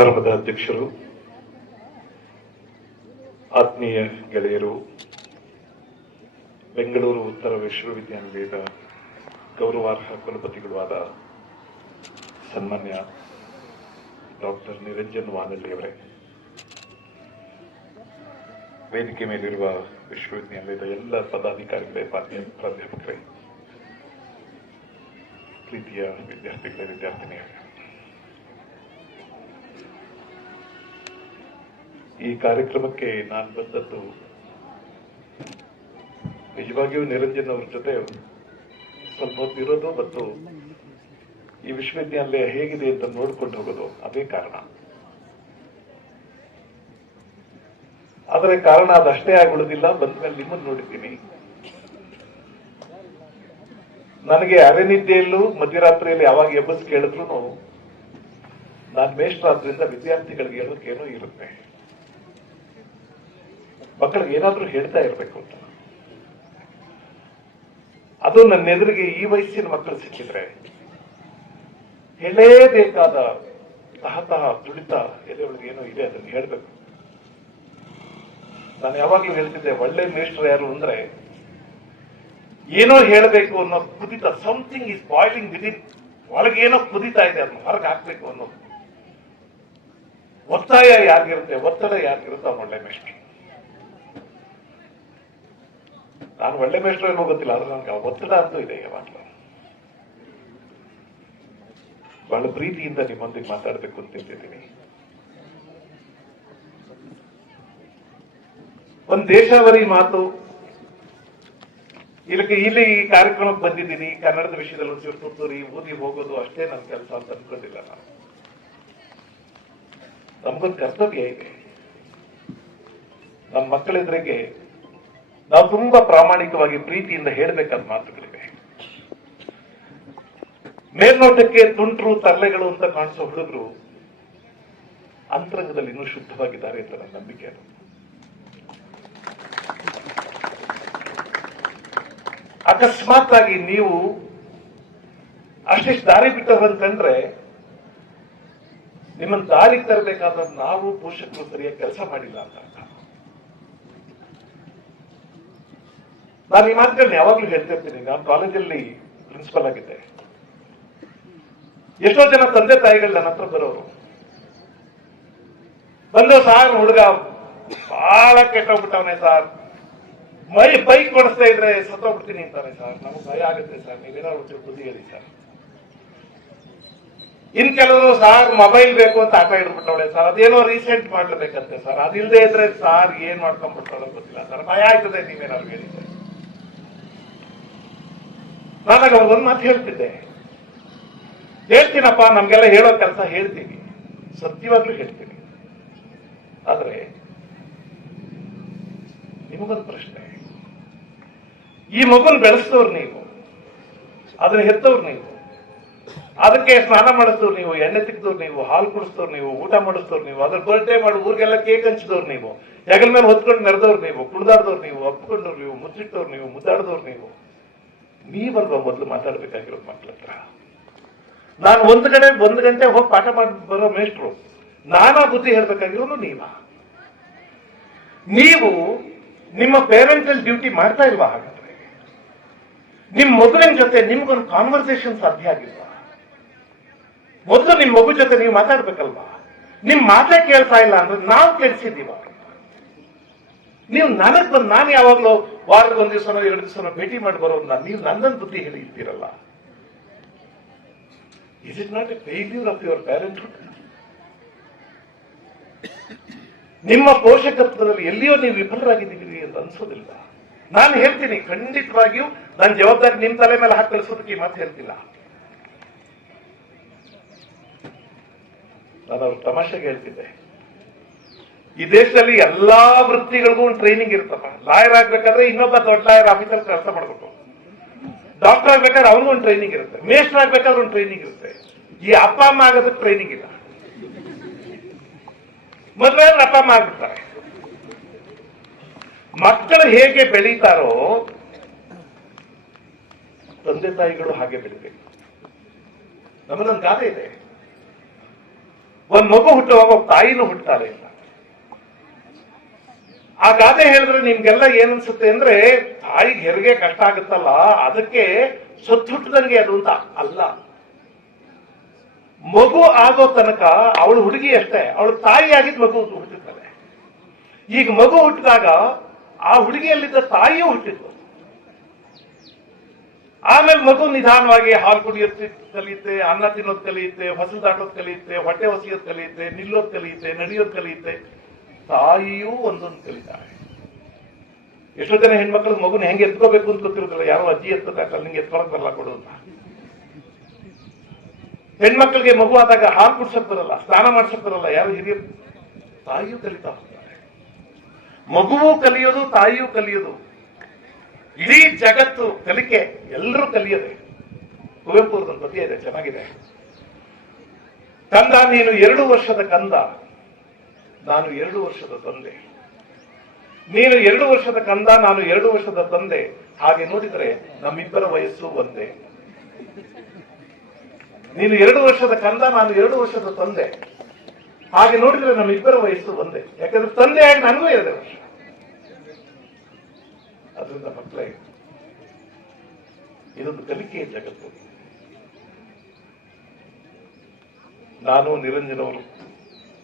ಸಮಾರಂಭದ ಅಧ್ಯಕ್ಷರು, ಆತ್ಮೀಯ ಗೆಳೆಯರು, ಬೆಂಗಳೂರು ಉತ್ತರ ವಿಶ್ವವಿದ್ಯಾನಿಲಯದ ಗೌರವಾರ್ಹ ಕುಲಪತಿಗಳೂ ಆದ ಸನ್ಮಾನ್ಯ ಡಾಕ್ಟರ್ ನಿರಂಜನ್ ವಾನಳ್ಳಿಯವರೇ, ವೇದಿಕೆ ಮೇಲಿರುವ ವಿಶ್ವವಿದ್ಯಾನಿಲಯದ ಎಲ್ಲ ಪದಾಧಿಕಾರಿಗಳೇ, ಪ್ರಾಧ್ಯಾಪಕರೇ, ಪ್ರೀತಿಯ ವಿದ್ಯಾರ್ಥಿಗಳೇ, ವಿದ್ಯಾರ್ಥಿನಿಯರೇ, ಈ ಕಾರ್ಯಕ್ರಮಕ್ಕೆ ನಾನು ಬಂದದ್ದು ನಿಜವಾಗಿಯೂ ನಿರಂಜನ್ ಅವ್ರ ಜೊತೆ ಸ್ವಲ್ಪ ಹೊತ್ತಿರೋದು ಮತ್ತು ಈ ವಿಶ್ವವಿದ್ಯಾನಿಲಯ ಹೇಗಿದೆ ಅಂತ ನೋಡ್ಕೊಂಡು ಹೋಗೋದು, ಅದೇ ಕಾರಣ. ಆದರೆ ಕಾರಣ ಅದಷ್ಟೇ ಆಗಿಬಿಡುದಿಲ್ಲ. ಬಂದ ಮೇಲೆ ನಿಮ್ಮನ್ನು ನೋಡಿದ್ದೀನಿ. ನನಗೆ ಅರೆನಿದ್ದೆಯಲ್ಲೂ ಮಧ್ಯರಾತ್ರಿಯಲ್ಲಿ ಯಾವಾಗ ಎಬ್ಬಸ್ ಕೇಳಿದ್ರು ನಾನು ಮೇಷ್ಟ್ರಾದ್ರಿಂದ ವಿದ್ಯಾರ್ಥಿಗಳಿಗೆ ಹೇಳೋಕೇನೋ ಇರುತ್ತೆ, ಮಕ್ಕಳಿಗೆ ಏನಾದ್ರೂ ಹೇಳ್ತಾ ಇರಬೇಕು ಅಂತ. ಅದು ನನ್ನ ಎದುರಿಗೆ ಈ ವಯಸ್ಸಿನ ಮಕ್ಕಳು ಸಿಕ್ಕಿದ್ರೆ ಹೇಳಲೇಬೇಕಾದ ತಹತಹ ತುಳಿತ ಎದೆಯೊಳಗೆ ಏನೋ ಇದೆ, ಅದನ್ನು ಹೇಳ್ಬೇಕು. ನಾನು ಯಾವಾಗ್ಲೂ ಹೇಳ್ತಿದ್ದೆ, ಒಳ್ಳೆ ಮೇಷ್ಟ್ರು ಯಾರು ಅಂದ್ರೆ ಏನೋ ಹೇಳಬೇಕು ಅನ್ನೋ ಕುದಿತ, ಸಮಥಿಂಗ್ ಈಸ್ ಬಾಯ್ಲಿಂಗ್ ವಿದಿನ್, ಒಳಗೆ ಏನೋ ಕುದಿತಾ ಇದೆ, ಅದನ್ನ ಹೊರಗೆ ಹಾಕ್ಬೇಕು ಅನ್ನೋ ಒತ್ತಾಯ ಯಾರಿಗಿರುತ್ತೆ, ಒತ್ತಡ ಯಾರಿಗಿರುತ್ತೆ, ಅವ್ನು ಒಳ್ಳೆ ಮೇಷ್ಟ್ರು. ನಾನು ಒಳ್ಳೆ ಮೇಷ್ಟ್ರು ಏನೋ ಗೊತ್ತಿಲ್ಲ, ಆದ್ರೆ ನನಗೆ ಒತ್ತಡ ಅಂತೂ ಇದೆ ಯಾವಾಗಲೂ. ಬಹಳ ಪ್ರೀತಿಯಿಂದ ನಿಮ್ಮೊಂದಿಗೆ ಮಾತಾಡಬೇಕು ಅಂತ ತಿಂತಿದ್ದೀನಿ. ಒಂದು ದೇಶಾವರಿ ಮಾತು. ಇಲ್ಲಿ ಈ ಕಾರ್ಯಕ್ರಮಕ್ಕೆ ಬಂದಿದ್ದೀನಿ, ಕನ್ನಡದ ವಿಷಯದಲ್ಲಿ ಒಂಚೂರು ತುರ್ತೂರಿ ಓದಿ ಹೋಗೋದು ಅಷ್ಟೇ ನನ್ನ ಕೆಲಸ ಅಂತ ಅನ್ಕೊಂಡಿಲ್ಲ ನಾನು. ನಮ್ಗೊಂದು ಕರ್ತವ್ಯ ಇದೆ. ನಮ್ಮ ಮಕ್ಕಳೆದುರಿಗೆ ನಾವು ತುಂಬಾ ಪ್ರಾಮಾಣಿಕವಾಗಿ ಪ್ರೀತಿಯಿಂದ ಹೇಳಬೇಕಾದ ಮಾತುಗಳಿವೆ. ಮೇಲ್ನೋಟಕ್ಕೆ ತುಂಟ್ರು ತರಲೆಗಳು ಅಂತ ಕಾಣಿಸೋ ಹುಡುಗರು ಅಂತರಂಗದಲ್ಲಿ ಇನ್ನೂ ಶುದ್ಧವಾಗಿದ್ದಾರೆ ಅಂತ ನನ್ನ ನಂಬಿಕೆ. ಅದು ಅಕಸ್ಮಾತ್ ಆಗಿ ನೀವು ಅಷ್ಟಿಷ್ಟು ದಾರಿ ಬಿಟ್ಟವ್ರಂತಂದ್ರೆ ನಿಮ್ಮನ್ನು ದಾರಿಗೆ ತರಬೇಕಾದ ನಾವು ಪೋಷಕರು ಸರಿಯಾಗಿ ಕೆಲಸ ಮಾಡಿಲ್ಲ ಅಂತ ಅರ್ಥ. ನಾನು ಈ ಮಾತುಗಳನ್ನ ಯಾವಾಗ್ಲೂ ಹೇಳ್ತಿರ್ತೀನಿ. ನಾನು ಕಾಲೇಜಲ್ಲಿ ಪ್ರಿನ್ಸಿಪಲ್ ಆಗಿದ್ದೆ. ಎಷ್ಟೋ ಜನ ತಂದೆ ತಾಯಿಗಳು ನನ್ನ ಹತ್ರ ಬರೋರು, ಬಂದು ಸಾರ್ ಹುಡುಗ ಬಹಳ ಕೆಟ್ಟೋಗ್ಬಿಟ್ಟವನೇ ಸಾರ್, ಬೈಕ್ ಕೊಡಿಸ್ತಾ ಇದ್ರೆ ಸತ್ತೋಗ್ಬಿಡ್ತೀನಿ ಅಂತಾನೆ ಸರ್, ನಮಗೆ ಭಯ ಆಗುತ್ತೆ ಸರ್, ನೀವೇನಾದ್ರು ಬುದ್ಧಿ ಹೇಳಿ ಸರ್. ಇನ್ ಕೆಲವರು ಸಾರ್ ಮೊಬೈಲ್ ಬೇಕು ಅಂತ ಆಟ ಹಿಡ್ಬಿಟ್ಟವಳೆ ಸರ್, ಅದೇನೋ ರೀಸೆಂಟ್ ಮಾಡ್ಲೇಬೇಕಂತೆ ಸರ್, ಅದಿಲ್ಲದೆ ಇದ್ರೆ ಸಾರ್ ಏನ್ ಮಾಡ್ಕೊಂಡ್ಬಿಡ್ತಾಳೆ ಗೊತ್ತಿಲ್ಲ ಸರ್, ಭಯ ಆಯ್ತದೆ ನೀವೇನಾದ್ರು ಹೇಳಿ ಸರ್. ನಾನಾಗ ಒಂದ್ ಮಾತು ಹೇಳ್ತೀನಪ್ಪ, ನಮ್ಗೆಲ್ಲ ಹೇಳೋ ಕೆಲಸ ಹೇಳ್ತೀನಿ, ಸತ್ಯವಾಗ್ಲೂ ಹೇಳ್ತೀನಿ. ಆದ್ರೆ ನಿಮಗೊಂದು ಪ್ರಶ್ನೆ, ಈ ಮಗುನ ಬೆಳೆಸಿದವ್ರು ನೀವು, ಅದನ್ನ ಹೆತ್ತವ್ರು ನೀವು, ಅದಕ್ಕೆ ಸ್ನಾನ ಮಾಡಿಸ್ತವ್ರು ನೀವು, ಎಣ್ಣೆ ತಿಕ್ದವ್ರು ನೀವು, ಹಾಲು ಕುಡಿಸ್ತವ್ರು ನೀವು, ಊಟ ಮಾಡಿಸ್ತವ್ರು ನೀವು, ಅದ್ರ ಬರ್ಡೇ ಮಾಡಿ ಊರಿಗೆಲ್ಲ ಕೇಕ್ ಹಂಚಿದವ್ರು ನೀವು, ಹೆಗಲ ಮೇಲೆ ಹೊತ್ಕೊಂಡು ನೆರೆದವ್ರು ನೀವು, ಕುಣಿದಾಡ್ದವ್ರು ನೀವು, ಅಪ್ಕೊಂಡವ್ರು ನೀವು, ಮುಚ್ಚಿಟ್ಟವ್ರು ನೀವು, ಮುದ್ದಾಡ್ದವ್ರು ನೀವು. ನೀವಲ್ವಾ ಮೊದಲು ಮಾತಾಡ್ಬೇಕಾಗಿರೋದು ಮಕ್ಳ ಹತ್ರ. ನಾನು ಒಂದು ಗಂಟೆ ಹೋಗಿ ಪಾಠ ಮಾಡಿ ಬರೋ ಮೇಷ್ಟ್ರು, ನಾನಾ ಬುದ್ಧಿ ಹೇಳ್ಬೇಕಾಗಿರೋನು ನೀವು ನಿಮ್ಮ ಪೇರೆಂಟಲ್ ಡ್ಯೂಟಿ ಮಾಡ್ತಾ ಇಲ್ವಾ? ಹಾಗಾದ್ರೆ ನಿಮ್ ಮಗುವಿನ ಜೊತೆ ನಿಮ್ಗೊಂದು ಕಾನ್ವರ್ಸೇಷನ್ ಸಾಧ್ಯ ಆಗಿಲ್ವಾ? ಮೊದಲು ನಿಮ್ ಮಗು ಜೊತೆ ನೀವು ಮಾತಾಡ್ಬೇಕಲ್ವಾ? ನಿಮ್ ಮಾತೇ ಕೇಳ್ತಾ ಇಲ್ಲ ಅಂದ್ರೆ ನಾವು ಕೇಳಿಸಿದೀವ? ನೀವು ನನಗ್ ಬಂದು, ನಾನು ಯಾವಾಗ್ಲೂ ವಾರಕ್ಕೆ 1 ದಿವಸನೋ 2 ದಿವಸನೋ ಭೇಟಿ ಮಾಡಿ ಬರೋಲ್ಲ, ನೀವು ನನ್ನನ್ನು ಬುದ್ಧಿ ಹೇಳಿರ್ತೀರಲ್ಲ. Is it not a failure of your parenthood? ನಿಮ್ಮ ಪೋಷಕತ್ವದಲ್ಲಿ ಎಲ್ಲಿಯೋ ನೀವು ವಿಫಲರಾಗಿದ್ದೀರಿ ಅಂತ ಅನ್ಸೋದಿಲ್ಲ? ನಾನು ಹೇಳ್ತೀನಿ, ಖಂಡಿತವಾಗಿಯೂ ನನ್ನ ಜವಾಬ್ದಾರಿ ನಿಮ್ ತಲೆ ಮೇಲೆ ಹಾಕಿ ಕಳಿಸೋದಕ್ಕೆ ಈ ಮಾತು ಹೇಳ್ತಿಲ್ಲ. ನಾನು ಅವ್ರ ತಮಾಷೆಗೆ ಹೇಳ್ತಿದ್ದೆ, ಈ ದೇಶದಲ್ಲಿ ಎಲ್ಲಾ ವೃತ್ತಿಗಳಿಗೂ ಒಂದು ಟ್ರೈನಿಂಗ್ ಇರ್ತಪ್ಪ. ಲಾಯರ್ ಆಗ್ಬೇಕಾದ್ರೆ ಇನ್ನೊಬ್ಬ ದೊಡ್ಡ ಲಾಯರ್ ಆಫೀಸರ್ ಕೆಲಸ ಮಾಡ್ಬೇಕು, ಡಾಕ್ಟರ್ ಆಗ್ಬೇಕಾದ್ರೆ ಅವನಿಗೂ ಒಂದು ಟ್ರೈನಿಂಗ್ ಇರುತ್ತೆ, ಮೇಸ್ಟರ್ ಆಗ್ಬೇಕಾದ್ರೆ ಒಂದು ಟ್ರೈನಿಂಗ್ ಇರುತ್ತೆ. ಈ ಅಪ್ಪ ಅಮ್ಮ ಆಗೋದಕ್ಕೆ ಟ್ರೈನಿಂಗ್ ಇಲ್ಲ. ಮದುವೆ ಅಪ್ಪ ಅಮ್ಮ ಆಗ್ಬಿಡ್ತಾರೆ. ಮಕ್ಕಳು ಹೇಗೆ ಬೆಳೀತಾರೋ ತಂದೆ ತಾಯಿಗಳು ಹಾಗೆ ಬೆಳಿಬೇಕು. ನಮ್ಮದೊಂದು ಗಾದೆ ಇದೆ, ಒಂದ್ ಮಗು ಹುಟ್ಟುವಾಗ ತಾಯಿನೂ ಹುಟ್ಟುತ್ತಾರೆ ಇಲ್ಲ. ಆ ಗಾದೆ ಹೇಳಿದ್ರೆ ನಿಮ್ಗೆಲ್ಲ ಏನನ್ಸುತ್ತೆ ಅಂದ್ರೆ ತಾಯಿಗೆ ಹೆರಿಗೆ ಕಷ್ಟ ಆಗುತ್ತಲ್ಲ, ಅದಕ್ಕೆ ಸೊತ್ತು ಹುಟ್ಟದಂಗೆ ಅದು ಅಂತ ಅಲ್ಲ. ಮಗು ಆಗೋ ತನಕ ಅವಳು ಹುಡುಗಿ ಅಷ್ಟೇ, ಅವಳು ತಾಯಿ ಆಗಿದ್ ಮಗು ಹುಟ್ಟುತ್ತಾಳೆ. ಈಗ ಮಗು ಹುಟ್ಟಿದಾಗ ಆ ಹುಡುಗಿಯಲ್ಲಿದ್ದ ತಾಯಿಯೂ ಹುಟ್ಟಿದ್ಲು. ಆಮೇಲೆ ಮಗು ನಿಧಾನವಾಗಿ ಹಾಲು ಕುಡಿಯೋದು ಕಲಿಯುತ್ತೆ, ಅನ್ನ ತಿನ್ನೋದು ಕಲಿಯುತ್ತೆ, ಹೊಸಲು ದಾಟೋದು ಕಲಿಯುತ್ತೆ, ಹೊಟ್ಟೆ ಹೊಸಿಯೋದು ಕಲಿಯುತ್ತೆ, ನಿಲ್ಲೋದು ಕಲಿಯುತ್ತೆ, ನಡೆಯೋದು ಕಲಿಯುತ್ತೆ. ತಾಯಿಯೂ ಒಂದೊಂದು ಕಲಿತಾಳೆ. ಎಷ್ಟೋ ಜನ ಹೆಣ್ಮಕ್ಳು ಮಗುನ ಹೆಂಗೆ ಎತ್ಕೋಬೇಕು ಅಂತ ಗೊತ್ತಿರೋದಿಲ್ಲ, ಯಾರೋ ಅಜ್ಜಿ ಎತ್ತಬೇಕಲ್ಲ, ನಿಂಗೆ ಎತ್ಕೊಳಕ್ ಬರಲ್ಲ ಕೊಡು ಅಂತ. ಹೆಣ್ಮಕ್ಳಿಗೆ ಮಗು ಆದಾಗ ಹಾಲು ಕುಡ್ಸಕ್ ಬರಲ್ಲ, ಸ್ನಾನ ಮಾಡ್ಸಕ್ ಬರಲ್ಲ, ಯಾರು ಹಿರಿಯರು. ತಾಯಿಯೂ ಕಲಿತಾ ಹೋಗ್ತಾರೆ. ಮಗುವೂ ಕಲಿಯೋದು, ತಾಯಿಯೂ ಕಲಿಯೋದು. ಇಡೀ ಜಗತ್ತು ಕಲಿಕೆ, ಎಲ್ಲರೂ ಕಲಿಯದೆ. ಕುವೆಂಪು ಅವ್ರದೊಂದು ಪದ್ಯ ಇದೆ, ಚೆನ್ನಾಗಿದೆ. ಕಂದ ನೀನು 2 ವರ್ಷದ ಕಂದ, ನಾನು 2 ವರ್ಷದ ತಂದೆ. ನೀನು 2 ವರ್ಷದ ಕಂದ, ನಾನು 2 ವರ್ಷದ ತಂದೆ. ಹಾಗೆ ನೋಡಿದರೆ ನಮ್ಮಿಬ್ಬರ ವಯಸ್ಸು ಒಂದೇ. ನೀನು 2 ವರ್ಷದ ಕಂದ, ನಾನು 2 ವರ್ಷದ ತಂದೆ. ಹಾಗೆ ನೋಡಿದ್ರೆ ನಮ್ಮಿಬ್ಬರ ವಯಸ್ಸು ಒಂದೇ. ಯಾಕಂದ್ರೆ ತಂದೆಯಾಗಿ ನನಗೂ 2 ವರ್ಷ. ಅದರಿಂದ ಮಕ್ಕಳೇ, ಇದೊಂದು ಕಲಿಕೆಯ ಜಗತ್ತು. ನಾನು ನಿರಂಜನ್ ಅವರು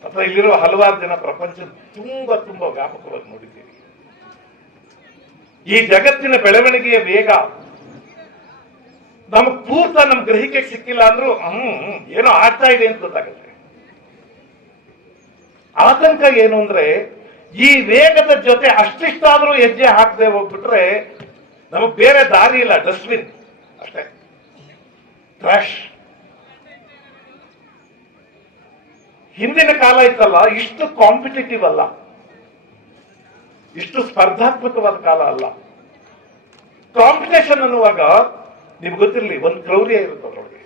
ಅಥವಾ ಇಲ್ಲಿರುವ ಹಲವಾರು ಜನ ಪ್ರಪಂಚ ತುಂಬಾ ತುಂಬಾ ವ್ಯಾಪಕವಾಗಿ ನೋಡಿದ್ದೀವಿ. ಈ ಜಗತ್ತಿನ ಬೆಳವಣಿಗೆಯ ವೇಗ ನಮಗ್ ಪೂರ್ತ ನಮ್ ಗ್ರಹಿಕೆಗೆ ಸಿಕ್ಕಿಲ್ಲ ಅಂದ್ರೂ ಏನೋ ಆಗ್ತಾ ಇದೆ ಅಂತ ಗೊತ್ತಾಗುತ್ತೆ. ಆತಂಕ ಏನು ಅಂದ್ರೆ, ಈ ವೇಗದ ಜೊತೆ ಅಷ್ಟಿಷ್ಟಾದ್ರೂ ಹೆಜ್ಜೆ ಹಾಕದೆ ಹೋಗ್ಬಿಟ್ರೆ ನಮಗ್ ಬೇರೆ ದಾರಿ ಇಲ್ಲ, ಡಸ್ಟ್ಬಿನ್ ಅಷ್ಟೇ, ಟ್ರಾಶ್. ಹಿಂದಿನ ಕಾಲ ಇತ್ತಲ್ಲ, ಇಷ್ಟು ಕಾಂಪಿಟೇಟಿವ್ ಅಲ್ಲ, ಇಷ್ಟು ಸ್ಪರ್ಧಾತ್ಮಕವಾದ ಕಾಲ ಅಲ್ಲ. ಕಾಂಪಿಟೇಷನ್ ಅನ್ನುವಾಗ ನಿಮ್ಗೆ ಗೊತ್ತಿರಲಿ, ಒಂದು ಕ್ರೌರ್ಯ ಇರುತ್ತೆ ಅವ್ರೊಳಗೆ,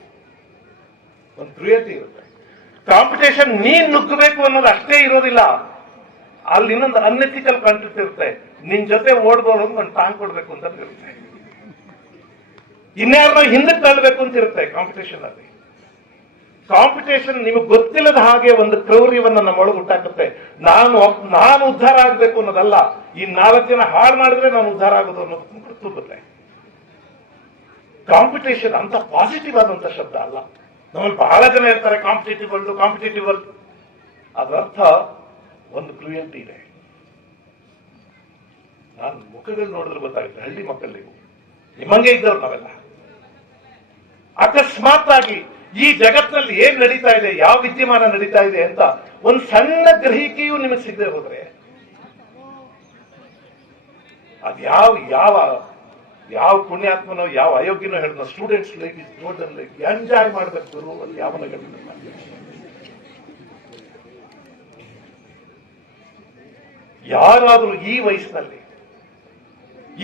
ಒಂದು ಕ್ರಿಯೇಟಿವ್ ಇರುತ್ತೆ. ಕಾಂಪಿಟೇಷನ್ ನೀನ್ ನುಗ್ಗಬೇಕು ಅನ್ನೋದು ಅಷ್ಟೇ ಇರೋದಿಲ್ಲ, ಅಲ್ಲಿ ಇನ್ನೊಂದು ಅನ್ಎಥಿಕಲ್ ಕಾನ್ಸೆಪ್ಟ್ ಇರುತ್ತೆ. ನಿನ್ ಜೊತೆ ಓಡ್ದವ್ರು ಒಂದು ಟಾಂಗ್ ಕೊಡ್ಬೇಕು ಅಂತ ಇರುತ್ತೆ, ಇನ್ಯಾರನ್ನ ಹಿಂದಕ್ಕೆ ತಳ್ಳಬೇಕು ಅಂತ ಇರುತ್ತೆ ಕಾಂಪಿಟೇಷನ್ ಅಲ್ಲಿ. ಕಾಂಪಿಟೇಷನ್ ನಿಮಗೆ ಗೊತ್ತಿಲ್ಲದ ಹಾಗೆ ಒಂದು ಕ್ರೌರ್ಯವನ್ನ ನಮ್ಮೊಳಗೆ ಉಂಟಾಗುತ್ತೆ. ನಾನು ಉದ್ಧಾರ ಆಗ್ಬೇಕು ಅನ್ನೋದಲ್ಲ, ಈ 4 ಜನ ಹಾಳು ಮಾಡಿದ್ರೆ ನಾನು ಉದ್ಧಾರ ಆಗೋದು ಅನ್ನೋದು ಗೊತ್ತುತ್ತೆ. ಕಾಂಪಿಟೇಷನ್ ಅಂತ ಪಾಸಿಟಿವ್ ಆದಂತ ಶಬ್ದ ಅಲ್ಲ. ನಮ್ಮಲ್ಲಿ ಬಹಳ ಜನ ಇರ್ತಾರೆ ಕಾಂಪಿಟೇಟಿವ್ ವರ್ಲ್ಡ್, ಕಾಂಪಿಟೇಟಿವ್ ವರ್ಲ್ಡ್. ಅದರ ಅರ್ಥ ಒಂದು ಕ್ರೂಯಲ್ಟಿ ಇದೆ. ನಾನು ಮುಖಗಳು ನೋಡಿದ್ರೆ ಗೊತ್ತಾಗುತ್ತೆ, ಹಳ್ಳಿ ಮಕ್ಕಳು ನೀವು, ನಿಮ್ಮಂಗೆ ಇದ್ದವ್ರು ನಾವೆಲ್ಲ. ಅಕಸ್ಮಾತ್ ಆಗಿ ಈ ಜಗತ್ತಿನಲ್ಲಿ ಏನ್ ನಡೀತಾ ಇದೆ, ಯಾವ ವಿದ್ಯಮಾನ ನಡೀತಾ ಇದೆ ಅಂತ ಒಂದು ಸಣ್ಣ ಗ್ರಹಿಕೆಯೂ ನಿಮಗೆ ಸಿಗದೆ ಹೋದ್ರೆ, ಅದ್ ಯಾವ ಪುಣ್ಯಾತ್ಮನೋ ಯಾವ ಅಯೋಗ್ಯನೋ ಹೇಳಿದ students life is golden life, enjoy ಮಾಡ್ಬೇಕು ಅಲ್ಲಿ ಯಾವನ ಯಾರಾದ್ರೂ ಈ ವಯಸ್ಸಿನಲ್ಲಿ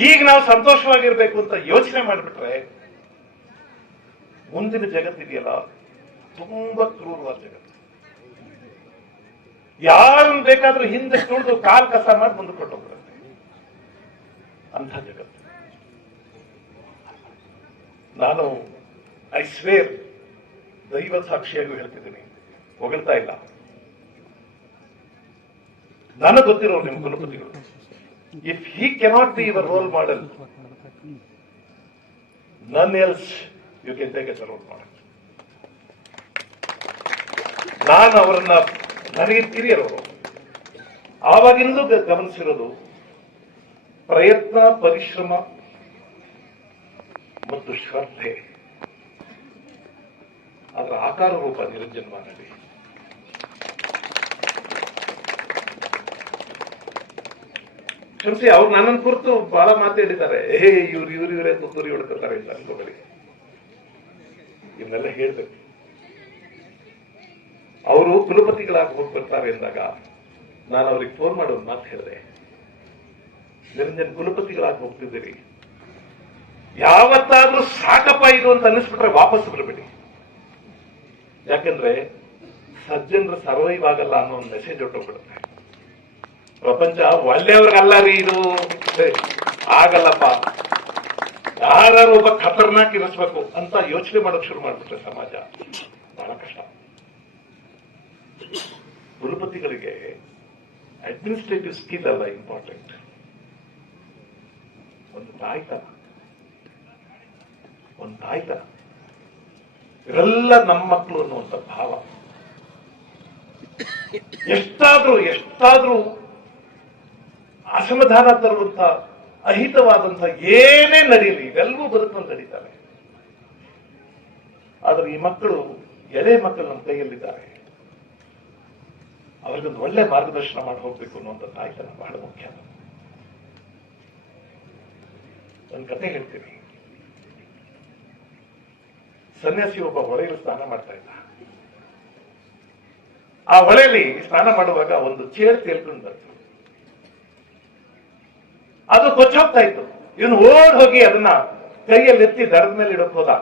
ಈಗ ನಾವು ಸಂತೋಷವಾಗಿರ್ಬೇಕು ಅಂತ ಯೋಚನೆ ಮಾಡಿಬಿಟ್ರೆ, ಮುಂದಿನ ಜಗತ್ತಿದೆಯಲ್ಲ ತುಂಬಾ ಕ್ರೂರವಾದ ಜಗತ್ತು. ಯಾರನ್ನು ಬೇಕಾದ್ರೂ ಹಿಂದೆ ತುಳಿದು ಕಾಲ್ ಕಸ ಮಾಡಿ ಮುಂದಕ್ಕೆ ಕೊಟ್ಟೋಗ್ಬಿಡುತ್ತೆ ಅಂಥ ಜಗತ್ತು. ನಾನು ಐ ಸ್ವೇರ್, ದೈವ ಸಾಕ್ಷಿಯಾಗೂ ಹೇಳ್ತಿದ್ದೀನಿ, ಹೊಗಳ್ತಾ ಇಲ್ಲ. ನನಗೆ ಗೊತ್ತಿರೋ ನಿಮ್ಮ ಕುಲಪತಿಗಳು, if he cannot be your role model, none else you can take as role model. ನಾನು ಅವರನ್ನ, ನನಗೆ ಕಿರಿಯರವರು, ಆವಾಗಿಂದು ಗಮನಿಸಿರೋದು ಪ್ರಯತ್ನ, ಪರಿಶ್ರಮ ಮತ್ತು ಶ್ರದ್ಧೆ. ಅದರ ಆಕಾರ ರೂಪ ನಿರಂಜನ್ ಮಾನವಿ. ಕ್ಷಮಿಸಿ, ಅವ್ರು ನನ್ನನ್ನು ಕುರಿತು ಬಹಳ ಮಾತಾಡಿದ್ದಾರೆ. ಇವರೇ ತುತ್ತೂರಿ ಹೊಡ್ಕೊತಾರೆ ಇಲ್ಲ ಅನ್ಕೋಬೇಡಿ. ಇವನ್ನೆಲ್ಲ ಹೇಳ್ಬೇಕು. ಅವರು ಕುಲಪತಿಗಳಾಗಿ ಹೋಗ್ಬರ್ತಾರೆ ಎಂದಾಗ ನಾನು ಅವ್ರಿಗೆ ಫೋನ್ ಮಾಡಿ ಒಂದು ಮಾತು ಹೇಳಿದೆ, ನಿರಂಜನ್ ಕುಲಪತಿಗಳಾಗಿ ಹೋಗ್ತಿದ್ದೀರಿ, ಯಾವತ್ತಾದ್ರೂ ಸಾಕಪ್ಪ ಇದು ಅಂತ ಅನ್ನಿಸ್ಬಿಟ್ರೆ ವಾಪಸ್ ಬರಬೇಡಿ. ಯಾಕಂದ್ರೆ ಸಜ್ಜನರ ಸರ್ವೈವ್ ಆಗಲ್ಲ ಅನ್ನೋ ಒಂದು ಮೆಸೇಜ್ ಹೊಟ್ಟೋಗ್ಬಿಡುತ್ತೆ. ಪ್ರಪಂಚ ಒಳ್ಳೆಯವ್ರಿಗಲ್ಲ ರೀ ಇದು, ಆಗಲ್ಲಪ್ಪ, ಯಾರು ಒಬ್ಬ ಖತರ್ನಾಕ್ ಇರಿಸ್ಬೇಕು ಅಂತ ಯೋಚನೆ ಮಾಡೋಕ್ ಶುರು ಮಾಡ್ಬಿಟ್ರೆ ಸಮಾಜ ಬಹಳ ಕಷ್ಟ. ಕುಲಪತಿಗಳಿಗೆ ಅಡ್ಮಿನಿಸ್ಟ್ರೇಟಿವ್ ಸ್ಕಿಲ್ ಅಲ್ಲ ಇಂಪಾರ್ಟೆಂಟ್, ಒಂದು ತಾಯ್ತನ. ಇವೆಲ್ಲ ನಮ್ಮ ಮಕ್ಕಳು ಅನ್ನುವಂಥ ಭಾವ. ಎಷ್ಟಾದ್ರೂ ಅಸಮಾಧಾನ ತರುವಂತ ಅಹಿತವಾದಂತ ಏನೇ ನಡೆಯಲಿ ಇವೆಲ್ಲವೂ ಬದುಕಲ್ಲಿ ನಡೀತಾರೆ. ಆದ್ರೆ ಈ ಮಕ್ಕಳು, ಎಳೆ ಮಕ್ಕಳು ನಮ್ಮ ಕೈಯಲ್ಲಿದ್ದಾರೆ, ಅವರಿಗೊಂದು ಒಳ್ಳೆ ಮಾರ್ಗದರ್ಶನ ಮಾಡಿ ಹೋಗ್ಬೇಕು ಅನ್ನುವಂಥ ತಾಯ್ತನ ಬಹಳ ಮುಖ್ಯ. ಒಂದು ಕತೆ ಹೇಳ್ತೀನಿ. ಸನ್ಯಾಸಿ ಒಬ್ಬ ಹೊಳೆಯಲ್ಲಿ ಸ್ನಾನ ಮಾಡ್ತಾ ಇದ್ದ. ಆ ಹೊಳೆಯಲ್ಲಿ ಸ್ನಾನ ಮಾಡುವಾಗ ಒಂದು ಚೇಳು ತೇಲ್ಕೊಂಡು ಬಂತು. ಅದು ಕೊಚ್ಚೋಗ್ತಾ ಇತ್ತು. ಇವನು ಓಡ್ ಹೋಗಿ ಅದನ್ನ ಕೈಯಲ್ಲಿ ಎತ್ತಿ ದರದ ಮೇಲೆ ಇಡೋಕ್ ಹೋದ.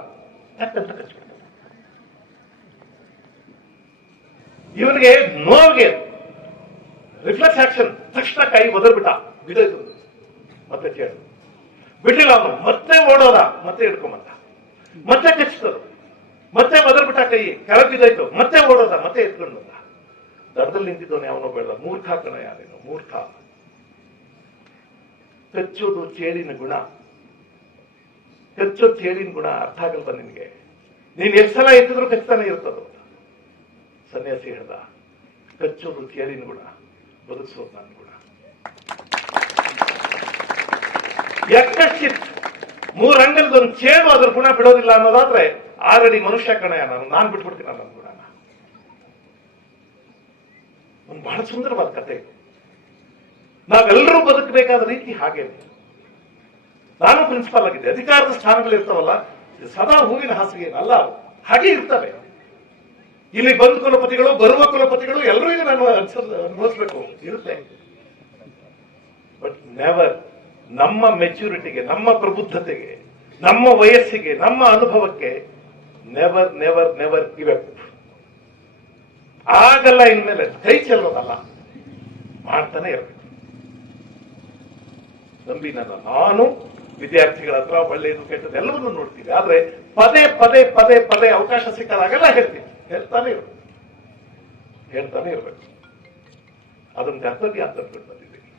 ಟಕ್ಕಂತ ಕಚ್ಚಿಬಿಡ್ತ. ಇವನಿಗೆ ನೋವಿಗೆ ರಿಫ್ಲೆಕ್ಸ್ ಆಕ್ಷನ್, ತಕ್ಷಣ ಕೈ ಒದರ್ಬಿಟ್ಟ, ಬಿಡೋಯ್ತು. ಮತ್ತೆ ಚೇಳು ಬಿಡ್ಲಿಲ್ಲ ಅವನು. ಮತ್ತೆ ಓಡೋದ, ಮತ್ತೆ ಹಿಡ್ಕೊಂಬಂದ, ಮತ್ತೆ ಕಚ್ಚಿತರು, ಮತ್ತೆ ಒದರ್ಬಿಟ್ಟ, ಕೈ ಕೆಳಗೆ ಬಿದ್ದೋಯ್ತು, ಮತ್ತೆ ಓಡೋದ, ಮತ್ತೆ ಎತ್ಕೊಂಡು ಬಂದ. ದರದಲ್ಲಿ ನಿಂತಿದ್ದವನೇ ಅವನು ಬೆಳೆದ. ಮೂರ್ಖ ಕಣ, ಯಾರೇನು ಮೂರ್ಖ. ಕಚ್ಚೋದು ಚೇಳಿನ ಗುಣ, ಕಚ್ಚೋದು ಚೇಳಿನ ಗುಣ ಅರ್ಥ ಆಗಲ್ವ ನಿನ್ಗೆ? ನೀನ್ ಎಷ್ಟು ಸಲ ಎತ್ತಿದ್ರು ಕಚ್ತಾನೆ ಇರ್ತದ. ಸನ್ಯಾಸಿ ಹೇಳ್ದ, ಕಚ್ಚೋದು ಚೇಳಿನ ಗುಣ, ಬದುಕಿಸೋದು ನನ್ನ ಗುಣ. ಯಾಕಶ್ಚಿತ್ 3 ಅಂಗಲದೊಂದು ಚೇಳು ಅದ್ರ ಗುಣ ಬಿಡೋದಿಲ್ಲ ಅನ್ನೋದಾದ್ರೆ 6 ಅಡಿ ಮನುಷ್ಯ ಕಣಯ ನಾನು ಬಿಟ್ಬಿಡ್ತೀನಿ ನನ್ನ ಗುಣನ. ಒಂದು ಬಹಳ ಸುಂದರವಾದ ಕತೆ. ನಾವೆಲ್ಲರೂ ಬದುಕಬೇಕಾದ ರೀತಿ ಹಾಗೆ. ನಾನು ಪ್ರಿನ್ಸಿಪಾಲ್ ಆಗಿದ್ದೆ. ಅಧಿಕಾರದ ಸ್ಥಾನಗಳಿರ್ತಾವಲ್ಲ, ಸದಾ ಹೂವಿನ ಹಾಸಿಗೆ ಅಲ್ಲ, ಹಾಗೆ ಇರ್ತವೆ. ಇಲ್ಲಿ ಬಂದ ಕುಲಪತಿಗಳು, ಬರುವ ಕುಲಪತಿಗಳು ಎಲ್ಲರೂ ಇಲ್ಲಿ ನಾನು ಅನುಭವಿಸ್ಬೇಕು ಇರುತ್ತೆ. ಬಟ್ ನೆವರ್ ನಮ್ಮ ಮೆಚ್ಯೂರಿಟಿಗೆ, ನಮ್ಮ ಪ್ರಬುದ್ಧತೆಗೆ, ನಮ್ಮ ವಯಸ್ಸಿಗೆ, ನಮ್ಮ ಅನುಭವಕ್ಕೆ never never never give up. ಆಗಲ್ಲ, ಇನ್ಮೇಲೆ ಕೈ ಚೆಲ್ಲೋದಲ್ಲ, ಮಾಡ್ತಾನೆ ಇರಬೇಕು. ನಂಬಿ ನಾನು ವಿದ್ಯಾರ್ಥಿಗಳ ಹತ್ರ ಒಳ್ಳೆಯದು ಕೆಟ್ಟದ್ದು ಎಲ್ಲವನ್ನೂ ನೋಡ್ತೀವಿ. ಆದ್ರೆ ಪದೇ ಪದೇ ಪದೇ ಪದೇ ಅವಕಾಶ ಸಿಕ್ಕದಾಗೆಲ್ಲ ಹೇಳ್ತೀನಿ, ಹೇಳ್ತಾನೆ ಇರ್ಬೇಕು. ಅದೊಂದು ಕರ್ತವ್ಯ ಅಂತ ಅಂದ್ಕೊಂಡು ಬಂದಿದ್ದೀನಿ.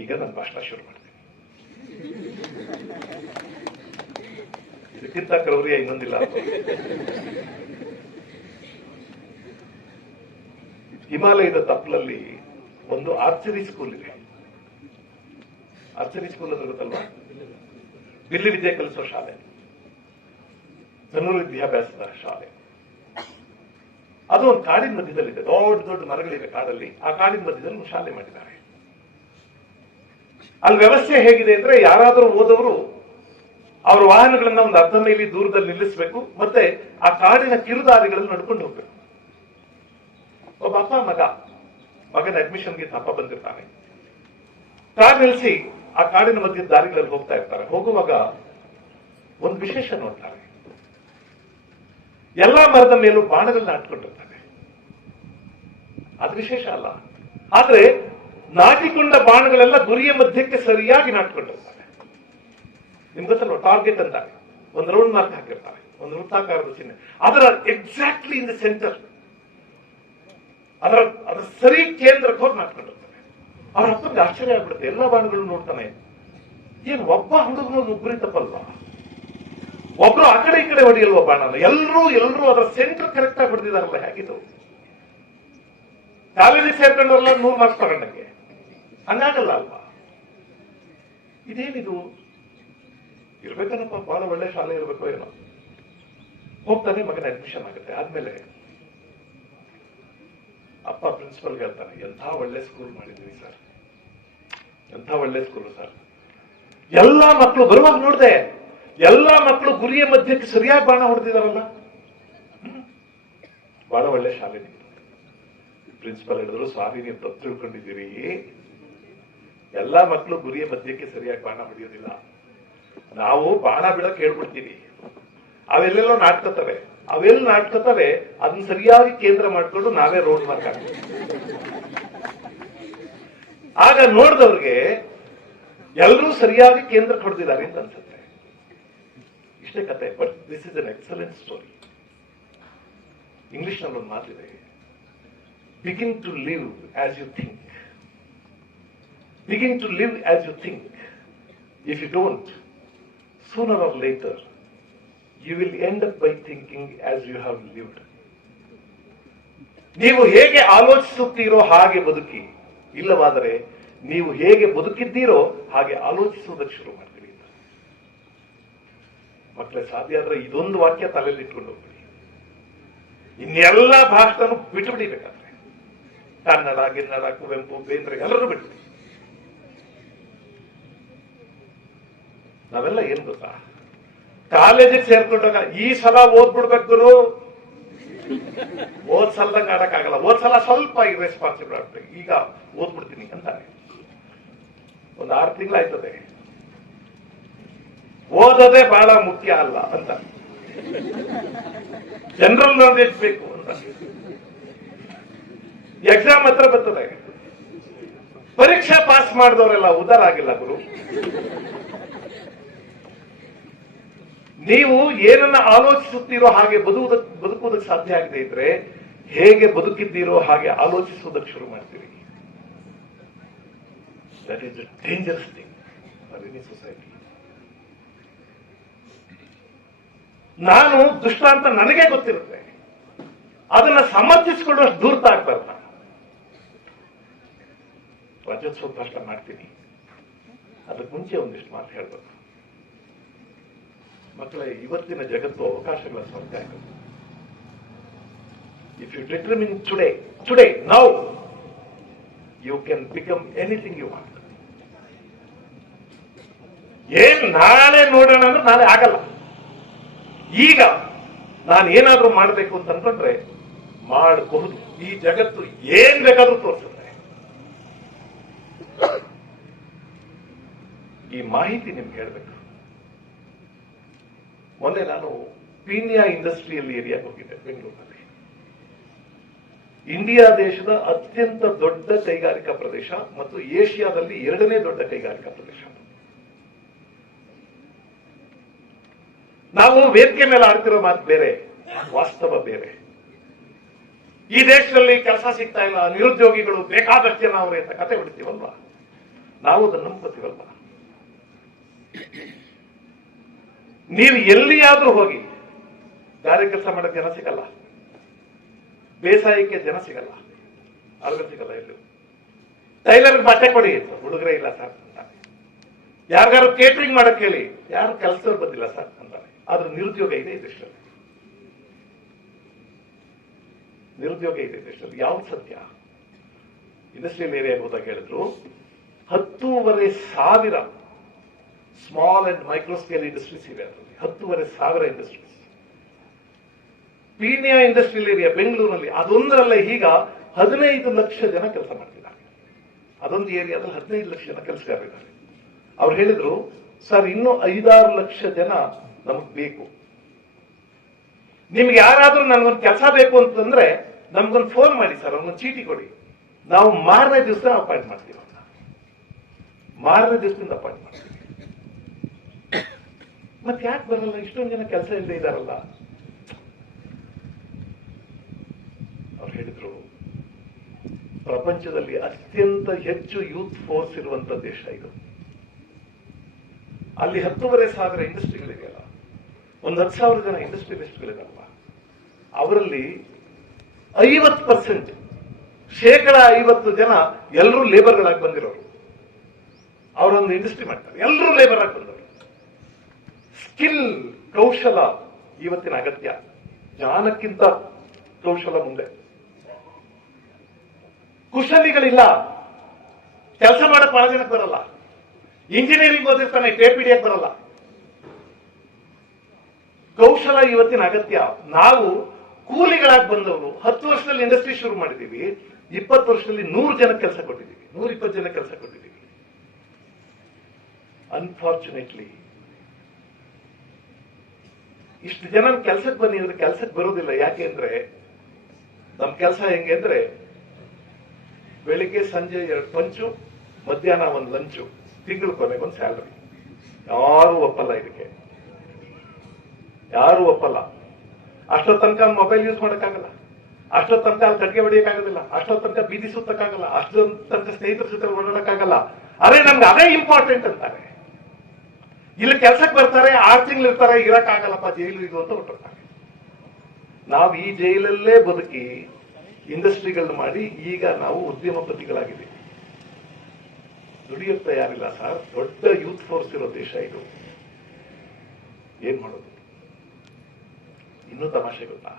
ಈಗ ನನ್ನ ಭಾಷಣ ಶುರು ಮಾಡ್ತೀನಿ. ಇದಕ್ಕಿಂತ ಕ್ರೌರ್ಯ ಇನ್ನೊಂದಿಲ್ಲ. ಹಿಮಾಲಯದ ತಪ್ಪಲಲ್ಲಿ ಒಂದು ಆರ್ಚರಿ ಸ್ಕೂಲ್ ಇದೆ. ಆರ್ಚರಿ ಸ್ಕೂಲ್ ಅಂದ್ರೆ ಗೊತ್ತಲ್ವಾ? ಬಿಲ್ಲು ವಿದ್ಯೆ ಕಲಿಸೋ ಶಾಲೆ, ಧನುರ್ ವಿದ್ಯಾಭ್ಯಾಸದ ಶಾಲೆ. ಅದು ಒಂದು ಕಾಡಿನ ಮಧ್ಯದಲ್ಲಿದೆ. ದೊಡ್ಡ ದೊಡ್ಡ ಮರಗಳಿವೆ ಕಾಡಲ್ಲಿ. ಆ ಕಾಡಿನ ಮಧ್ಯದಲ್ಲಿ ಒಂದು ಶಾಲೆ ಮಾಡಿದ್ದಾರೆ. ಅಲ್ಲಿ ವ್ಯವಸ್ಥೆ ಹೇಗಿದೆ ಅಂದ್ರೆ, ಯಾರಾದರೂ ಹೋದವರು ಅವರ ವಾಹನಗಳನ್ನ ಒಂದು ಅರ್ಧ ಮೈಲಿ ದೂರದಲ್ಲಿ ನಿಲ್ಲಿಸಬೇಕು, ಮತ್ತೆ ಆ ಕಾಡಿನ ಕಿರುದಾರಿಗಳಲ್ಲಿ ನಡ್ಕೊಂಡು ಹೋಗ್ಬೇಕು. ಒಬ್ಬ ಅಪ್ಪ ಮಗನ ಅಡ್ಮಿಷನ್ಗೆ ಅಪ್ಪ ಬಂದಿರ್ತಾನೆ. ಕಾರ್ ನಿಲ್ಲಿಸಿ ಆ ಕಾಡಿನ ಮಧ್ಯದ ದಾರಿಗಳಲ್ಲಿ ಹೋಗ್ತಾ ಇರ್ತಾರೆ. ಹೋಗುವಾಗ ಒಂದು ವಿಶೇಷ ನೋಡ್ತಾರೆ. ಎಲ್ಲಾ ಮರದ ಮೇಲೂ ಬಾಣಗಳನ್ನ ನಾಟ್ಕೊಂಡಿರ್ತಾರೆ. ಅದು ವಿಶೇಷ ಅಲ್ಲ, ಆದ್ರೆ ನಾಟಿಕೊಂಡ ಬಾಣಗಳೆಲ್ಲ ಗುರಿಯ ಮಧ್ಯಕ್ಕೆ ಸರಿಯಾಗಿ ನಾಟ್ಕೊಂಡಿರ್ತಾರೆ. ನಿಮ್ಗೆ ಗೊತ್ತಲ್ವ, ಟಾರ್ಗೆಟ್ ಅಂತಾರೆ. ಒಂದು ರೌಂಡ್ ಮಾರ್ಕ್ ಹಾಕಿರ್ತಾರೆ, ಒಂದು ವೃತ್ತಾಕಾರದ ಚಿಹ್ನೆ. ಅದರ ಎಕ್ಸಾಕ್ಟ್ಲಿ ಇನ್ ದ ಸೆಂಟರ್, ಅದರ ಸರಿ ಕೇಂದ್ರಕ್ಕೆ ಹೋಗಿ ನಾಟ್ಕೊಂಡಿರ್ತಾರೆ. ಅವ್ರ ಅಪ್ಪನಿಗೆ ಆಶ್ಚರ್ಯ ಆಗ್ಬಿಡುತ್ತೆ. ಎಲ್ಲ ಬಾಣಗಳು ನೋಡ್ತಾನೆ, ಏನು ಒಬ್ಬ ಹುಡುಗನು ಗುರಿ ತಪ್ಪಲ್ವಾ? ಒಬ್ರು ಆ ಕಡೆ ಈ ಕಡೆ ಹೊಡೆಯಲ್ವ ಬಾಣನ? ಎಲ್ಲರೂ ಅದರ ಸೆಂಟರ್ ಕರೆಕ್ಟ್ ಆಗಿ ಹೊಡೆದಿದಾರಲ್ಲ, ಹೇಗಿದ್ದು? ಕಾಲೇಜಿಗೆ ಸೇರ್ಕೊಂಡವರೆಲ್ಲ 100 ಮಾರ್ಕ್ಸ್ ತಗೊಂಡಂಗೆ ಹಂಗಾಗಲ್ಲ ಅಲ್ವಾ? ಇದೇನಿದು? ಇರ್ಬೇಕನ್ನಪ್ಪ, ಬಹಳ ಒಳ್ಳೆ ಶಾಲೆ ಇರ್ಬೇಕು ಏನೋ. ಹೋಗ್ತಾನೆ, ಮಗನ ಅಡ್ಮಿಷನ್ ಆಗುತ್ತೆ. ಆದ್ಮೇಲೆ ಅಪ್ಪ ಪ್ರಿನ್ಸಿಪಲ್ ಹೇಳ್ತಾನೆ, ಎಂಥ ಒಳ್ಳೆ ಸ್ಕೂಲ್ ಮಾಡಿದ್ವಿ ಸರ್, ಎಂಥ ಒಳ್ಳೆ ಸ್ಕೂಲ್ ಸರ್. ಎಲ್ಲಾ ಮಕ್ಕಳು ಬರುವಾಗ ನೋಡಿದೆ, ಎಲ್ಲಾ ಮಕ್ಕಳು ಗುರಿಯ ಮಧ್ಯಕ್ಕೆ ಸರಿಯಾಗಿ ಬಾಣ ಹೊಡೆದಿದಾರಲ್ಲ, ಬಹಳ ಒಳ್ಳೆ ಶಾಲೆ. ಪ್ರಿನ್ಸಿಪಲ್ ಹೇಳಿದ್ರು, ಸ್ವಾಮಿ ನೀವು ತಪ್ಪು ತಿಳ್ಕೊಂಡಿದ್ದೀರಿ, ಎಲ್ಲಾ ಮಕ್ಕಳು ಗುರಿಯ ಮಧ್ಯಕ್ಕೆ ಸರಿಯಾಗಿ ಬಾಣ ಹೊಡೆಯೋದಿಲ್ಲ. ನಾವು ಬಾಣ ಬಿಡಕ್ ಹೇಳ್ಬಿಡ್ತೀವಿ, ಅವೆಲ್ಲೆಲ್ಲೋ ನಾಟ್ಕೋತವೆ. ಅವೆಲ್ಲ ನಾಟ್ಕೋತವೆ, ಅದನ್ನ ಸರಿಯಾಗಿ ಕೇಂದ್ರ ಮಾಡ್ಕೊಂಡು ನಾವೇ ರೋಡ್ ಮಾರ್ಕ್ ಹಾಕ್ತೀವಿ. ಆಗ ನೋಡಿದವ್ರಿಗೆ ಎಲ್ಲರೂ ಸರಿಯಾಗಿ ಕೇಂದ್ರ ಹೊಡೆದಿದ್ದಾರೆ ಅಂತ ಅನ್ಸುತ್ತೆ. ಇಷ್ಟೇ ಕತೆ. But this is an excellent story. ಇಂಗ್ಲಿಷ್ನಲ್ಲಿ ಒಂದು ಮಾತಿದೆ, begin to live as you think. Begin to live as you think. If you don't, sooner or later, you will end up by thinking as you have lived. ನೀವು ಹೇಗೆ ಆಲೋಚಿಸುತ್ತೀರೋ ಹಾಗೆ ಬದುಕಿ, ಇಲ್ಲವಾದರೆ ನೀವು ಹೇಗೆ ಬದುಕಿದ್ದೀರೋ ಹಾಗೆ ಆಲೋಚಿಸುವುದಕ್ಕೆ ಶುರು ಮಾಡ್ತೀರಿ. ಮಕ್ಕಳೇ, ಸಾಧ್ಯ ಆದ್ರೆ ಇದೊಂದು ವಾಕ್ಯ ತಲೆಯಲ್ಲಿ ಇಟ್ಕೊಂಡು ಹೋಗ್ಬಿಡಿ. ಇನ್ನೆಲ್ಲ ಭಾಷೆನೂ ಬಿಟ್ಟು ಬಿಡಿಬೇಕಾದ್ರೆ, ಕನ್ನಡ ಗಿನ್ನಡ ಕುವೆಂಪು ಬೇಂದ್ರೆ ಎಲ್ಲರೂ ಬಿಟ್ಟು. ನಾವೆಲ್ಲ ಏನ್ ಗೊತ್ತಾ, ಕಾಲೇಜಿಗೆ ಸೇರ್ಕೊಂಡಾಗ ಈ ಸಲ ಓದ್ಬಿಡ್ಬೇಕು, ಓದ್ ಸಲದಂಗ ಆಡಕ್ಕಾಗಲ್ಲ, ಓದ್ ಸಲ ಸ್ವಲ್ಪ ಇರ್ರೆಸ್ಪಾನ್ಸಿಬಲ್ ಆಗ್ತದೆ, ಈಗ ಓದ್ಬಿಡ್ತೀನಿ ಅಂತಾರೆ. ಒಂದು 6 ತಿಂಗಳಾಯ್ತದೆ, ಓದೋದೇ ಬಹಳ ಮುಖ್ಯ ಅಲ್ಲ ಅಂತ, ಜನರಲ್ ನಾಲೆಜ್ ಬೇಕು ಅಂತ. ಎಕ್ಸಾಮ್ ಹತ್ರ ಬರ್ತದೆ, ಪರೀಕ್ಷೆ ಪಾಸ್ ಮಾಡಿದವರೆಲ್ಲ ಉದಾರ ಆಗಿಲ್ಲ ಗುರು. ನೀವು ಏನನ್ನ ಆಲೋಚಿಸುತ್ತೀರೋ ಹಾಗೆ ಬದುಕುವುದಕ್ಕೆ ಸಾಧ್ಯ ಆಗದೆ ಇದ್ರೆ, ಹೇಗೆ ಬದುಕಿದ್ದೀರೋ ಹಾಗೆ ಆಲೋಚಿಸುವುದಕ್ಕೆ ಶುರು ಮಾಡ್ತೀರಿ. That is the dangerous thing for any society. ನಾನು ದುಷ್ಟ ಅಂತ ನನಗೆ ಗೊತ್ತಿರುತ್ತೆ, ಅದನ್ನ ಸಮರ್ಥಿಸಿಕೊಳ್ಳುವಷ್ಟು ದೂರ ಆಗ್ಬಾರ್ದು. ನಾನು ರಾಜ್ಯೋತ್ಸವ ಭಾಷಣ ಮಾಡ್ತೀನಿ, ಅದಕ್ಕೆ ಮುಂಚೆ ಒಂದಿಷ್ಟು ಮಾತು ಹೇಳ್ಬೇಕು. ಮಕ್ಕಳೇ, ಇವತ್ತಿನ ಜಗತ್ತು ಅವಕಾಶಗಳ ಸ್ಪರ್ಧೆ ಆಗುತ್ತೆ. If you determine today now, you can become anything you want. ಏನ್ ನಾಳೆ ನೋಡೋಣ ಅಂದ್ರೆ ನಾಳೆ ಆಗಲ್ಲ. ಈಗ ನಾನು ಏನಾದ್ರೂ ಮಾಡಬೇಕು ಅಂತ ಅನ್ಕೊಂಡ್ರೆ ಮಾಡಬಹುದು. ಈ ಜಗತ್ತು ಏನ್ ಬೇಕಾದ್ರೂ ತೋರಿಸುತ್ತೆ. ಈ ಮಾಹಿತಿ ನಿಮ್ಗೆ ಹೇಳ್ಬೇಕು. ಮೊನ್ನೆ ನಾನು ಪೀಣ್ಯ ಇಂಡಸ್ಟ್ರಿಯಲ್ ಏರಿಯಾಗೆ ಹೋಗಿದ್ದೆ ಬೆಂಗಳೂರಿನಲ್ಲಿ. ಇಂಡಿಯಾ ದೇಶದ ಅತ್ಯಂತ ದೊಡ್ಡ ಕೈಗಾರಿಕಾ ಪ್ರದೇಶ ಮತ್ತು ಏಷ್ಯಾದಲ್ಲಿ 2ನೇ ದೊಡ್ಡ ಕೈಗಾರಿಕಾ ಪ್ರದೇಶ. ನಾವು ವೇದಿಕೆ ಮೇಲೆ ಆಡ್ತಿರೋ ಮಾತು ಬೇರೆ, ವಾಸ್ತವ ಬೇರೆ. ಈ ದೇಶದಲ್ಲಿ ಕೆಲಸ ಸಿಗ್ತಾ ಇಲ್ಲ, ನಿರುದ್ಯೋಗಿಗಳು ಬೇಕಾದಷ್ಟು ಜನ ಅವರೇ ಅಂತ ಕತೆ ಬಿಡ್ತೀವಲ್ವಾ, ನಾವು ಅದನ್ನು ನಂಬ್ಕೋತೀವಲ್ವಾ. ನೀವು ಎಲ್ಲಿಯಾದ್ರೂ ಹೋಗಿ ಗಾರೆ ಕೆಲಸ ಮಾಡಕ್ಕೆ ಜನ ಸಿಗಲ್ಲ, ಬೇಸಾಯಕ್ಕೆ ಜನ ಸಿಗಲ್ಲ, ಅರ್ಗ ಸಿಗಲ್ಲ. ಎಲ್ಲೂ ಟೈಲರ್ ಬಟ್ಟೆ ಕೊಡಿ, ಹುಡುಗರೇ ಇಲ್ಲ ಸರ್ ಅಂತಾರೆ. ಯಾರಿಗಾರು ಕೇಟರಿಂಗ್ ಮಾಡಕ್ ಹೇಳಿ, ಯಾರು ಕೆಲಸದವ್ರು ಬಂದಿಲ್ಲ ಸರ್ ಅಂತಾರೆ. ಆದ್ರೆ ನಿರುದ್ಯೋಗ ಇದೆ ಈ ದೇಶದಲ್ಲಿ, ನಿರುದ್ಯೋಗ ಇದೆ ದೇಶದಲ್ಲಿ. ಯಾವ್ದು ಸತ್ಯ? ಇಂಡಸ್ಟ್ರಿಯಲ್ ಏರಿಯಾ ಹೋದಾಗ ಹೇಳಿದ್ರು 10,500 small and micro scale industries ಇವೆ. ಅದರಲ್ಲಿ 10,500 ಇಂಡಸ್ಟ್ರೀಸ್. ಪೀಣ್ಯ ಇಂಡಸ್ಟ್ರಿಯಲ್ ಏರಿಯಾ ಬೆಂಗಳೂರಿನಲ್ಲಿ ಅದೊಂದರಲ್ಲೇ ಈಗ 15 ಲಕ್ಷ ಜನ ಕೆಲಸ ಮಾಡ್ತಿದ್ದಾರೆ. ಅದೊಂದು ಏರಿಯಾದಲ್ಲಿ 15 ಲಕ್ಷ ಜನ ಕೆಲಸಗಾರರಿದ್ದಾರೆ. ಅವ್ರು ಹೇಳಿದ್ರು, ಸರ್ ಇನ್ನೂ 5-6 ಲಕ್ಷ ಜನ ನಮಗ್ ಬೇಕು. ನಿಮ್ಗೆ ಯಾರಾದ್ರೂ ನನ್ಗೊಂದು ಕೆಲಸ ಬೇಕು ಅಂತಂದ್ರೆ ನಮ್ಗೊಂದು ಫೋನ್ ಮಾಡಿ ಸರ್, ಅವ್ರಿಗೊಂದು ಚೀಟಿ ಕೊಡಿ, ನಾವು ಮಾರನೇ ದಿವಸ ಅಪಾಯಿಂಟ್ ಮಾಡ್ತೀವಿ. ಮಾರನೇ ದಿವಸದಿಂದ ಅಪಾಯಿಂಟ್ ಮಾಡ್ತೀವಿ. ಮತ್ತೆ ಯಾಕೆ ಬರಲ್ಲ? ಇಷ್ಟೊಂದು ಜನ ಕೆಲಸ ಇಲ್ಲದೆ ಇದ್ದಾರಲ್ಲ. ಅವ್ರು ಹೇಳಿದ್ರು, ಪ್ರಪಂಚದಲ್ಲಿ ಅತ್ಯಂತ ಹೆಚ್ಚು ಯೂತ್ ಫೋರ್ಸ್ ಇರುವಂತ ದೇಶ ಇದು. ಅಲ್ಲಿ 10,500 ಇಂಡಸ್ಟ್ರಿಗಳಿದೆಯಲ್ಲ, ಒಂದು 10,000 ಜನ ಇಂಡಸ್ಟ್ರಿಯಲಿಸ್ಟ್ಗಳಿದಾರಲ್ಲ, ಅವರಲ್ಲಿ 50%, 50% ಜನ ಎಲ್ಲರೂ ಲೇಬರ್ಗಳಾಗಿ ಬಂದಿರೋರು. ಅವರೊಂದು ಇಂಡಸ್ಟ್ರಿ ಮಾಡ್ತಾರೆ, ಎಲ್ಲರೂ ಲೇಬರ್ ಆಗಿ ಬಂದವರು. ಸ್ಕಿಲ್, ಕೌಶಲ ಇವತ್ತಿನ ಅಗತ್ಯ. ಜ್ಞಾನಕ್ಕಿಂತ ಕೌಶಲ ಮುಂದೆ. ಕುಶಲಿಗಳಿಲ್ಲ, ಕೆಲಸ ಮಾಡಕ್ ಬಹಳ ಜನಕ್ಕೆ ಬರಲ್ಲ. ಇಂಜಿನಿಯರಿಂಗ್ ಓದಿರ್ತಾನೆ, ಟೇಪ್ ಹಿಡಿಯಕ್ ಬರಲ್ಲ. ಕೌಶಲ ಇವತ್ತಿನ ಅಗತ್ಯ. ನಾವು ಕೂಲಿಗಳಾಗಿ ಬಂದವರು 10 ವರ್ಷದಲ್ಲಿ ಇಂಡಸ್ಟ್ರಿ ಶುರು ಮಾಡಿದೀವಿ, 20 ವರ್ಷದಲ್ಲಿ 100 ಜನ ಕೆಲಸ ಕೊಟ್ಟಿದ್ದೀವಿ, 120 ಜನ ಕೆಲಸ ಕೊಟ್ಟಿದ್ದೀವಿ. ಅನ್ಫಾರ್ಚುನೇಟ್ಲಿ ಇಷ್ಟು ಜನ ಕೆಲಸಕ್ಕೆ ಬನ್ನಿ ಅಂದ್ರೆ ಕೆಲಸಕ್ಕೆ ಬರೋದಿಲ್ಲ. ಯಾಕೆ ಅಂದ್ರೆ ನಮ್ ಕೆಲಸ ಹೆಂಗೆ ಅಂದ್ರೆ ಬೆಳಿಗ್ಗೆ ಸಂಜೆ 2 ಪಂಚು, ಮಧ್ಯಾಹ್ನ 1 ಲಂಚು, ತಿಂಗಳ ಕೊನೆಗೆ 1 ಸ್ಯಾಲರಿ. ಯಾರು ಒಪ್ಪಲ್ಲ ಇದಕ್ಕೆ, ಯಾರು ಒಪ್ಪಲ್ಲ. ಅಷ್ಟೋ ತನಕ ಮೊಬೈಲ್ ಯೂಸ್ ಮಾಡಕ್ಕಾಗಲ್ಲ. ಅಷ್ಟೊತ್ತು ತನಕ ಅಲ್ಲಿ ಕಟ್ಗೆ ಹೊಡಿಯಕ್ಕಾಗೋದಿಲ್ಲ, ಅಷ್ಟೊತ್ತು ತನಕ ಬೀದಿ ಸುತ್ತಕ್ಕಾಗಲ್ಲ, ಅಷ್ಟೊಂದು ತನಕ ಸ್ನೇಹಿತರ ಜೊತೆ ಓಡಾಡಕ್ಕಾಗಲ್ಲ. ಅದೇ ನಮ್ಗೆ ಅದೇ ಇಂಪಾರ್ಟೆಂಟ್ ಅಂತಾರೆ. ಇಲ್ಲಿ ಕೆಲ್ಸಕ್ಕೆ ಬರ್ತಾರೆ, 6 ತಿಂಗಳು ಇರ್ತಾರೆ, ಇರಕ್ಕಾಗಲ್ಲಪ್ಪ ಜೈಲು ಇದು ಅಂತ ಹೊರಟಿರ್ತಾರೆ. ನಾವು ಈ ಜೈಲಲ್ಲೇ ಬದುಕಿ ಇಂಡಸ್ಟ್ರಿಗಳನ್ನ ಮಾಡಿ ಈಗ ನಾವು ಉದ್ಯಮಪತಿಗಳಾಗಿದ್ದೀವಿ. ದುಡಿಯೋಕ್ ತಯಾರಿಲ್ಲ ಸರ್. ದೊಡ್ಡ ಯೂತ್ ಫೋರ್ಸ್ ಇರೋ ದೇಶ ಇದು. ಏನ್ ಮಾಡೋದು? ಇನ್ನೂ ತಮಾಷೆ ಗೊತ್ತಾ,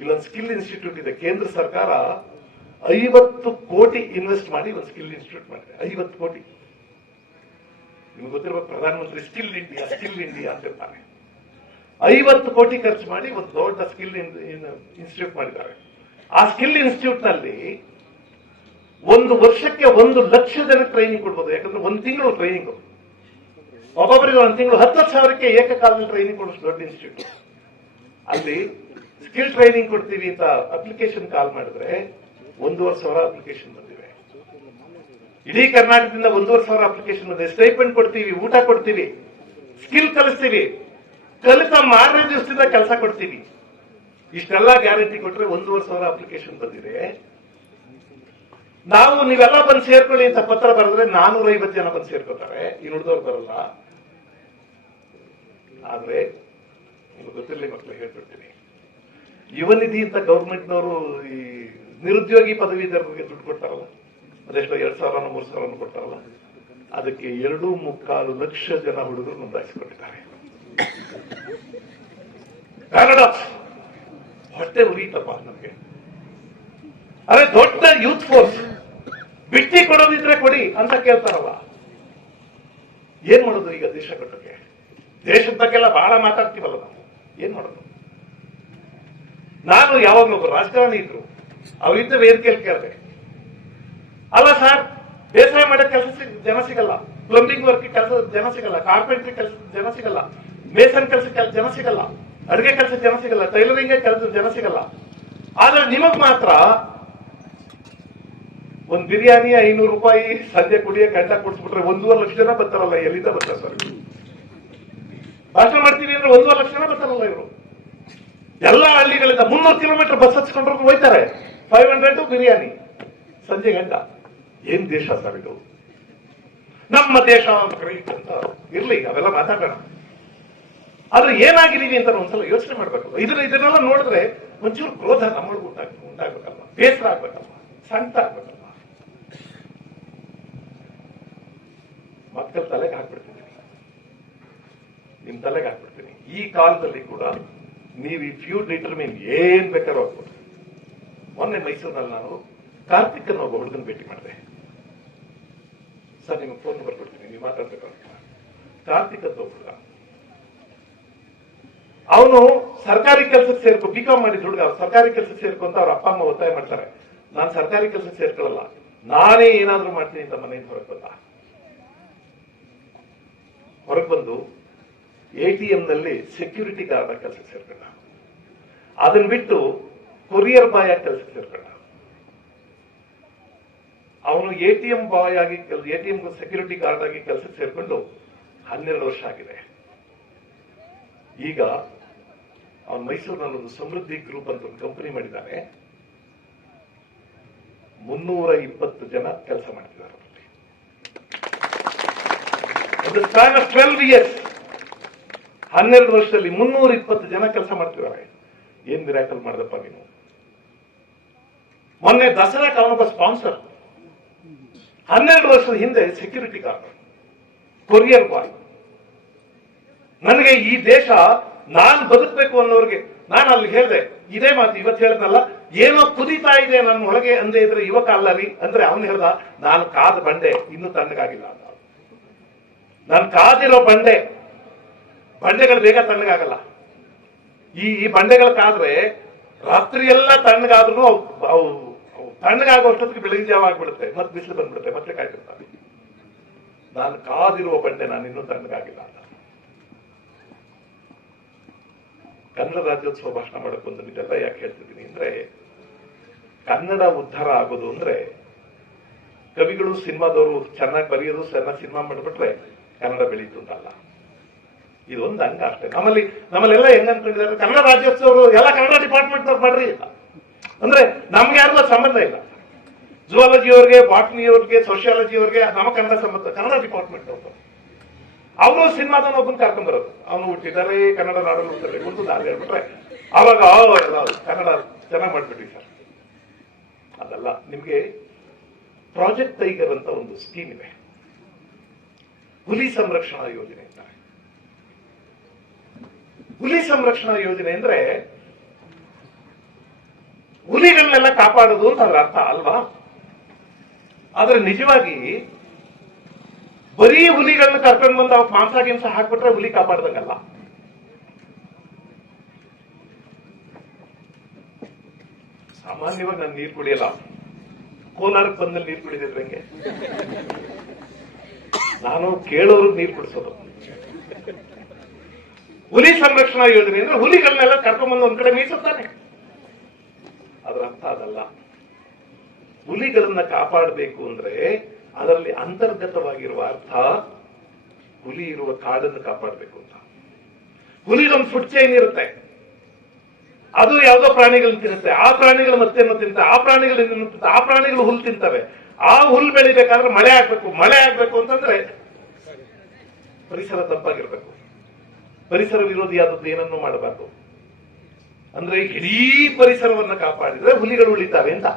ಇಲ್ಲೊಂದು ಸ್ಕಿಲ್ ಇನ್ಸ್ಟಿಟ್ಯೂಟ್ ಇದೆ. ಕೇಂದ್ರ ಸರ್ಕಾರ 50 ಕೋಟಿ ಇನ್ವೆಸ್ಟ್ ಮಾಡಿ ಒಂದು ಸ್ಕಿಲ್ ಇನ್ಸ್ಟಿಟ್ಯೂಟ್ ಮಾಡಿದೆ. 50 ಕೋಟಿ. ನಿಮ್ಗೆ ಗೊತ್ತಿರುವ ಪ್ರಧಾನಮಂತ್ರಿ ಸ್ಕಿಲ್ ಇಂಡಿಯಾ ಅಂತ ಇರ್ತಾರೆ. 50 ಕೋಟಿ ಖರ್ಚು ಮಾಡಿ ಒಂದು ದೊಡ್ಡ ಸ್ಕಿಲ್ ಇನ್ಸ್ಟಿಟ್ಯೂಟ್ ಮಾಡಿದ್ದಾರೆ. ಆ ಸ್ಕಿಲ್ ಇನ್ಸ್ಟಿಟ್ಯೂಟ್ ನಲ್ಲಿ ಒಂದು ವರ್ಷಕ್ಕೆ 1 ಲಕ್ಷ ಜನಕ್ಕೆ ಟ್ರೈನಿಂಗ್ ಕೊಡ್ಬೋದು. ಯಾಕಂದ್ರೆ 1 ತಿಂಗಳು ಟ್ರೈನಿಂಗ್, ಒಬ್ಬೊಬ್ಬರಿಗೆ 1 ತಿಂಗಳು 10,000ಕ್ಕೆ ಏಕಕಾಲದಲ್ಲಿ ಟ್ರೈನಿಂಗ್ ಕೊಡೋಷ್ಟು ದೊಡ್ಡ ಇನ್ಸ್ಟಿಟ್ಯೂಟ್. ಅಲ್ಲಿ ಸ್ಕಿಲ್ ಟ್ರೈನಿಂಗ್ ಕೊಡ್ತೀವಿ ಅಂತ ಅಪ್ಲಿಕೇಶನ್ ಕಾಲ್ ಮಾಡಿದ್ರೆ 1,500 ಅಪ್ಲಿಕೇಶನ್ ಬಂದಿವೆ. ಇಡೀ ಕರ್ನಾಟಕದಿಂದ 1,500 ಅಪ್ಲಿಕೇಶನ್ ಬಂದಿದೆ. ಸ್ಟೈಪೆಂಡ್ ಕೊಡ್ತೀವಿ, ಊಟ ಕೊಡ್ತೀವಿ, ಸ್ಕಿಲ್ ಕಲಿಸ್ತೀವಿ, ಕಲಿತ ಮಾರನೇ ದಿವಸದಿಂದ ಕೆಲಸ ಕೊಡ್ತೀವಿ. ಇಷ್ಟೆಲ್ಲ ಗ್ಯಾರಂಟಿ ಕೊಟ್ರೆ 1,500 ಅಪ್ಲಿಕೇಶನ್ ಬಂದಿದೆ. ನಾವು ನೀವೆಲ್ಲ ಬಂದು ಸೇರ್ಕೊಳ್ಳಿ ಅಂತ ಪತ್ರ ಬರೆದ್ರೆ 450 ಜನ ಬಂದು ಸೇರ್ಕೋತಾರೆ, ಇನ್ನು ಉಳಿದವ್ರು ಬರಲ್ಲ. ಆದ್ರೆ ನಿಮ್ಗೆ ಗೊತ್ತಿರಲಿ ಮಕ್ಕಳು, ಹೇಳ್ಬಿಡ್ತೀನಿ, ಯುವ ನಿಧಿ ಅಂತ ಗೌರ್ಮೆಂಟ್ನವರು ಈ ನಿರುದ್ಯೋಗಿ ಪದವೀಧರರಿಗೆ ದುಡ್ಡು ಕೊಡ್ತಾರಲ್ಲ, ಅದೆಷ್ಟೋ 2,000 3,000 ಕೊಡ್ತಾರಲ್ಲ, ಅದಕ್ಕೆ 2.25 ಲಕ್ಷ ಜನ ಹುಡುಗರು ನೋಂದಾಯಿಸಿಕೊಂಡಿದ್ದಾರೆ. ಪ್ಯಾರಡಾಕ್ಸ್. ಹೊಟ್ಟೆ ಉರಿತಪ್ಪ ನಮಗೆ. ಅದೇ ದೊಡ್ಡ ಯೂತ್ ಫೋರ್ಸ್ ಬಿಟ್ಟಿ ಕೊಡೋದಿದ್ರೆ ಕೊಡಿ ಅಂತ ಕೇಳ್ತಾರಲ್ಲ. ಏನ್ ಮಾಡೋದು ಈಗ ದೇಶ ಕಟ್ಟೋಕೆ? ದೇಶದ ಬಗ್ಗೆಲ್ಲ ಬಹಳ ಮಾತಾಡ್ತೀವಲ್ಲ ನಾವು. ಏನ್ ಮಾಡೋದು? ನಾನು ಯಾವಾಗಲೂ ಒಬ್ಬ ರಾಜಕಾರಣಿ ಇದ್ರು, ಅವರಿದ್ದ ವೇದಿಕೆಯಲ್ಲಿ ಕೇಳಿದೆ, ಅಲ್ಲ ಸರ್, ಬೇಸಾಯ ಮಾಡೋ ಕೆಲಸ ಜನ ಸಿಗಲ್ಲ, ಪ್ಲಂಬಿಂಗ್ ವರ್ಕ್ ಕೆಲಸ ಜನ ಸಿಗಲ್ಲ, ಕಾರ್ಪೆಂಟ್ರಿ ಕೆಲಸ ಜನ ಸಿಗಲ್ಲ, ಮೇಸನ್ ಕೆಲಸ ಜನ ಸಿಗಲ್ಲ, ಅಡುಗೆ ಕೆಲಸ ಜನ ಸಿಗಲ್ಲ, ಟೈಲರಿಂಗ್ ಕೆಲಸ ಜನ ಸಿಗಲ್ಲ. ಆದ್ರೆ ನಿಮಗ್ ಮಾತ್ರ ಒಂದು ಬಿರಿಯಾನಿ 500 ರೂಪಾಯಿ ಸಂಜೆ ಕುಡಿಯ ಗಂಟ ಕೊಡ್ಸ್ಬಿಟ್ರೆ 1.5 ಲಕ್ಷ ಜನ ಬರ್ತಾರಲ್ಲ. ಎಲ್ಲಿಂದ ಬರ್ತಾರೆ ಸರ್? ಭಾಷಣ ಮಾಡ್ತೀವಿ ಅಂದ್ರೆ 1.5 ಲಕ್ಷ ಜನ ಬರ್ತಾರಲ್ಲ ಇವರು. ಎಲ್ಲ ಹಳ್ಳಿಗಳಿಂದ 300 ಕಿಲೋಮೀಟರ್ ಬಸ್ ಹಚ್ಕೊಂಡ್ರು ಹೋಯ್ತಾರೆ. 500 ಬಿರಿಯಾನಿ ಸಂಜೆ ಗಂಟ. ಏನ್ ದೇಶ ಸರ್ ಇದು? ನಮ್ಮ ದೇಶ ಗ್ರೇಟ್ ಅಂತ ಇರ್ಲಿ, ಅವೆಲ್ಲ ಮಾತಾಡೋಣ. ಆದ್ರೆ ಏನಾಗಿದೀವಿ ಅಂತ ಒಂದ್ಸಲ ಯೋಚನೆ ಮಾಡ್ಬೇಕು. ಇದನ್ನೆಲ್ಲ ನೋಡಿದ್ರೆ ಒಂಚೂರು ಕ್ರೋಧ ನಮ್ಮೊಳಗೂ ಉಂಟಾಗ್ಬೇಕಲ್ವ, ಬೇಸರ ಆಗ್ಬೇಕಲ್ವ, ಸಂಕಟ ಆಗ್ಬೇಕಲ್ವ. ಮಕ್ಕಳ ತಲೆಗೆ ಹಾಕ್ಬಿಡ್ತೀನಿ, ನಿಮ್ ತಲೆಗೆ ಹಾಕ್ಬಿಡ್ತೀನಿ. ಈ ಕಾಲದಲ್ಲಿ ಕೂಡ ನೀವು ಇಫ್ ಯು ಡಿಟರ್ಮಿನ್ ಏನ್ ಬೇಕಾದ್ರೂ ಆಗ್ಬೋದು. ಮೊನ್ನೆ ಮೈಸೂರಿನಲ್ಲಿ ನಾನು ಕಾರ್ತಿಕ್ ಅನ್ನೋ ಒಬ್ಬ ಹುಡುಗನ ಭೇಟಿ ಮಾಡಿದೆ. ಸರ್ ನಿಮ್ಗೆ ಫೋನ್ ನಂಬರ್ ಕೊಡ್ತೀನಿ, ನೀವು ಮಾತಾಡ್ಬೇಕು. ಕಾರ್ತಿಕ್ ಅಂತ ಹುಡುಗ, ಅವನು ಸರ್ಕಾರಿ ಕೆಲಸಕ್ಕೆ ಸೇರ್ಕೊ, ಬಿಕಾಮ್ ಮಾಡಿದ ಹುಡುಗ, ಸರ್ಕಾರಿ ಕೆಲಸಕ್ಕೆ ಸೇರ್ಕೊ ಅಂತ ಅವ್ರ ಅಪ್ಪ ಅಮ್ಮ ಒತ್ತಾಯ ಮಾಡ್ತಾರೆ. ನಾನು ಸರ್ಕಾರಿ ಕೆಲಸಕ್ಕೆ ಸೇರ್ಕೊಳ್ಳಲ್ಲ, ನಾನೇ ಏನಾದ್ರೂ ಮಾಡ್ತೀನಿ ಅಂತ ಮನೆಯಿಂದ ಹೊರಗೆ ಬಂದು ATM ನಲ್ಲಿ ಸೆಕ್ಯೂರಿಟಿ ಗಾರ್ಡ್ ಕೆಲಸಕ್ಕೆ ಸೇರ್ಕೊಂಡ. ಅದನ್ನ ಬಿಟ್ಟು ಕೊರಿಯರ್ ಬಾಯ್ ಆಗಿ ಕೆಲಸಕ್ಕೆ ಸೇರ್ಕೊಂಡ. ಅವನು ATM ಬಾಯ್ ಆಗಿ, ATM ಸೆಕ್ಯೂರಿಟಿ ಗಾರ್ಡ್ ಆಗಿ ಕೆಲಸಕ್ಕೆ ಸೇರ್ಕೊಂಡು 12 ವರ್ಷ ಆಗಿದೆ. ಈಗ ಅವನು ಮೈಸೂರಿನಲ್ಲಿ ಒಂದು ಸಮೃದ್ಧಿ ಗ್ರೂಪ್ ಅಂತ ಒಂದು ಕಂಪನಿ ಮಾಡಿದ್ದಾನೆ. 320 ಜನ ಕೆಲಸ ಮಾಡ್ತಿದ್ದಾರೆ. ಒಂದು ಸ್ಪ್ಯಾನ್ ಆಫ್ 12 ಇಯರ್ಸ್, 12 ವರ್ಷದಲ್ಲಿ 320 ಜನ ಕೆಲಸ ಮಾಡ್ತಿದ್ದಾರೆ. ಏನ್ ಮಿರಾಕಲ್ ಮಾಡಿದಪ್ಪ ನೀನು. ಮೊನ್ನೆ ದಸರಾಕ್ಕೆ ಅವನೊಬ್ಬ ಸ್ಪಾನ್ಸರ್, 12 ವರ್ಷದ ಹಿಂದೆ ಸೆಕ್ಯೂರಿಟಿ ಗಾರ್ಡ್, ಕೊರಿಯರ್ ಬಾಯ್. ನನಗೆ ಈ ದೇಶ ನಾನು ಬದುಕಬೇಕು ಅನ್ನೋರಿಗೆ ನಾನು ಅಲ್ಲಿ ಹೇಳಿದೆ ಇದೇ ಮಾತು. ಇವತ್ತು ಹೇಳಿದ್ನಲ್ಲ, ಏನೋ ಕುದೀತಾ ಇದೆ ನನ್ನ ಒಳಗೆ ಅಂದೇ ಇದ್ರೆ ಯುವಕ ಅಲ್ಲರಿ ಅಂದ್ರೆ ಅವನು ಹೇಳ್ದ, ನಾನು ಕಾದ ಬಂಡೆ ಇನ್ನೂ ತಣ್ಣಗಾಗಿಲ್ಲ ಅಂತ. ನಾನು ಕಾದಿರೋ ಬಂಡೆಗಳು ಬೇಗ ತಣ್ಣಗಾಗಲ್ಲ. ಈ ಬಂಡೆಗಳು ಕಾದ್ರೆ ರಾತ್ರಿ ಎಲ್ಲ ತಣ್ಣಗಾದ್ರೂ ಅವು ತಣ್ಣಗಾಗುವಷ್ಟೊತ್ತಿಗೆ ಬೆಳಗಿನ ಜಾವ ಆಗ್ಬಿಡುತ್ತೆ, ಮತ್ತೆ ಬಿಸಿಲು ಬಂದ್ಬಿಡುತ್ತೆ, ಮತ್ತೆ ಕಾಯ್ತಿರ್ತಾರೆ. ನಾನು ಕಾದಿರುವ ಬಂಡೆ ನಾನು ಇನ್ನೂ ತಣ್ಣಗಾಗಿಲ್ಲ ಅಂತ. ಕನ್ನಡ ರಾಜ್ಯೋತ್ಸವ ಭಾಷಣ ಮಾಡಕ್ ಬಂದು ಇದೆಲ್ಲ ಯಾಕೆ ಹೇಳ್ತಿದ್ದೀನಿ ಅಂದ್ರೆ, ಕನ್ನಡ ಉದ್ಧಾರ ಆಗೋದು ಅಂದ್ರೆ ಕವಿಗಳು ಸಿನಿಮಾದವರು ಚೆನ್ನಾಗಿ ಬರೆಯೋದು, ಚೆನ್ನಾಗಿ ಸಿನಿಮಾ ಮಾಡಿಬಿಟ್ರೆ ಕನ್ನಡ ಬೆಳೀತು ಅಂತಲ್ಲ. ಇದೊಂದು ಅಂಗ ಅಷ್ಟೇ. ನಮ್ಮಲ್ಲೆಲ್ಲ ಹೆಂಗ್ ಅನ್ಕೊಂಡಿದ್ದಾರೆ, ಕನ್ನಡ ರಾಜ್ಯೋತ್ಸವರು ಎಲ್ಲ ಕನ್ನಡ ಡಿಪಾರ್ಟ್ಮೆಂಟ್ ಅವ್ರು ಮಾಡ್ರಿ ಇಲ್ಲ. ಅಂದ್ರೆ ನಮ್ಗೆ ಯಾರಿಗೂ ಸಂಬಂಧ ಇಲ್ಲ. ಜುವಾಲಜಿ ಅವ್ರಿಗೆ, ಬಾಟ್ನಿ ಅವ್ರಿಗೆ, ಸೋಷಿಯಾಲಜಿ ಅವ್ರಿಗೆ ನಮ್ಮ ಕನ್ನಡ ಸಂಬಂಧ, ಕನ್ನಡ ಡಿಪಾರ್ಟ್ಮೆಂಟ್ ಅವರು. ಅವನು ಸಿನಿಮಾದವನು ಒಬ್ಬನ ಕರ್ಕೊಂಡ್ ಬರೋದು, ಅವನು ಹುಟ್ಟಿದ್ದಾರೆ ಕನ್ನಡ ನಾಡಲು ಹುಟ್ಟಿದ್ದಾರೆ ಗುರುತು ನಾನು ಹೇಳ್ಬಿಟ್ರೆ ಅವಾಗ ಎಲ್ಲ ಕನ್ನಡ ಚೆನ್ನಾಗಿ ಮಾಡ್ಬಿಟ್ವಿ ಸರ್. ಅದಲ್ಲ, ನಿಮ್ಗೆ ಪ್ರಾಜೆಕ್ಟ್ ಟೈಗರ್ ಅಂತ ಒಂದು ಸ್ಕೀಮ್ ಇದೆ, ಹುಲಿ ಸಂರಕ್ಷಣಾ ಯೋಜನೆ ಅಂತ. ಹುಲಿ ಸಂರಕ್ಷಣಾ ಯೋಜನೆ ಅಂದ್ರೆ ಹುಲಿಗಳನ್ನೆಲ್ಲ ಕಾಪಾಡೋದು ಅಂತ ಅದ್ರ ಅರ್ಥ ಅಲ್ವಾ? ಆದ್ರೆ ನಿಜವಾಗಿ ಬರೀ ಹುಲಿಗಳನ್ನ ಕರ್ಕೊಂಡು ಬಂದು ಅವಾಗ ಮಾಂಸ ಗಿಂಸ ಹಾಕ್ಬಿಟ್ರೆ ಹುಲಿ ಕಾಪಾಡ್ದಂಗಲ್ಲ. ಸಾಮಾನ್ಯವಾಗಿ ನಾನು ನೀರು ಕುಡಿಯಲ್ಲ, ಕೋಲಾರಕ್ಕೆ ಬಂದಲ್ಲಿ ನೀರು ಕುಡಿದಿದ್ರಂಗೆ ನಾನು ಕೇಳೋರ್ಗ್ ನೀರು ಕುಡಿಸೋದು. ಹುಲಿ ಸಂರಕ್ಷಣಾ ಯೋಜನೆ ಅಂದ್ರೆ ಹುಲಿಗಳನ್ನೆಲ್ಲ ಕರ್ಕೊಂಡ್ಬಂದು ಒಂದ್ ಕಡೆ ಮೀಸುತ್ತಾನೆ, ಅದರ ಅರ್ಥ ಅದಲ್ಲ. ಹುಲಿಗಳನ್ನ ಕಾಪಾಡಬೇಕು ಅಂದ್ರೆ ಅದರಲ್ಲಿ ಅಂತರ್ಗತವಾಗಿರುವ ಅರ್ಥ ಹುಲಿ ಇರುವ ಕಾಡನ್ನು ಕಾಪಾಡಬೇಕು ಅಂತ. ಹುಲಿದೊಂದು ಫುಡ್ ಚೈನ್ ಇರುತ್ತೆ, ಅದು ಯಾವುದೋ ಪ್ರಾಣಿಗಳನ್ನ ತಿನ್ನುತ್ತೆ, ಆ ಪ್ರಾಣಿಗಳು ಮತ್ತೇನೋ ತಿಂತ, ಆ ಪ್ರಾಣಿಗಳು ತಿಂತ, ಆ ಪ್ರಾಣಿಗಳು ಹುಲ್ಲು ತಿಂತವೆ. ಆ ಹುಲ್ಲು ಬೆಳಿಬೇಕಾದ್ರೆ ಮಳೆ ಆಗ್ಬೇಕು, ಮಳೆ ಆಗ್ಬೇಕು ಅಂತಂದ್ರೆ ಪರಿಸರ ತಂಪಾಗಿರ್ಬೇಕು, ಪರಿಸರ ವಿರೋಧಿಯಾದದ್ದು ಏನನ್ನೂ ಮಾಡಬಾರ್ದು. ಅಂದ್ರೆ ಇಡೀ ಪರಿಸರವನ್ನ ಕಾಪಾಡಿದ್ರೆ ಹುಲಿಗಳು ಉಳಿತಾವೆ ಅಂತ.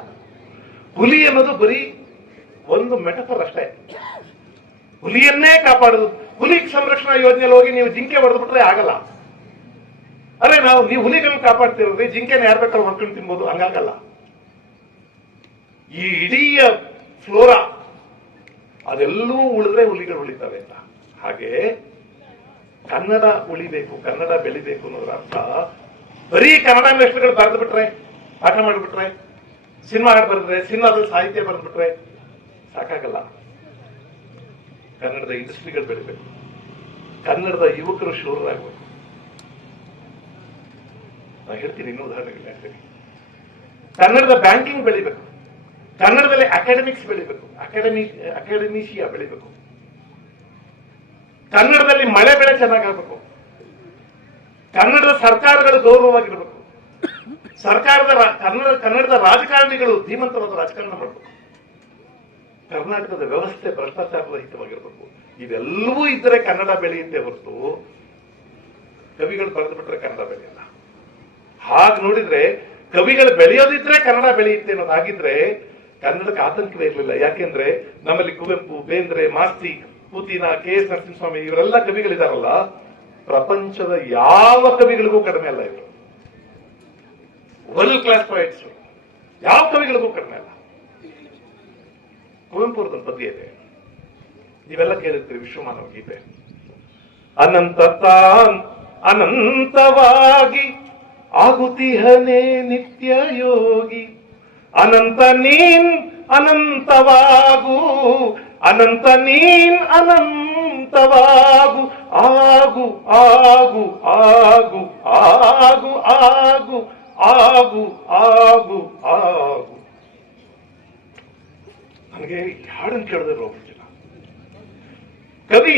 ಹುಲಿ ಅನ್ನೋದು ಬರೀ ಒಂದು ಮೆಟಫರ್ ಅಷ್ಟೇ, ಹುಲಿಯನ್ನೇ ಕಾಪಾಡುದು. ಹುಲಿ ಸಂರಕ್ಷಣಾ ಯೋಜನೆಯಲ್ಲಿ ಹೋಗಿ ನೀವು ಜಿಂಕೆ ಹೊಡೆದ್ಬಿಟ್ರೆ ಆಗಲ್ಲ. ಅರೆ ನೀವು ಹುಲಿಗಳನ್ನ ಕಾಪಾಡ್ತಿರೋದ್ರಿ, ಜಿಂಕೆನ ಯಾರು ಬೇಕಾದ್ರೂ ಹೊಡ್ಕೊಂಡು ತಿನ್ಬೋದು, ಹಂಗಾಗಲ್ಲ. ಈ ಇಡೀ ಫ್ಲೋರಾ ಅದೆಲ್ಲವೂ ಉಳಿದ್ರೆ ಹುಲಿಗಳು ಉಳಿತವೆ ಅಂತ. ಹಾಗೆ ಕನ್ನಡ ಉಳಿಬೇಕು, ಕನ್ನಡ ಬೆಳಿಬೇಕು ಅನ್ನೋದ್ರ ಅರ್ಥ ಬರೀ ಕನ್ನಡ ಲೆಕ್ಚರ್ಗಳು ಬರೆದು ಬಿಟ್ರೆ, ಪಾಠ ಮಾಡಿಬಿಟ್ರೆ, ಸಿನಿಮಾ ಹಾಡು ಬರೆದ್ರೆ, ಸಿನಿಮಾದಲ್ಲಿ ಸಾಹಿತ್ಯ ಬರೆದ್ಬಿಟ್ರೆ ಸಾಕಾಗಲ್ಲ. ಕನ್ನಡದ ಇಂಡಸ್ಟ್ರಿಗಳು ಬೆಳಿಬೇಕು, ಕನ್ನಡದ ಯುವಕರು ಶೂರರಾಗಬೇಕು. ನಾನು ಹೇಳ್ತೀನಿ, ಇನ್ನೂ ಉದಾಹರಣೆಗಳು ಹೇಳ್ತೀನಿ. ಕನ್ನಡದ ಬ್ಯಾಂಕಿಂಗ್ ಬೆಳಿಬೇಕು, ಕನ್ನಡದಲ್ಲಿ ಅಕಾಡೆಮಿಕ್ಸ್ ಬೆಳಿಬೇಕು, ಅಕಾಡೆಮಿಷಿಯಾ ಬೆಳಿಬೇಕು, ಕನ್ನಡದಲ್ಲಿ ಮಳೆ ಬೆಳೆ ಚೆನ್ನಾಗಾಗಬೇಕು, ಕನ್ನಡದ ಸರ್ಕಾರಗಳು ಗೌರವವಾಗಿರ್ಬೇಕು, ಕನ್ನಡದ ರಾಜಕಾರಣಿಗಳು ಧೀಮಂತವಾದ ರಾಜಕಾರಣ ಮಾಡಬೇಕು, ಕರ್ನಾಟಕದ ವ್ಯವಸ್ಥೆ ಭ್ರಷ್ಟಾಚಾರ ರಹಿತವಾಗಿರ್ಬೇಕು. ಇವೆಲ್ಲವೂ ಇದ್ದರೆ ಕನ್ನಡ ಬೆಳೆಯುತ್ತೆ ಹೊರತು ಕವಿಗಳು ಬರೆದು ಬಿಟ್ರೆ ಕನ್ನಡ ಬೆಳೆಯಲ್ಲ. ಹಾಗೆ ನೋಡಿದ್ರೆ ಕವಿಗಳು ಬೆಳೆಯೋದಿದ್ರೆ ಕನ್ನಡ ಬೆಳೆಯುತ್ತೆ ಅನ್ನೋದಾಗಿದ್ರೆ ಕನ್ನಡಕ್ಕೆ ಆತಂಕವೇ ಇರಲಿಲ್ಲ. ಯಾಕೆಂದ್ರೆ ನಮ್ಮಲ್ಲಿ ಕುವೆಂಪು, ಬೇಂದ್ರೆ, ಮಾಸ್ತಿ, ಪೂತಿನ, KS ನರಸಿಂಹಸ್ವಾಮಿ ಇವರೆಲ್ಲ ಕವಿಗಳಿದಾರಲ್ಲ, ಪ್ರಪಂಚದ ಯಾವ ಕವಿಗಳಿಗೂ ಕಡಿಮೆ ಅಲ್ಲ. ಇವರು ವರ್ಲ್ಡ್ ಕ್ಲಾಸ್ ಪೊಯಿಟ್ಸ್, ಯಾವ ಕವಿಗಳಿಗೂ ಕಡಿಮೆ ಅಲ್ಲ. ಕುವೆಂಪು ಅವ್ರದ್ದು ಪದ್ಯ ಇದೆ, ನೀವೆಲ್ಲ ಕೇಳಿರ್ತೀರಿ, ವಿಶ್ವಮಾನವ ಗೀತೆ. ಅನಂತ ತಾನ್ ಅನಂತವಾಗಿ ಆಗುತಿಹನೇ ನಿತ್ಯ ಯೋಗಿ, ಅನಂತ ನೀನ್ ಅನಂತವಾಗು, ಅನಂತ ನೀನ್ ಅನಂತವಾಗು, ಆಗು ಆಗು ಆಗು ಆಗು ಆಗು ಆಗು ಆಗು ಆಗು. ನನಗೆ ಹಾಡನ್ನು ಕೇಳಿದ್ರೆ ಒಬ್ಬ ಜನ ಕವಿ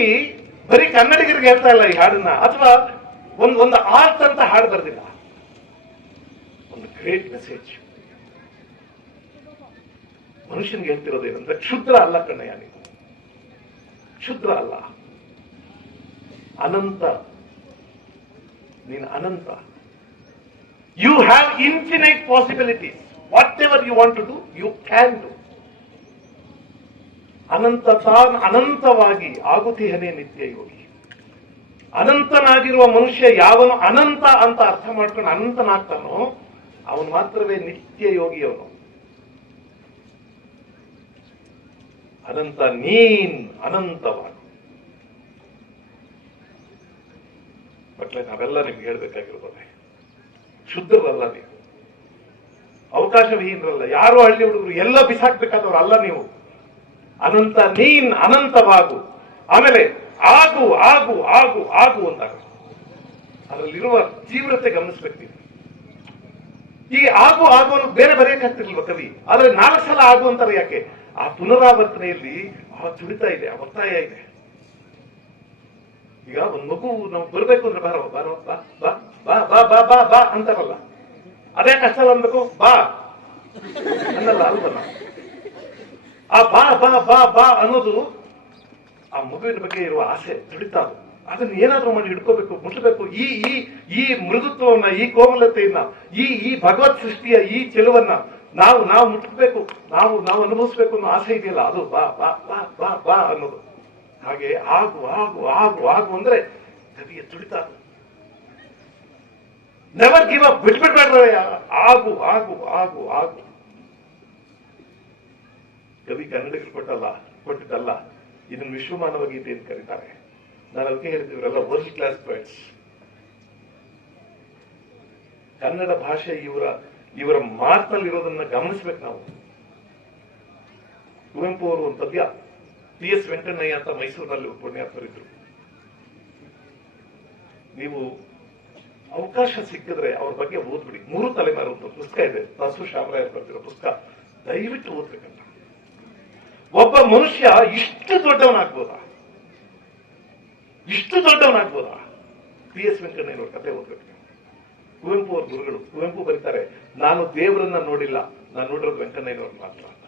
ಬರೀ ಕನ್ನಡಿಗರಿಗೆ ಹೇಳ್ತಾ ಇಲ್ಲ ಈ ಹಾಡನ್ನ, ಅಥವಾ ಒಂದು ಆರ್ಟ್ ಅಂತ ಹಾಡು ಬರ್ದಿಲ್ಲ, ಒಂದು ಗ್ರೇಟ್ ಮೆಸೇಜ್ ಮನುಷ್ಯನ್ಗೆ ಹೇಳ್ತಿರೋದೇನಂದ್ರೆ, ಕ್ಷುದ್ರ ಅಲ್ಲ ಕಣ್ಣಯ್ಯ, ನೀವು ಕ್ಷುದ್ರ ಅಲ್ಲ, ಅನಂತ, ನೀನು ಅನಂತ. You have infinite possibilities, whatever you want to do you can do. ಅನಂತ ತಾನ್ ಅನಂತವಾಗಿ ಆಗುತಿಹನೇ ನಿತ್ಯ ಯೋಗಿ. ಅನಂತನಾಗಿರುವ ಮನುಷ್ಯ ಯಾವನು ಅನಂತ ಅಂತ ಅರ್ಥ ಮಾಡ್ಕೊಂಡು ಅನಂತನಾಗ್ತಾನೋ ಅವನು ಮಾತ್ರವೇ ನಿತ್ಯ ಯೋಗಿ. ಅವನು ಅನಂತ ನೀನ್ ಅನಂತವಾಗಿ. ಮಕ್ಕಳೇ, ನಾವೆಲ್ಲ ನಿಮ್ಗೆ ಹೇಳ್ಬೇಕಾಗಿರ್ಬೋದೆ, ಶುದ್ಧರಲ್ಲ ನೀವು, ಅವಕಾಶವಿಹೀನರಲ್ಲ, ಯಾರೋ ಹಳ್ಳಿ ಹುಡುಗರು ಎಲ್ಲ ಬಿಸಾಕ್ಬೇಕಾದವ್ರು ಅಲ್ಲ ನೀವು. ಅನಂತ ನೀನ್ ಅನಂತವಾಗು. ಆಮೇಲೆ ಆಗು ಆಗು ಆಗು ಆಗು ಅಂದಾಗ ಅದರಲ್ಲಿರುವ ತೀವ್ರತೆ ಗಮನಿಸ್ಬೇಕು ನೀವು. ಈ ಆಗು ಆಗು ಅನ್ನೋ ಬೇರೆ ಬರೆಯಕ್ಕಾಗ್ತಿರ್ಲಿಲ್ವ ಕವಿ, ಆದ್ರೆ 4 ಸಲ ಆಗು ಅಂತಾರೆ. ಯಾಕೆ? ಆ ಪುನರಾವರ್ತನೆಯಲ್ಲಿ ಆ ತುಡಿತ ಇದೆ, ಆ ಒತ್ತಾಯ ಇದೆ. ಈಗ ಒಂದ್ ಮಗು ನಾವು ಬರ್ಬೇಕು ಅಂದ್ರೆ ಬಾರೋ ಬಾರೋ ಬಾ ಬಾ ಬಾ ಬಾ ಬಾ ಬಾ ಬಾ ಅಂತಾರಲ್ಲ, ಅದೇ ಕಷ್ಟ ಅನ್ಬೇಕು, ಬಾ ಅನ್ನಲ್ಲ ಅಲ್ವಲ್ಲ. ಆ ಬಾ ಬಾ ಬಾ ಬಾ ಅನ್ನೋದು ಆ ಮಗುವಿನ ಬಗ್ಗೆ ಇರುವ ಆಸೆ, ತುಡಿತ. ಅದನ್ನ ಏನಾದ್ರೂ ಮಾಡಿ ಹಿಡ್ಕೋಬೇಕು, ಮುಟ್ಟಬೇಕು. ಈ ಈ ಈ ಮೃದುತ್ವವನ್ನ, ಈ ಕೋಮಲತೆಯನ್ನ, ಈ ಭಗವತ್ ಸೃಷ್ಟಿಯ ಈ ಚೆಲುವನ್ನ ನಾವು ಮುಟ್ಟಬೇಕು, ನಾವು ಅನುಭವಿಸ್ಬೇಕು ಅನ್ನೋ ಆಸೆ ಇದೆಯಲ್ಲ, ಅದು ಬಾ ಬಾ ಬಾ ಬಾ ಬಾ ಅನ್ನೋದು. ಹಾಗೆ ಆಗು ಆಗು ಆಗು ಆಗು ಅಂದ್ರೆ ಕವಿಯ ತುಡಿತ. ನೆವರ್ ಗಿವ್ ಅಪ್, ಬಿಟ್ಬಿಡ್ಬೇಡ್ರೆ. ಆಗು ಆಗು ಆಗು ಆಗು. ಕವಿ ಕನ್ನಡಿಗರು ಕೊಟ್ಟಿದ್ದಲ್ಲ, ಇದನ್ನು ವಿಶ್ವಮಾನವ ಗೀತೆ ಅಂತ ಕರೀತಾರೆ. ನಾನು ಅದಕ್ಕೆ ಹೇಳ್ತೀವರೆಲ್ಲ ವರ್ಲ್ಡ್ ಕ್ಲಾಸ್ ಪೊಯಿಟ್ಸ್. ಕನ್ನಡ ಭಾಷೆ ಇವರ ಮಾತಿನಲ್ಲಿರೋದನ್ನ ಗಮನಿಸ್ಬೇಕು ನಾವು. ಕುವೆಂಪು ಅವರು ಒಂದು ಪದ್ಯ, PS ವೆಂಕಣ್ಣಯ್ಯ ಅಂತ ಮೈಸೂರಿನಲ್ಲಿ ಪುಣ್ಯಾತ್ಮರಿದ್ರು. ನೀವು ಅವಕಾಶ ಸಿಕ್ಕಿದ್ರೆ ಅವ್ರ ಬಗ್ಗೆ ಓದ್ಬಿಡಿ. 3 ತಲೆಮಾರು ಅಂತ ಪುಸ್ತಕ ಇದೆ, ತಸು ಶಾಮರಾಯರು ಬರ್ತಿರೋ ಪುಸ್ತಕ, ದಯವಿಟ್ಟು ಓದ್ಬೇಕಂತ. ಒಬ್ಬ ಮನುಷ್ಯ ಇಷ್ಟು ದೊಡ್ಡವನಾಗ್ಬೋದಾ? PS ವೆಂಕಣ್ಣಯ್ಯನವ್ರ ಕತೆ ಓದ್ಬೇಕು. ಕುವೆಂಪು ಅವ್ರ ಗುರುಗಳು. ಕುವೆಂಪು ಬರೀತಾರೆ, ನಾನು ದೇವರನ್ನ ನೋಡಿಲ್ಲ, ನಾನು ನೋಡಿರೋದು ವೆಂಕಣ್ಣಯ್ಯನವ್ರ ಮಾತ್ರ ಅಂತ.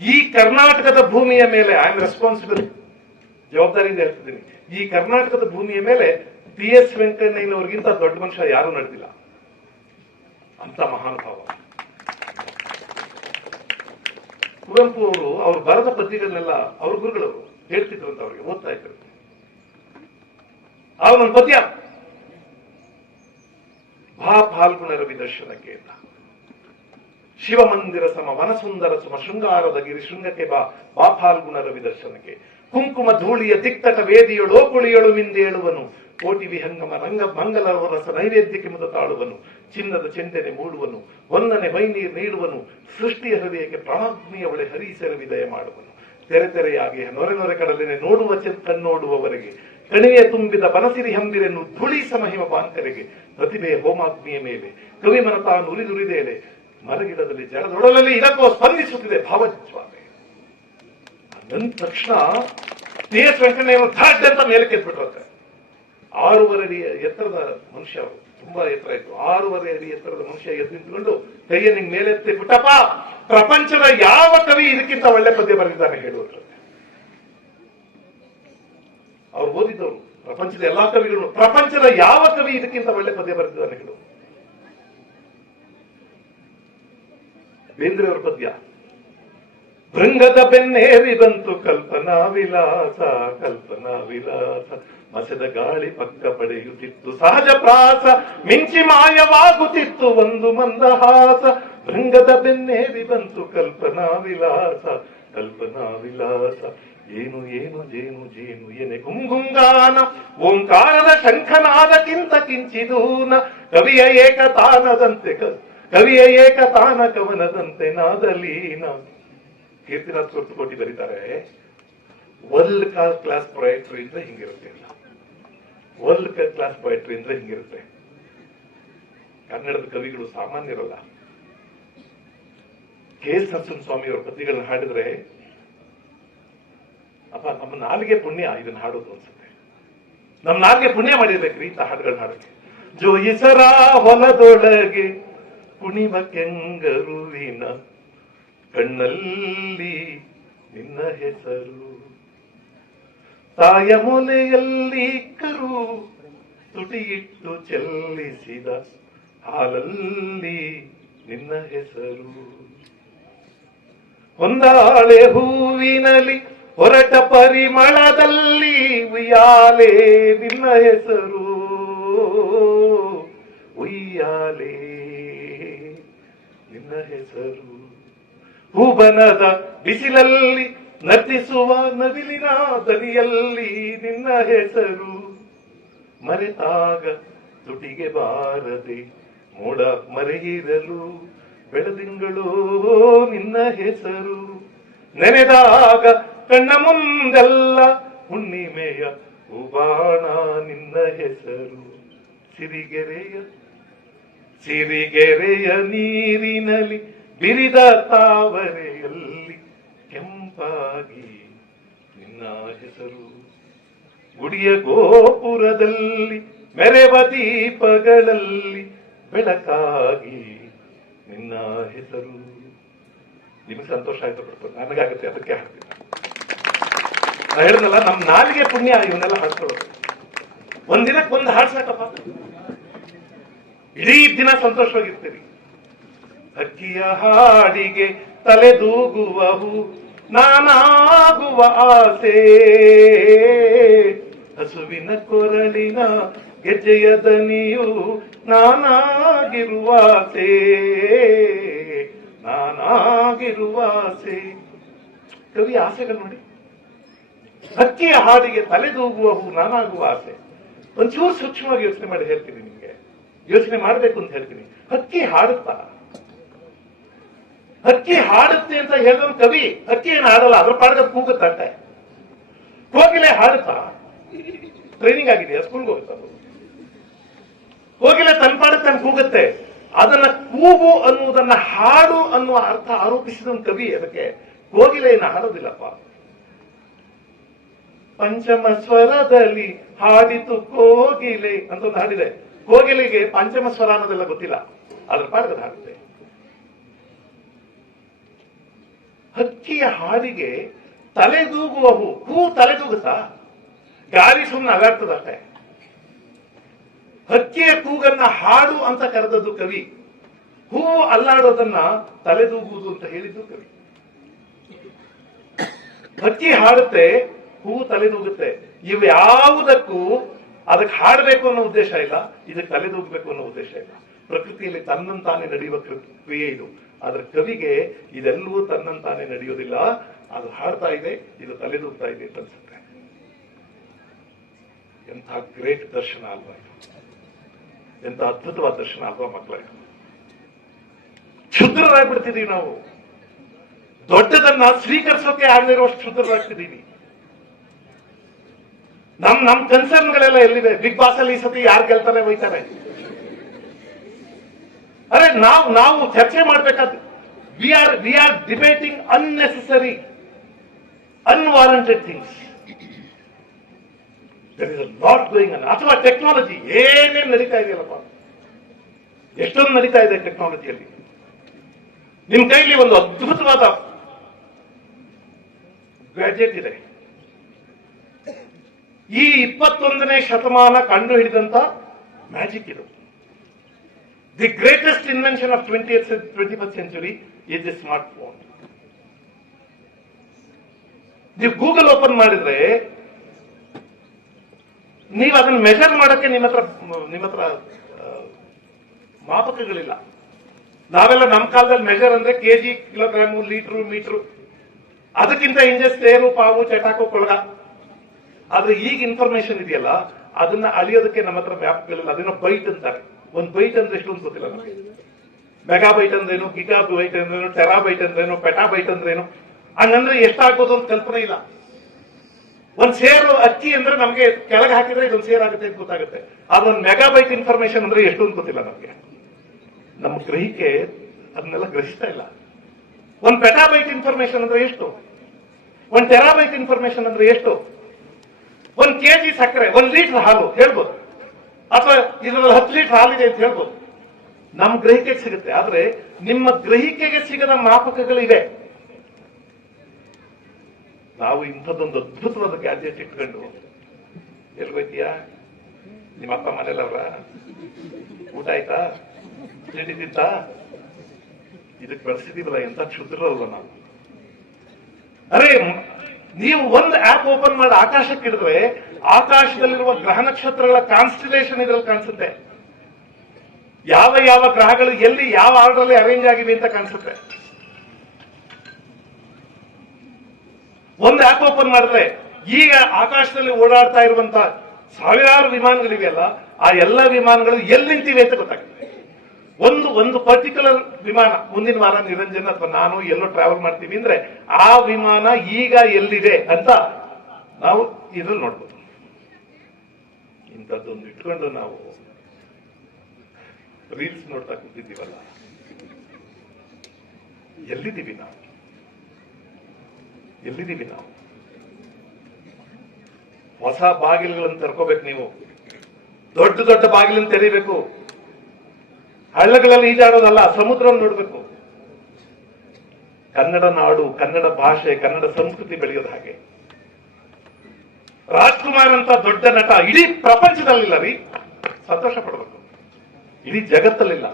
ಈ ಕರ್ನಾಟಕದ ಭೂಮಿಯ ಮೇಲೆ ಐ ಆಮ್ ರೆಸ್ಪಾನ್ಸಿಬಲ್, ಜವಾಬ್ದಾರಿಯಿಂದ ಹೇಳ್ತಿದ್ದೀನಿ. ಈ ಕರ್ನಾಟಕದ ಭೂಮಿಯ ಮೇಲೆ PS ವೆಂಕಣ್ಣಯ್ಯನವ್ರಿಗಿಂತ ದೊಡ್ಡ ಮನುಷ್ಯ ಯಾರು ನಡೆದಿಲ್ಲ. ಅಂತ ಮಹಾನುಭಾವ ಕುವೆಂಪು ಅವರು. ಅವ್ರು ಬರೆದ ಪದ್ಯಗಳನ್ನೆಲ್ಲ ಅವ್ರ ಗುರುಗಳವರು ಹೇಳ್ತಿದ್ರು ಅಂತ ಅವ್ರಿಗೆ ಓದ್ತಾ ಇದ್ರು. ಅವನೊಂದು ಪದ್ಯ, ಭಾ ಫಾಲ್ಗುಣ ರವಿ ದರ್ಶನಕ್ಕೆ ಅಂತ. ಶಿವಮಂದಿರ ಸಮ ವನಸುಂದರ ಸುಮ ಶೃಂಗಾರದ ಗಿರಿ ಶೃಂಗಕ್ಕೆ ಬಾ ಫಾಲ್ಗುಣ ರವಿ ದರ್ಶನಕ್ಕೆ. ಕುಂಕುಮ ಧೂಳಿಯ ದಿಕ್ತಟ ವೇದಿಯಳು ಓಕುಳಿಯಳು ಮಿಂದೇಳುವನು. ಕೋಟಿ ವಿಹಂಗಮ ರಂಗ ಮಂಗಲ ರಸ ನೈವೇದ್ಯಕ್ಕೆ ಮುದ ತಾಳುವನು. ಚಿನ್ನದ ಚೆಂಡೆನೆ ಮೂಡುವನು, ಒಂದನೆ ಮೈನೀರು ನೀಡುವನು. ಸೃಷ್ಟಿಯ ಹೃದಯಕ್ಕೆ ಪ್ರಾಜ್ಞೆಯ ಒಳೆ ಹರಿಸೆರವಿ ದಯ ಮಾಡುವನು. ತೆರೆಯಾಗಿ ನೊರೆ ಕಡಲಿನೆ ನೋಡುವ ಕಣ್ಣೋಡುವವರೆಗೆ. ಕಣಿವೆ ತುಂಬಿದ ಬನಸಿರಿ ಹಂಬಿರೆನ್ನು ಧುಳಿ ಸಮಹಿಮ ಬಾಂಕರೆಗೆ. ಪ್ರತಿಭೆಯ ಹೋಮಾಗ್ನಿಯ ಮೇಲೆ ಕವಿ ಮನತಾನು ಉರಿದುರಿದೇಳೆ. ಮರಗಿಡದಲ್ಲಿ ಜಲದೊಡಲಲ್ಲಿ ಇದಕ್ಕೋ ಸ್ಪಂದಿಸುತ್ತಿದೆ ಭಾವಜ್ವಾಲೆ. ಅಂದ ತಕ್ಷಣ PS ವೆಂಕಣ್ಣಯ್ಯನವರು ಧಾಡ್ ಅಂತ ಮೇಲೆ ಕೆತ್ಬಿಟ್ರಂತೆ. 6.5 ಅಡಿ ಎತ್ತರದ ಮನುಷ್ಯ, ಅವರು ತುಂಬಾ ಎತ್ತರ ಇತ್ತು. 6.5 ಅಡಿ ಎತ್ತರದ ಮನುಷ್ಯ ಎದ್ದು ನಿಂತ್ಕೊಂಡು ಕೈಯನ್ನು ಮೇಲೆತ್ತಿ, ಪುಟ್ಟಪ್ಪ, ಪ್ರಪಂಚದ ಯಾವ ಕವಿ ಇದಕ್ಕಿಂತ ಒಳ್ಳೆ ಪದ್ಯ ಬರೆದಿದ್ದಾನೆ ಹೇಳುವಂತ. ಅವ್ರು ಓದಿದವರು ಪ್ರಪಂಚದ ಎಲ್ಲಾ ಕವಿಗಳು, ಪ್ರಪಂಚದ ಯಾವ ಕವಿ ಇದಕ್ಕಿಂತ ಒಳ್ಳೆ ಪದ್ಯ ಬರೆದಿದ್ದಾನೆ ಹೇಳು. ಬೇಂದ್ರೆ ಅವರ ಪದ್ಯ, ಭೃಂಗದ ಬೆನ್ನೇರಿ ಬಂತು ಕಲ್ಪನಾ ವಿಲಾಸ, ಮಸೆದ ಗಾಳಿ ಪಕ್ಕ ಪಡೆಯುತ್ತಿತ್ತು ಸಹಜ ಪ್ರಾಸ, ಮಿಂಚಿ ಮಾಯವಾಗುತ್ತಿತ್ತು ಒಂದು ಮಂದಹಾಸ. ಭೃಂಗದ ಬೆನ್ನೇರಿ ಬಂತು ಕಲ್ಪನಾ ವಿಲಾಸ, ಏನು ಜೇನು ಎನೆ ಗುಂಗುಂಗಾನ. ಓಂಕಾರದ ಶಂಖನಾದಕ್ಕಿಂತ ಕಿಂಚಿದೂನ. ಕವಿಯ ಏಕತಾನ ಕವನದಂತೆ ನಾದಲೀನ. ಕೀರ್ತಿನಾಥ್ ಕೊರ್ತುಕೋಟಿ ಬರೀತಾರೆ, ವರ್ಲ್ಡ್ ಕ್ಲಾಸ್ ಪೊಯೆಟ್ರಿ ಅಂದ್ರೆ ಹಿಂಗಿರುತ್ತೆ. ವರ್ಲ್ಡ್ ಕ್ಲಾಸ್ ಪೊಯೆಟ್ರಿ ಅಂದ್ರೆ ಹಿಂಗಿರುತ್ತೆ. ಕನ್ನಡದ ಕವಿಗಳು ಸಾಮಾನ್ಯರಲ್ಲ. KS ನರಸಿಂಹಸ್ವಾಮಿ ಅವರ ಪದ್ಯಗಳನ್ನ ಹಾಡಿದ್ರೆ, ಅಪ್ಪ ನಮ್ಮ ನಾಲಿಗೆ ಪುಣ್ಯ ಇದನ್ನ ಹಾಡೋದು ಅನ್ಸುತ್ತೆ. ನಮ್ಮ ನಾಲಿಗೆ ಪುಣ್ಯ ಮಾಡಿರ್ಬೇಕ್ರಿ ಇಂಥ ಹಾಡುಗಳನ್ನ ಹಾಡೋಕೆ. ಜೋಯಿಸರ ಹೊಲದೊಳಗೆ ಕುಣಿವ ಕೆಂಗರುವಿನ ಕಣ್ಣಲ್ಲಿ ನಿನ್ನ ಹೆಸರು. ತಾಯ ಮೊಲೆಯಲ್ಲಿ ಕರು ತುಟಿಯಿಟ್ಟು ಚೆಲ್ಲಿಸಿದ ಹಾಲಲ್ಲಿ ನಿನ್ನ ಹೆಸರು. ಹೊಂದಾಳೆ ಹೂವಿನಲ್ಲಿ ಹೊರಟ ಪರಿಮಳದಲ್ಲಿ ಉಯ್ಯಾಲೆ ನಿನ್ನ ಹೆಸರು. ಉಯ್ಯಾಲೆ ನಿನ್ನ ಹೆಸರು. ಹೂಬನದ ಬಿಸಿಲಲ್ಲಿ ನರ್ತಿಸುವ ನವಿಲಿನ ದನಿಯಲ್ಲಿ ನಿನ್ನ ಹೆಸರು. ಮರೆತಾಗ ತುಟಿಗೆ ಬಾರದೆ ಮೋಡ ಮರೆಯಿರಲು ಬೆಳದಿಂಗಳು ನಿನ್ನ ಹೆಸರು. ನೆನೆದಾಗ ಕಣ್ಣ ಮುಂದೆಲ್ಲ ಹುಣ್ಣಿಮೆಯ ಹೂಬಾಣ ನಿನ್ನ ಹೆಸರು. ಸಿರಿಗೆರೆಯ ನೀರಿನಲ್ಲಿ ಬಿರಿದ ತಾವರೆಯಲ್ಲಿ ಕೆಂಪಾಗಿ ನಿನ್ನ ಹೆಸರು. ಗುಡಿಯ ಗೋಪುರದಲ್ಲಿ ಮೆರೆವ ದೀಪಗಳಲ್ಲಿ ಬೆಳಕಾಗಿ ನಿನ್ನ ಹೆಸರು. ನಿಮಗೆ ಸಂತೋಷ ಆಯ್ತು ಬಿಡ್ಬೋದು, ನನಗಾಗುತ್ತೆ, ಅದಕ್ಕೆ ಹಾಡ್ತೀನಿ. ನಾ ಹೇಳಿದ್ನಲ್ಲ, ನಮ್ ನಾಲಿಗೆ ಪುಣ್ಯ ಇವನ್ನೆಲ್ಲ ಹಾಡ್ಕೊಳ್ಳೋದು. ಒಂದಿನಕ್ಕೆ ಒಂದು ಹಾಡು ಸಾಕಪ್ಪ, ಇಡೀ ದಿನ ಸಂತೋಷವಾಗಿರ್ತೀರಿ. ಹಕ್ಕಿಯ ಹಾಡಿಗೆ ತಲೆದೂಗುವವು ನಾನಾಗುವ ಆಸೆ, ಹಸುವಿನ ಕೊರಳಿನ ಗೆಜ್ಜೆಯ ದನಿಯು ನಾನಾಗಿರುವಾಸೆ, ನಾನಾಗಿರುವಾಸೆ. ಕವಿ ಆಸೆಗಳು ನೋಡಿ. ಹಕ್ಕಿಯ ಹಾಡಿಗೆ ತಲೆದೂಗುವವು ನಾನಾಗುವ ಆಸೆ. ಒಂಚೂರು ಸೂಕ್ಷ್ಮವಾಗಿ ಯೋಚನೆ ಮಾಡಿ ಹೇಳ್ತೀನಿ ನಿಮ್ಗೆ, ಯೋಚನೆ ಮಾಡ್ಬೇಕು ಅಂತ ಹೇಳ್ತೀನಿ. ಹಕ್ಕಿ ಹಾಡುತ್ತಾ? ಹಕ್ಕಿ ಹಾಡುತ್ತೆ ಅಂತ ಹೇಳಿದವನು ಕವಿ. ಹಕ್ಕಿ ಏನು ಹಾಡಲ್ಲ, ಅದ್ರ ಪಾಡದ ಕೂಗುತ್ತಂತೆ. ಕೋಗಿಲೆ ಹಾಡುತ್ತಾ? ಟ್ರೈನಿಂಗ್ ಆಗಿದೆಯಾ? ಸ್ಕೂಲ್ಗೆ ಹೋಗುತ್ತಾ? ಕೋಗಿಲೆ ತನ್ನ ಪಾಡಕ್ಕೆ ತಾನು ಕೂಗುತ್ತೆ. ಅದನ್ನ ಕೂಗು ಅನ್ನುವುದನ್ನ ಹಾಡು ಅನ್ನುವ ಅರ್ಥ ಆರೋಪಿಸಿದ ಕವಿ. ಅದಕ್ಕೆ ಕೋಗಿಲೆಯನ್ನು ಹಾಡೋದಿಲ್ಲಪ್ಪ. ಪಂಚಮ ಸ್ವರದಲ್ಲಿ ಹಾಡಿತು ಕೋಗಿಲೆ ಅಂತ ಒಂದು ಹಾಡಿದೆ. ಕೋಗಿಲೆಗೆ ಪಂಚಮ ಸ್ವರ ಅನ್ನೋದೆಲ್ಲ ಗೊತ್ತಿಲ್ಲ, ಅದ್ರ ಪಾಠದ ಹಾಡುತ್ತೆ. ಹಕ್ಕಿಯ ಹಾಡಿಗೆ ತಲೆದೂಗುವ ಹೂ ತಲೆದೂಗುತ್ತಾ? ಗಾಳಿ ಸುಮ್ಮನೆ ಅಗಾಡ್ತದಷ್ಟೇ. ಹಕ್ಕಿಯ ಕೂಗನ್ನ ಹಾಡು ಅಂತ ಕರೆದದ್ದು ಕವಿ. ಹೂವು ಅಲ್ಲಾಡೋದನ್ನ ತಲೆದೂಗುವುದು ಅಂತ ಹೇಳಿದ್ದು ಕವಿ. ಹಕ್ಕಿ ಹಾಡುತ್ತೆ, ಹೂವು ತಲೆದೂಗುತ್ತೆ. ಇವು ಯಾವುದಕ್ಕೂ ಅದಕ್ಕೆ ಹಾಡಬೇಕು ಅನ್ನೋ ಉದ್ದೇಶ ಇಲ್ಲ, ಇದಕ್ಕೆ ತಲೆದೂಗಬೇಕು ಅನ್ನೋ ಉದ್ದೇಶ ಇಲ್ಲ. ಪ್ರಕೃತಿಯಲ್ಲಿ ತನ್ನಂತಾನೆ ನಡೆಯುವ ಕ್ರಿಯೆ ಇದು. ಆದ್ರೆ ಕವಿಗೆ ಇದೆಲ್ಲವೂ ತನ್ನಂತಾನೆ ನಡೆಯೋದಿಲ್ಲ. ಅದು ಹಾಡ್ತಾ ಇದೆ, ಇದು ತಲೆದೂಗ್ತಾ ಇದೆ ಅಂತ ಅನ್ಸುತ್ತೆ. ಎಂಥ ಗ್ರೇಟ್ ದರ್ಶನ ಅಲ್ವಾ ಇದು? ಎಂಥ ಅದ್ಭುತವಾದ ದರ್ಶನ ಅಲ್ವಾ ಮಕ್ಕಳ? ಕ್ಷುದ್ರರಾಗ್ಬಿಡ್ತಿದೀವಿ ನಾವು. ದೊಡ್ಡದನ್ನ ಸ್ವೀಕರಿಸೋಕೆ ಆಗಲಿರುವಷ್ಟು ಕ್ಷುದ್ರರಾಗ್ತಿದೀವಿ. ನಮ್ ಕನ್ಸರ್ನ್ಗಳೆಲ್ಲ ಎಲ್ಲಿದೆ? ಬಿಗ್ ಬಾಸ್ ಅಲ್ಲಿ ಈ ಸತಿ ಯಾರು ಗೆಲ್ತಾರೆ ಹೋಯ್ತಾರೆ? ಅರೆ ನಾವು ಚರ್ಚೆ ಮಾಡ್ಬೇಕಾದ್ರೆ we are debating unnecessary unwarranted things. There is a lot going on. ಅಥವಾ ಟೆಕ್ನಾಲಜಿ ಏನೇನು ನಡೀತಾ ಇದೆಯಲ್ಲಪ್ಪ, ಎಷ್ಟೊಂದು ನಡೀತಾ ಇದೆ ಟೆಕ್ನಾಲಜಿಯಲ್ಲಿ. ನಿಮ್ ಕೈಲಿ ಒಂದು ಅದ್ಭುತವಾದ ಗ್ಯಾಜೆಟ್ ಇದೆ. ಈ 21ನೇ ಶತಮಾನ ಕಂಡು ಹಿಡಿದಂತ ಮ್ಯಾಜಿಕ್ ಇದು. The greatest invention of 21st century is the smartphone. ನೀವು ಗೂಗಲ್ ಓಪನ್ ಮಾಡಿದ್ರೆ ನೀವು ಅದನ್ನ ಮೆಜರ್ ಮಾಡಕ್ಕೆ ನಿಮ್ಮ ಹತ್ರ ಮಾಪಕಗಳಿಲ್ಲ. ನಾವೆಲ್ಲ ನಮ್ಮ ಕಾಲದಲ್ಲಿ ಮೆಜರ್ ಅಂದ್ರೆ ಕೆಜಿ, ಕಿಲೋಗ್ರಾಮು, ಲೀಟ್ರು, ಮೀಟ್ರು, ಅದಕ್ಕಿಂತ ಹಿಂದೆ ಸೇರು, ಪಾವು, ಚಟಾಕು, ಕೊಳಗ. ಆದ್ರೆ ಈಗ ಇನ್ಫಾರ್ಮೇಶನ್ ಇದೆಯಲ್ಲ, ಅದನ್ನ ಅಳಿಯೋದಕ್ಕೆ ನಮ್ಮ ಹತ್ರ ಮ್ಯಾಪ್ಗಳಿಲ್ಲ. ಅದನ್ನ ಬೈಟ್ ಅಂತಾರೆ. ಒಂದು ಬೈಟ್ ಅಂದ್ರೆ ಎಷ್ಟು ಅಂತ ಗೊತ್ತಿಲ್ಲ ನಮಗೆ. ಮೆಗಾಬೈಟ್ ಅಂದ್ರೇನು, ಗಿಗಾಬೈಟ್ ಅಂದ್ರೇನು, ಟೆರಾಬೈಟ್ ಅಂದ್ರೇನು, ಪೆಟಾಬೈಟ್ ಅಂದ್ರೇನು, ಹಂಗಂದ್ರೆ ಎಷ್ಟಾಗ್ಬೋದು ಅಂತ ಕಲ್ಪನೆ ಇಲ್ಲ. ಒಂದ್ ಸೇರು ಅಕ್ಕಿ ಅಂದ್ರೆ ನಮಗೆ ಕೆಳಗೆ ಹಾಕಿದ್ರೆ ಇದೊಂದು ಸೇರ್ ಆಗುತ್ತೆ ಅಂತ ಗೊತ್ತಾಗುತ್ತೆ. ಆದ್ರೆ ಒಂದು ಮೆಗಾಬೈಟ್ ಇನ್ಫಾರ್ಮೇಶನ್ ಅಂದ್ರೆ ಎಷ್ಟು ಅಂತ ಗೊತ್ತಿಲ್ಲ ನಮಗೆ. ನಮ್ಮ ಗ್ರಹಿಕೆ ಅದನ್ನೆಲ್ಲ ಗ್ರಹಿಸ್ತಾ ಇಲ್ಲ. ಒಂದ್ ಪೆಟಾಬೈಟ್ ಇನ್ಫಾರ್ಮೇಶನ್ ಅಂದ್ರೆ ಎಷ್ಟು? ಒಂದ್ ಟೆರಾಬೈಟ್ ಇನ್ಫಾರ್ಮೇಶನ್ ಅಂದ್ರೆ ಎಷ್ಟು? 1 kg ಸಕ್ಕರೆ, 1 ಲೀಟರ್ ಹಾಲು ಹೇಳ್ಬೋದು, ಅಥವಾ ಇದರಲ್ಲಿ 10 ಲೀಟರ್ ಹಾಲಿದೆ ಅಂತ ಹೇಳ್ಬೋದು. ನಮ್ಮ ಗ್ರಹಿಕೆಗೆ ಸಿಗುತ್ತೆ. ಆದ್ರೆ ನಿಮ್ಮ ಗ್ರಹಿಕೆಗೆ ಸಿಗದ ಮಾಪಕಗಳಿವೆ. ನಾವು ಇಂಥದ್ದೊಂದು ಅದ್ಭುತವಾದ ಗ್ಯಾಜೆಟ್ ಇಟ್ಕೊಂಡು ಎಲ್ಗೋಯ್ತೀಯಾ? ನಿಮ್ಮ ಅಪ್ಪ ಮನೇಲವ್ರ? ಊಟ ಆಯ್ತಾ? ತಿಂಡಿ ತಿಂತ? ಇದಕ್ಕೆ ಬೆಳೆಸಿದೀವಲ್ಲ, ಎಂತ ಕ್ಷುದ್ರವಲ್ಲ ನಾವು. ಅರೆ ನೀವು ಒಂದು ಆಪ್ ಓಪನ್ ಮಾಡಿ ಆಕಾಶಕ್ಕೆ ಹಿಡಿದ್ರೆ ಆಕಾಶದಲ್ಲಿರುವ ಗ್ರಹ ನಕ್ಷತ್ರಗಳ ಕಾನ್ಸ್ಟಿಲೇಷನ್ ಇದ್ರಲ್ಲಿ ಕಾಣಿಸುತ್ತೆ. ಯಾವ ಯಾವ ಗ್ರಹಗಳು ಎಲ್ಲಿ ಯಾವ ಆರ್ಡರ್ ಅಲ್ಲಿ ಅರೇಂಜ್ ಆಗಿವೆ ಅಂತ ಕಾಣಿಸುತ್ತೆ. ಒಂದು ಆಪ್ ಓಪನ್ ಮಾಡಿದ್ರೆ ಈಗ ಆಕಾಶದಲ್ಲಿ ಓಡಾಡ್ತಾ ಇರುವಂತ ಸಾವಿರಾರು ವಿಮಾನಗಳಿವೆಯಲ್ಲ, ಆ ಎಲ್ಲ ವಿಮಾನಗಳು ಎಲ್ಲಿ ನಿಂತಿವೆ ಅಂತ ಗೊತ್ತಾಗುತ್ತೆ. ಒಂದು ಪರ್ಟಿಕ್ಯುಲರ್ ವಿಮಾನ ಮುಂದಿನ ವಾರ ನಿರಂಜನ್ ಅಥವಾ ನಾನು ಎಲ್ಲೋ ಟ್ರಾವೆಲ್ ಮಾಡ್ತೀವಿ ಅಂದ್ರೆ ಆ ವಿಮಾನ ಈಗ ಎಲ್ಲಿದೆ ಅಂತ ನಾವು ಇದ್ರಲ್ಲಿ ನೋಡ್ಬೋದು. ಇಂಥದ್ದೊಂದು ಇಟ್ಕೊಂಡು ನಾವು ರೀಲ್ಸ್ ನೋಡ್ತಾ ಕೂತಿದ್ದೀವಲ್ಲ, ಎಲ್ಲಿದ್ದೀವಿ ನಾವು? ಹೊಸ ಬಾಗಿಲುಗಳನ್ನು ತೆರ್ಕೋಬೇಕು. ನೀವು ದೊಡ್ಡ ದೊಡ್ಡ ಬಾಗಿಲನ್ನು ತೆರೀಬೇಕು. ಹಳ್ಳಗಳಲ್ಲಿ ಈಜಾಡೋದಲ್ಲ, ಸಮುದ್ರ ನೋಡ್ಬೇಕು. ಕನ್ನಡ ನಾಡು, ಕನ್ನಡ ಭಾಷೆ, ಕನ್ನಡ ಸಂಸ್ಕೃತಿ ಬೆಳೆಯೋದು ಹಾಗೆ. ರಾಜ್ಕುಮಾರ್ ಅಂತ ದೊಡ್ಡ ನಟ ಇಡೀ ಪ್ರಪಂಚದಲ್ಲಿಲ್ಲ ರೀ, ಸಂತೋಷ ಪಡಬೇಕು. ಇಡೀ ಜಗತ್ತಲ್ಲಿಲ್ಲ.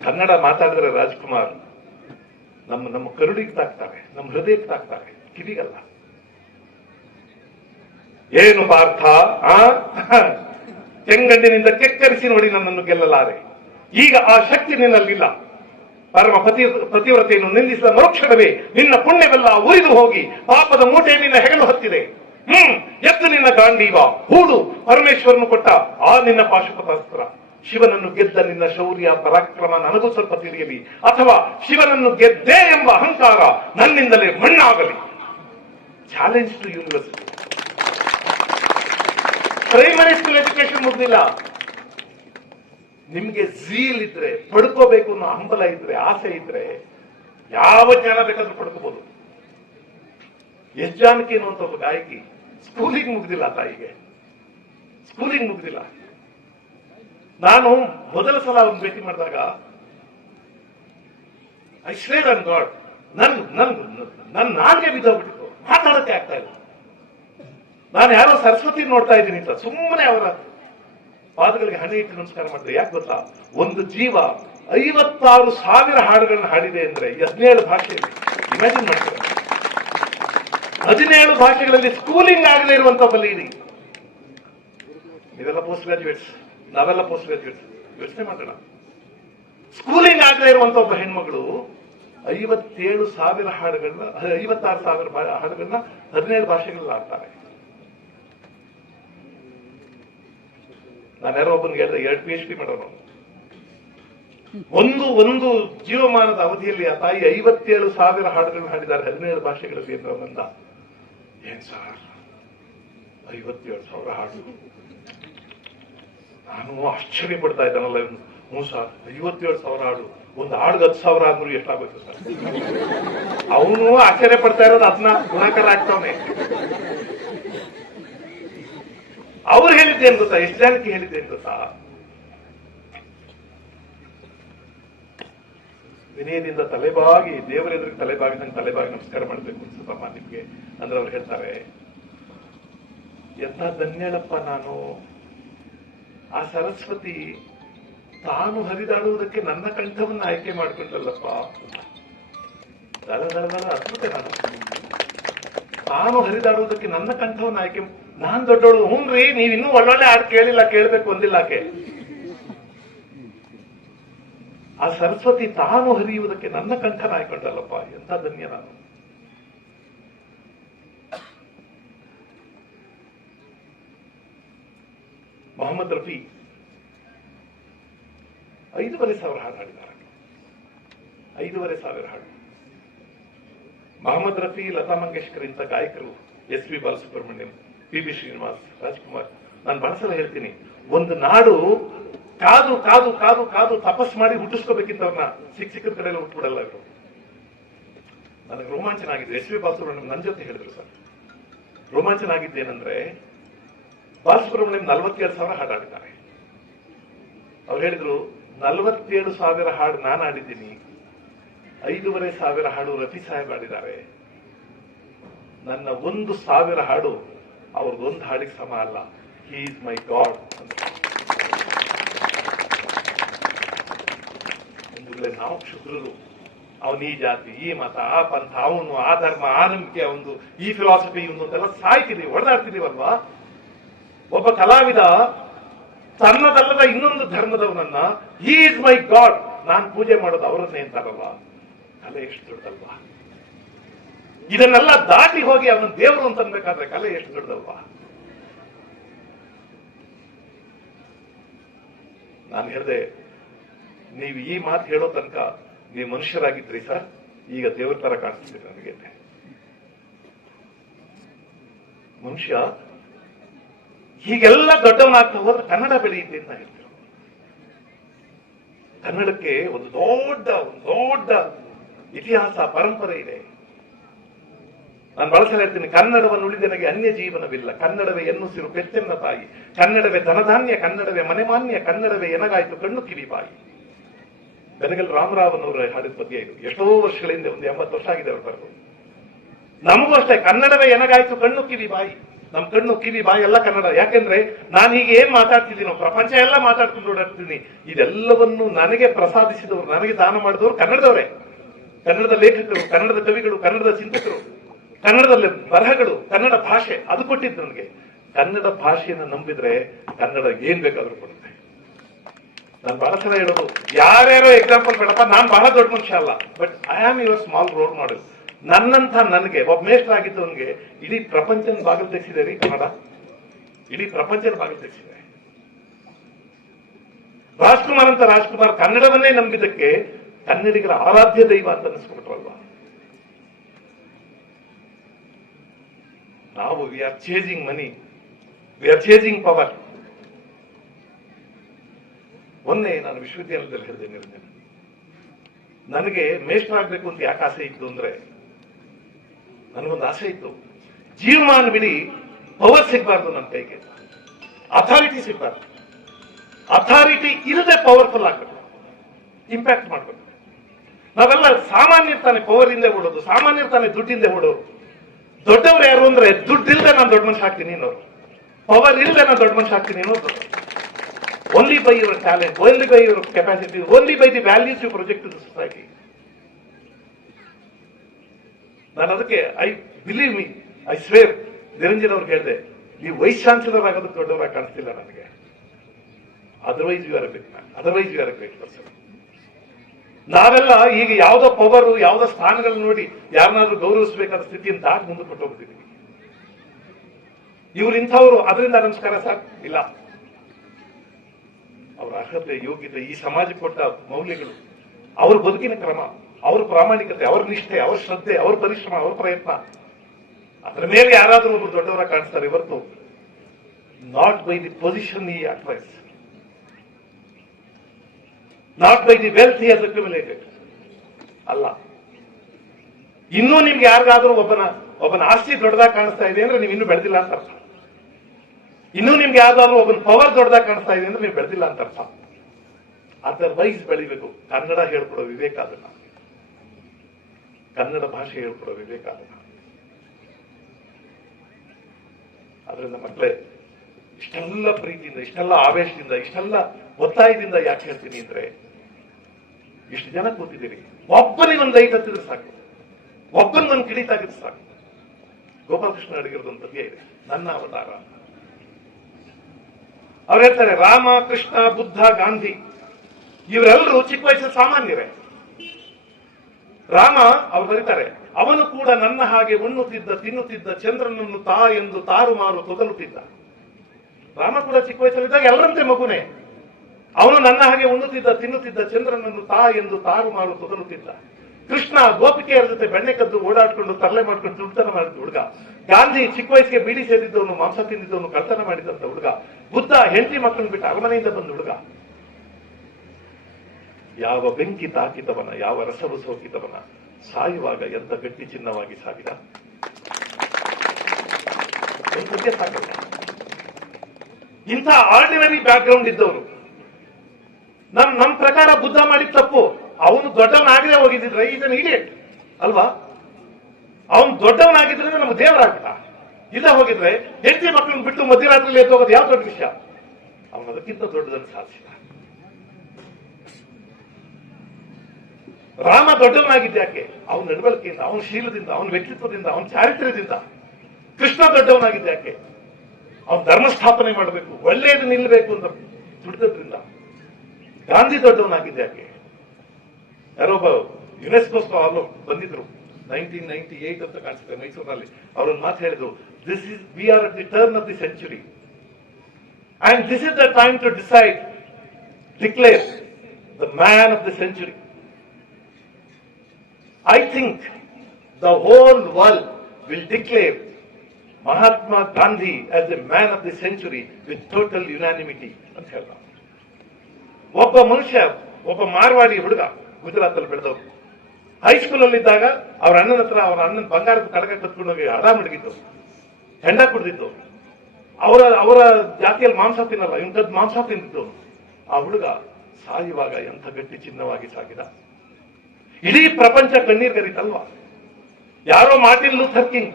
ಕನ್ನಡ ಮಾತಾಡಿದ್ರೆ ರಾಜ್ಕುಮಾರ್ ನಮ್ಮ ಕರುಳಿಗೆ ತಾಕ್ತಾರೆ, ನಮ್ಮ ಹೃದಯಕ್ಕೆ ತಾಕ್ತಾರೆ, ಕಿವಿಗಲ್ಲ. ಏನು ಪಾರ್ಥ, ಕೆಂಗಣ್ಣಿನಿಂದ ಕೆಕ್ಕರಿಸಿ ನೋಡಿ ನನ್ನನ್ನು ಗೆಲ್ಲಲಾರೆ. ಈಗ ಆ ಶಕ್ತಿ ನಿನ್ನಲ್ಲಿಲ್ಲ. ಪರಮ ಪತಿವ್ರತೆಯನ್ನು ನಿಂದಿಸಿದ ಮರುಕ್ಷಣವೇ ನಿನ್ನ ಪುಣ್ಯವೆಲ್ಲ ಉರಿದು ಹೋಗಿ ಪಾಪದ ಮೂಟೆ ನಿನ್ನ ಹೆಗಲು ಹತ್ತಿದೆ. ಎತ್ತು ನಿನ್ನ ಗಾಂಡೀವ, ಹೂಡು ಪರಮೇಶ್ವರನು ಕೊಟ್ಟ ಆ ನಿನ್ನ ಪಾಶುಪತಾಸ್ತ್ರ. ಶಿವನನ್ನು ಗೆದ್ದ ನಿನ್ನ ಶೌರ್ಯ ಪರಾಕ್ರಮ ನನಗೂ ಸ್ವಲ್ಪ ತಿಳಿಯಲಿ, ಅಥವಾ ಶಿವನನ್ನು ಗೆದ್ದೆ ಎಂಬ ಅಹಂಕಾರ ನನ್ನಿಂದಲೇ ಮಣ್ಣಾಗಲಿ. Challenge to university. Primary school education ಮುಗ್ದಿಲ್ಲ. ನಿಮ್ಗೆ ಝೀಲ್ ಇದ್ರೆ, ಪಡ್ಕೋಬೇಕು ಅನ್ನೋ ಹಂಬಲ ಇದ್ರೆ, ಆಸೆ ಇದ್ರೆ ಯಾವ ಜ್ಞಾನ ಬೇಕಾದ್ರೂ ಪಡ್ಕೋಬಹುದು. ಎಸ್ ಜಾನಕಿ ಅನ್ನುವಂತ ಒಬ್ಬ ಗಾಯಕಿ ಸ್ಕೂಲಿಗೆ ಮುಗ್ದಿಲ್ಲ, ತಾಯಿಗೆ ಸ್ಕೂಲಿಗೆ ಮುಗ್ದಿಲ್ಲ. ನಾನು ಮೊದಲ ಸಲ ಒಂದು ಭೇಟಿ ಮಾಡಿದಾಗ ಐ ಸ್ವೇರ್ ಆನ್ ಗಾಡ್, ನನ್ನ ನಾಲ್ಗೆ ಬಿದ್ದೋಗ್ಬಿಟ್ಟಿತ್ತು, ಮಾತಾಡಕ್ಕೆ ಆಗ್ತಾ ಇಲ್ಲ. ನಾನು ಯಾರೋ ಸರಸ್ವತಿ ನೋಡ್ತಾ ಇದ್ದೀನಿ ಅಂತ ಸುಮ್ಮನೆ ಅವರ ಪಾದಗಳಿಗೆ ಹಣೆ ಇಟ್ಟು ನಮಸ್ಕಾರ ಮಾಡಿದೆ. ಯಾಕೆ ಗೊತ್ತಾ? ಒಂದು ಜೀವ 56,000 ಹಾಡುಗಳನ್ನ ಹಾಡಿದೆ ಅಂದ್ರೆ 17 ಭಾಷೆಯಲ್ಲಿ. ಇಮ್ಯಾಜಿನ್ ಮಾಡ್ತಾರೆ, 17 ಭಾಷೆಗಳಲ್ಲಿ ಸ್ಕೂಲಿಂಗ್ ಆಗದೆ ಇರುವಂತ ಬಲೀನಿ. ನೀವೆಲ್ಲ ಪೋಸ್ಟ್ ಗ್ರಾಜುಯೇಟ್ಸ್, ನಾವೆಲ್ಲ ಪೋಸ್ಟ್ ಗ್ರಾಜುಯೇಟ್ಸ್. ಯೋಚನೆ ಮಾಡೋಣ, ಸ್ಕೂಲಿಂಗ್ ಆಗದೆ ಇರುವಂತ ಒಬ್ಬ ಹೆಣ್ಮಗಳು 57,000 ಹಾಡುಗಳನ್ನ, 56,000 ಹಾಡುಗಳನ್ನ 17 ಭಾಷೆಗಳಲ್ಲಿ ಆಡ್ತಾರೆ. ನಾನು ಯಾರೋ ಒಬ್ಬನಿಗೆ ಹೇಳಿದೆ, 2 PhD ಮಾಡೋನು. ಒಂದು ಜೀವಮಾನದ ಅವಧಿಯಲ್ಲಿ ಆ ತಾಯಿ 57,000 ಹಾಡುಗಳನ್ನು ಹಾಡಿದ್ದಾರೆ 17 ಭಾಷೆಗಳಲ್ಲಿ. ಅಂದ, ಏನ್ ಸರ್ 57,000 ಹಾಡು? ನಾನು ಆಶ್ಚರ್ಯ ಪಡ್ತಾ ಇದ್ದಾನಲ್ಲ. ಹ್ಞೂ ಸರ್, 57,000 ಹಾಡು, ಒಂದು ಹಾಡ್ಗೆ 10,000 ಅಂದ್ರೂ ಎಷ್ಟಾಗುತ್ತೆ ಸರ್? ಅವನು ಆಶ್ಚರ್ಯ ಪಡ್ತಾ ಇರೋದು ಅದನ್ನ ಗುಣಾಕಾರ ಆಗ್ತಾವನೆ. ಅವ್ರು ಹೇಳಿದ್ದೇನು ಗೊತ್ತಾ? ಎಷ್ಟು ಜನಕ್ಕೆ ಹೇಳಿದ್ದೇನು ಗೊತ್ತಾ? ವಿನಯದಿಂದ ತಲೆಬಾಗಿ, ದೇವರ ಎದುರಿಗೆ ತಲೆಬಾಗಿ, ನಂಗೆ ತಲೆಬಾಗಿ ನಮಸ್ಕಾರ ಮಾಡಬೇಕು ಅನ್ಸುತ್ತಮ್ಮ ನಿಮ್ಗೆ ಅಂದ್ರೆ ಅವ್ರು ಹೇಳ್ತಾರೆ, ಎಂತ ಧನ್ಯಳಪ್ಪ ನಾನು. ಆ ಸರಸ್ವತಿ ತಾನು ಹರಿದಾಡುವುದಕ್ಕೆ ನನ್ನ ಕಂಠವನ್ನು ಆಯ್ಕೆ ಮಾಡ್ಕೊಂಡಲ್ಲಪ್ಪ. ದಳ ಅದ್ಭುತ. ನಾನು ತಾನು ಹರಿದಾಡುವುದಕ್ಕೆ ನನ್ನ ಕಂಠವನ್ನು ಆಯ್ಕೆ, ನಾನ್ ದೊಡ್ಡೋಳು. ಹ್ಞೂನ್ರಿ, ನೀವಿನ್ನೂ ಒಳ್ಳೊಳ್ಳೆ ಹಾಡು ಕೇಳಿಲ್ಲ, ಕೇಳ್ಬೇಕು ಒಂದಿಲ್ಲ ಆಕೆ. ಆ ಸರಸ್ವತಿ ತಾನು ಹರಿಯುವುದಕ್ಕೆ ನನ್ನ ಕಂಠನ ಆಯ್ಕೊಂಡಲ್ಲಪ್ಪ. ಎಂತ ಧನ್ಯ ನಾನು. ಮೊಹಮ್ಮದ್ ರಫಿ 5,500 ಹಾಡು ಹಾಡಿದ್ದಾರೆ. 5,500 ಹಾಡು. ಮೊಹಮ್ಮದ್ ರಫಿ, ಲತಾ ಮಂಗೇಶ್ಕರ್ ಇಂಥ ಗಾಯಕರು, S P Balasubrahmanyam, P Srinivas, Rajkumar. ನಾನು ಬಹಳ ಸಲ ಹೇಳ್ತೀನಿ, ಒಂದು ನಾಡು ಕಾದು ಕಾದು ಕಾದು ಕಾದು ತಪಸ್ ಮಾಡಿ ಹುಟ್ಟಿಸ್ಕೋಬೇಕಿತ್ತವ್ರನ್ನ. ಸಿಕ್ಕದ ಕಡೆಯಲ್ಲಿ ಹುಟ್ಟುಬಿಡಲ್ಲ ಇವರು. ನನಗೆ ರೋಮಾಂಚನ ಆಗಿದೆ. ಎಸ್ ಪಿ ಬಾಲಸುಬ್ರಹ್ಮಣ್ಯಂ ನನ್ನ ಜೊತೆ ಹೇಳಿದ್ರು ಸರ್, ರೋಮಾಂಚನ ಆಗಿದ್ದೇನೆಂದ್ರೆ, ಬಾಲಸುಬ್ರಹ್ಮಣ್ಯಂ 47,000 ಹಾಡು ಹಾಡಿದ್ದಾರೆ. ಅವ್ರು ಹೇಳಿದ್ರು, 47,000 ಹಾಡು ನಾನು ಆಡಿದ್ದೀನಿ, 5,500 ಹಾಡು ರಫಿ ಸಾಹೇಬ್ ಆಡಿದ್ದಾರೆ. ನನ್ನ 1,000 ಹಾಡು ಅವ್ರದ್ದೊಂದು ಹಾಡಿಗೆ ಸಮ ಅಲ್ಲ. ಹಿ ಈಸ್ ಮೈ ಗಾಡ್ ಅಂತ. ಒಂದು ವೇಳೆ ನಾವು ಶುದ್ರರು, ಅವನು ಈ ಜಾತಿ, ಈ ಮತ, ಆ ಪಂಥ, ಅವನು ಆ ಧರ್ಮ, ಆ ನಂಬಿಕೆ, ಒಂದು ಈ ಫಿಲಾಸಫಿ, ಇವನ್ನೆಲ್ಲ ಸಾಯ್ತಿದೀವಿ, ಹೊಡೆದಾಡ್ತಿದೀವಲ್ವಾ? ಒಬ್ಬ ಕಲಾವಿದ ತನ್ನದಲ್ಲದ ಇನ್ನೊಂದು ಧರ್ಮದವನನ್ನ ಹಿ ಈಸ್ ಮೈ ಗಾಡ್, ನಾನ್ ಪೂಜೆ ಮಾಡೋದು ಅವರನ್ನೇ ಅಂತಾರಲ್ವಾ? ಕಲೆ ಎಷ್ಟು ದೊಡ್ಡದಲ್ವಾ? ಇದನ್ನೆಲ್ಲ ದಾಟಿ ಹೋಗಿ ಅವನ ದೇವರು ಅಂತ ಅನ್ಬೇಕಾದ್ರೆ ಕಲೆ ಎಷ್ಟು ದೊಡ್ಡದಲ್ವಾ? ನಾನು ಹೇಳಿದೆ, ನೀವು ಈ ಮಾತು ಹೇಳೋ ತನಕ ನೀವು ಮನುಷ್ಯರಾಗಿದ್ರಿ ಸರ್, ಈಗ ದೇವರ ತರ ಕಾಣಿಸ್ತೀರಿ ನನಗೆ. ಮನುಷ್ಯ ಹೀಗೆಲ್ಲ ದೊಡ್ಡವನಾಗ್ತಾ ಹೋದ್ರೆ ಕನ್ನಡ ಬೆಳೆಯುತ್ತೆ ಅಂತ ಹೇಳ್ತೀವಿ. ಕನ್ನಡಕ್ಕೆ ಒಂದು ದೊಡ್ಡ ಇತಿಹಾಸ, ಪರಂಪರೆ ಇದೆ. ನಾನು ಬಳಸಲು ಹೇಳ್ತೀನಿ, ಕನ್ನಡವನ್ನು ಉಳಿದೆನಗೆ ಅನ್ಯ ಜೀವನವಿಲ್ಲ, ಕನ್ನಡವೇ ಎನ್ನುಸಿರು ಪೆತ್ತೆನ್ನ ತಾಯಿ, ಕನ್ನಡವೇ ಧನಧಾನ್ಯ, ಕನ್ನಡವೇ ಮನೆಮಾನ್ಯ, ಕನ್ನಡವೇ ಎನಗಾಯ್ತು ಕಣ್ಣು ಕಿವಿ ಬಾಯಿ. ಬೆನಗಲ್ ರಾಮರಾವನವರು ಹಾಡಿದ ಪದ್ಯ ಇದು. ಎಷ್ಟೋ ವರ್ಷಗಳ ಹಿಂದೆ, ಒಂದು 80 ವರ್ಷ ಆಗಿದೆ ಅವರು ಬರೆದು. ನಮಗೂ ಅಷ್ಟೇ, ಕನ್ನಡವೇ ಎನಗಾಯ್ತು ಕಣ್ಣು ಕಿವಿ ಬಾಯಿ. ನಮ್ ಕಣ್ಣು ಕಿವಿ ಬಾಯಿ ಎಲ್ಲ ಕನ್ನಡ. ಯಾಕೆಂದ್ರೆ ನಾನು ಈಗ ಏನ್ ಮಾತಾಡ್ತಿದ್ದೀನೋ, ಪ್ರಪಂಚ ಎಲ್ಲ ಮಾತಾಡ್ಕೊಂಡು ಓಡಾಡ್ತೀನಿ, ಇದೆಲ್ಲವನ್ನು ನನಗೆ ಪ್ರಸಾದಿಸಿದವರು, ನನಗೆ ದಾನ ಮಾಡಿದವರು ಕನ್ನಡದವರೇ. ಕನ್ನಡದ ಲೇಖಕರು, ಕನ್ನಡದ ಕವಿಗಳು, ಕನ್ನಡದ ಚಿಂತಕರು, ಕನ್ನಡದಲ್ಲಿ ಬರಹಗಳು, ಕನ್ನಡ ಭಾಷೆ ಅದು ಕೊಟ್ಟಿದ್ದು ನನಗೆ. ಕನ್ನಡ ಭಾಷೆಯನ್ನು ನಂಬಿದ್ರೆ ಕನ್ನಡ ಏನ್ ಬೇಕಾದ್ರೂ ಕೊಡುತ್ತೆ. ನಾನು ಬಹಳ ಸಲ ಹೇಳೋದು, ಯಾರ್ಯಾರೋ ಎಕ್ಸಾಂಪಲ್ ಬೇಡಪ್ಪ, ನಾನು ಬಹಳ ದೊಡ್ಡ ಮನುಷ್ಯ ಅಲ್ಲ, but I am your small role model. ನನ್ನಂತ ನನಗೆ ಒಬ್ಬ ಮೇಷ್ಟ್ರಾಗಿದ್ದವನಿಗೆ ಇಡೀ ಪ್ರಪಂಚದ ಬಾಗಿಲು ತೆಗೆಸಿದೆ ರೀ ಕನ್ನಡ, ಇಡೀ ಪ್ರಪಂಚದ ಬಾಗಿಲು ತೆಗೆಸಿದೆ. ರಾಜ್ಕುಮಾರ್ ಅಂತ ರಾಜ್ಕುಮಾರ್ ಕನ್ನಡವನ್ನೇ ನಂಬಿದ್ದಕ್ಕೆ ಕನ್ನಡಿಗರ ಆರಾಧ್ಯ ದೈವ ಅಂತ ಅನಿಸ್ಬಿಟ್ರಲ್ವಾ. ನಾವು we are chasing money, we are chasing power. ಮೊನ್ನೆ ನಾನು ವಿಶ್ವವಿದ್ಯಾಲಯದಲ್ಲಿ ಹೇಳಿದೆ ನಿರಂಜನ, ನನಗೆ ಮೇಷ್ಟ್ರಾಗಬೇಕು ಅಂತ ಯಾಕೆ ಆಸೆ ಇತ್ತು ಅಂದ್ರೆ, ನನಗೊಂದು ಆಸೆ ಇತ್ತು, ಜೀವಮಾನ ಬಿಡಿ ಪವರ್ ಸಿಗಬಾರ್ದು ನನ್ನ ಕೈಗೆ, ಅಥಾರಿಟಿ ಸಿಗಬಾರ್ದು. ಅಥಾರಿಟಿ ಇಲ್ಲದೆ ಪವರ್ಫುಲ್ ಆಗಬೇಕು, ಇಂಪ್ಯಾಕ್ಟ್ ಮಾಡಬೇಕು. ನಾವೆಲ್ಲ ಸಾಮಾನ್ಯರು ತಾನೆ ಪವರ್ ಇಂದ ಓಡೋದು, ಸಾಮಾನ್ಯರು ತಾನೆ ದುಡ್ಡಿಂದ ಓಡೋರು. ದೊಡ್ಡವ್ರು ಯಾರು ಅಂದ್ರೆ, ದುಡ್ಡು ಇಲ್ಲದೆ ನಾನು ದೊಡ್ಡ ಮನುಷ್ಯ ಆಗ್ತೀನಿ ಅನ್ನೋರು, ಪವರ್ ಇಲ್ಲದೆ ನಾನು ದೊಡ್ಡ ಮನುಷ್ಯ ಆಗ್ತೀನಿ ಅನ್ನೋದು. Only by your talent, only by your capacity, only by the values you project to the society. ನಾನು ಅದಕ್ಕೆ I believe me, I swear, Niranjan ಅವ್ರಿಗೆ ಹೇಳಿದೆ, ನೀವು ವೈಸ್ ಚಾನ್ಸಲರ್ ಆಗೋದಕ್ಕೆ ದೊಡ್ಡವರಾಗಿ ಕಾಣಿಸ್ತಿಲ್ಲ ನನಗೆ. Otherwise you are a big man, otherwise you are a great person. ನಾವೆಲ್ಲ ಈಗ ಯಾವ್ದೋ ಪವರ್, ಯಾವ್ದೋ ಸ್ಥಾನಗಳನ್ನ ನೋಡಿ ಯಾರನ್ನಾದ್ರೂ ಗೌರವಿಸಬೇಕಾದ ಸ್ಥಿತಿಯನ್ನು ದಾಟಿ ಮುಂದೆ ಕೊಟ್ಟು ಹೋಗ್ತಿದ್ದೀವಿ. ಇವ್ರು ಇಂಥವ್ರು, ಅದರಿಂದ ನಮಸ್ಕಾರ ಸರ್ ಇಲ್ಲ. ಅವರ ಅರ್ಹತೆ, ಯೋಗ್ಯತೆ, ಈ ಸಮಾಜಕ್ಕೆ ಕೊಟ್ಟ ಮೌಲ್ಯಗಳು, ಅವ್ರ ಬದುಕಿನ ಕ್ರಮ, ಅವ್ರ ಪ್ರಾಮಾಣಿಕತೆ, ಅವ್ರ ನಿಷ್ಠೆ, ಅವ್ರ ಶ್ರದ್ಧೆ, ಅವ್ರ ಪರಿಶ್ರಮ, ಅವ್ರ ಪ್ರಯತ್ನ, ಅದರ ಮೇಲೆ ಯಾರಾದರೂ ಒಬ್ರು ದೊಡ್ಡವರ ಕಾಣಿಸ್ತಾರೆ ಇವತ್ತು. ನಾಟ್ ಬೈ ದಿ ಪೊಸಿಷನ್ ಈ advice, not by the wealth he has accumulated, ಅಲ್ಲ. ಇನ್ನೂ ನಿಮ್ಗೆ ಯಾರಿಗಾದ್ರೂ ಒಬ್ಬನ ಆಸ್ತಿ ದೊಡ್ಡದಾಗಿ ಕಾಣಿಸ್ತಾ ಇದೆ ಅಂದ್ರೆ ನೀವು ಇನ್ನೂ ಬೆಳೆದಿಲ್ಲ ಅಂತ ಅರ್ಥ. ಇನ್ನೂ ನಿಮ್ಗೆ ಯಾವ್ದಾದ್ರು ಒಬ್ಬನ ಪವರ್ ದೊಡ್ಡದಾಗಿ ಕಾಣಿಸ್ತಾ ಇದೆ ಅಂದ್ರೆ ನೀವು ಬೆಳೆದಿಲ್ಲ ಅಂತ ಅರ್ಥ. ಅದರ್ವೈಸ್ ಬೆಳಿಬೇಕು. ಕನ್ನಡ ಹೇಳ್ಕೊಡೋ ವಿವೇಕ ಅದನ್ನ, ಕನ್ನಡ ಭಾಷೆ ಹೇಳ್ಕೊಡೋ ವಿವೇಕ ಅದನ್ನ. ಅದರಿಂದ ಮಕ್ಕಳೇ, ಇಷ್ಟೆಲ್ಲ ಪ್ರೀತಿಯಿಂದ, ಇಷ್ಟೆಲ್ಲ ಆವೇಶದಿಂದ, ಇಷ್ಟೆಲ್ಲ ಒತ್ತಾಯದಿಂದ ಯಾಕೆ ಹೇಳ್ತೀನಿ ಅಂದ್ರೆ, ಇಷ್ಟು ಜನ ಕೂತಿದ್ದೀರಿ, ಒಬ್ಬನಿಗೊಂದು ಲೈಟ್ ಹತ್ತಿದ್ರೆ ಸಾಕು, ಒಬ್ಬನಿಗೊಂದು ಕಿಡಿತಾಗಿದ್ರೆ ಸಾಕು. ಗೋಪಾಲಕೃಷ್ಣ ಅಡಿಗಿರೋದೊಂದು ಪದ್ಯ ಇದೆ, ನನ್ನ ಅವತಾರ. ಅವ್ರು ಹೇಳ್ತಾರೆ, ರಾಮ, ಕೃಷ್ಣ, ಬುದ್ಧ, ಗಾಂಧಿ ಇವರೆಲ್ಲರೂ ಚಿಕ್ಕ ವಯಸ್ಸಲ್ಲಿ ಸಾಮಾನ್ಯರೇ. ರಾಮ ಅವ್ರು ಬರೀತಾರೆ, ಅವನು ಕೂಡ ನನ್ನ ಹಾಗೆ ಉಣ್ಣುತ್ತಿದ್ದ, ತಿನ್ನುತ್ತಿದ್ದ, ಚಂದ್ರನನ್ನು ತಾ ಎಂದು ತಾರುಮಾರು ತೊದಲುತ್ತಿದ್ದ. ರಾಮ ಕೂಡ ಚಿಕ್ಕ ವಯಸ್ಸಲ್ಲಿದ್ದಾಗ ಎಲ್ಲರಂತೆ ಮಗುನೇ. ಅವನು ನನ್ನ ಹಾಗೆ ಉಣ್ಣುತ್ತಿದ್ದ, ತಿನ್ನುತ್ತಿದ್ದ, ಚಂದ್ರನನ್ನು ತಾ ಎಂದು ತಾರುಮಾರು ತೊದಲುತ್ತಿದ್ದ. ಕೃಷ್ಣ ಗೋಪಿಕೆಯರ ಜೊತೆ ಬೆಣ್ಣೆ ಕದ್ದು ಓಡಾಡ್ಕೊಂಡು ತರಲೆ ಮಾಡ್ಕೊಂಡು ದುಡ್ತನ ಮಾಡಿದ ಹುಡುಗ. ಗಾಂಧಿ ಚಿಕ್ಕ ವಯಸ್ಸಿಗೆ ಬೀಡಿ ಸೇದಿದ್ದವನು, ಮಾಂಸ ತಿಂದಿದ್ದವನು, ಕಳ್ತನ ಮಾಡಿದಂತ ಹುಡುಗ. ಬುದ್ಧ ಹೆಂಡತಿ ಮಕ್ಕಳನ್ನು ಬಿಟ್ಟು ಅರಮನೆಯಿಂದ ಬಂದ ಹುಡುಗ. ಯಾವ ಬೆಂಕಿ ತಾಕಿದವನ, ಯಾವ ರಸವು ಸೋಕಿದವನ, ಸಾಯುವಾಗ ಎಂತ ಗಟ್ಟಿ ಚಿನ್ನವಾಗಿ ಸಾಗಿದ. ಸಾಕಲ್ಲ. ಇಂಥ ಆರ್ಡಿನರಿ ಬ್ಯಾಕ್ ಗ್ರೌಂಡ್ ಇದ್ದವರು. ನಮ್ ಪ್ರಕಾರ ಬುದ್ಧ ಮಾಡಿದ ತಪ್ಪು, ಅವನು ದೊಡ್ಡವನಾಗದೆ ಹೋಗಿದ್ರೆ ಇದನ್ನ ಇಡಿಯಟ್ ಅಲ್ವಾ. ಅವನು ದೊಡ್ಡವನಾಗಿದ್ರೆ ನಮ್ಗೆ ದೇವರಾಗ್ತಾ ಇಲ್ಲ. ಹೋಗಿದ್ರೆ ಹೆಂಡತಿ ಮಕ್ಕಳನ್ನು ಬಿಟ್ಟು ಮಧ್ಯರಾತ್ರಿಯಲ್ಲಿ ಎದ್ದು ಹೋಗೋದು ಯಾವ ದೊಡ್ಡ ವಿಷಯ. ಅವನು ಅದಕ್ಕಿಂತ ದೊಡ್ಡದನ್ನು ಸಾಧಿಸಿದ. ರಾಮ ದೊಡ್ಡವನಾಗಿದ್ದ ಯಾಕೆ? ಅವನ ನಡವಳಿಕೆಯಿಂದ, ಅವನ ಶೀಲದಿಂದ, ಅವನ ವ್ಯಕ್ತಿತ್ವದಿಂದ, ಅವನ ಚಾರಿತ್ರ್ಯದಿಂದ. ಕೃಷ್ಣ ದೊಡ್ಡವನಾಗಿದ್ದ ಯಾಕೆ? ಅವನ ಧರ್ಮ ಸ್ಥಾಪನೆ ಮಾಡಬೇಕು, ಒಳ್ಳೆಯದು ನಿಲ್ಲಬೇಕು ಅಂತ ದುಡಿದ್ರಿಂದ. ಗಾಂಧಿ ದೊಡ್ಡವನಾಗಿದ್ದ ಯಾಕೆ? ಯಾರೊಬ್ಬ ಯುನೆಸ್ಕೋ ಸ್ಕಾಲರ್ ಬಂದಿದ್ರು 1998 ಅಂತ ಕಾಣಿಸುತ್ತೆ ಮೈಸೂರಿನಲ್ಲಿ. ಅವರೊಂದು ಮಾತು ಹೇಳಿದ್ರು, we are at the turn of the century and this is the time to declare the man of the century. I think the whole world will declare Mahatma Gandhi as the man of the century with total unanimity ಅಂತ ಹೇಳ್ದ. ಒಬ್ಬ ಮನುಷ್ಯ, ಒಬ್ಬ ಮಾರ್ವಾಡಿ ಹುಡುಗ, ಗುಜರಾತ್ ಅಲ್ಲಿ ಬೆಳೆದವರು, ಹೈಸ್ಕೂಲಲ್ಲಿದ್ದಾಗ ಅವ್ರ ಅಣ್ಣನ ಹತ್ರ ಅವ್ರ ಅಣ್ಣನ ಬಂಗಾರದ ಕಡಗ ಕತ್ಕೊಂಡೋಗಿ ಹಡ ಮಡಗಿದ್ದು, ಹೆಂಡ ಕುಡಿದಿದ್ದು, ಅವರ ಜಾತಿಯಲ್ಲಿ ಮಾಂಸ ತಿನ್ನಲ್ಲ, ಇಂಥದ್ದು ಮಾಂಸ ತಿಂದಿದ್ದು. ಆ ಹುಡುಗ ಸಾಯುವಾಗ ಎಂಥ ಗಟ್ಟಿ ಚಿನ್ನವಾಗಿ ಸಾಗಿದ. ಇಡೀ ಪ್ರಪಂಚ ಕಣ್ಣೀರ್ಗರಿತಲ್ವಾ? ಯಾರೋ ಮಾರ್ಟಿನ್ ಲೂಥರ್ ಕಿಂಗ್,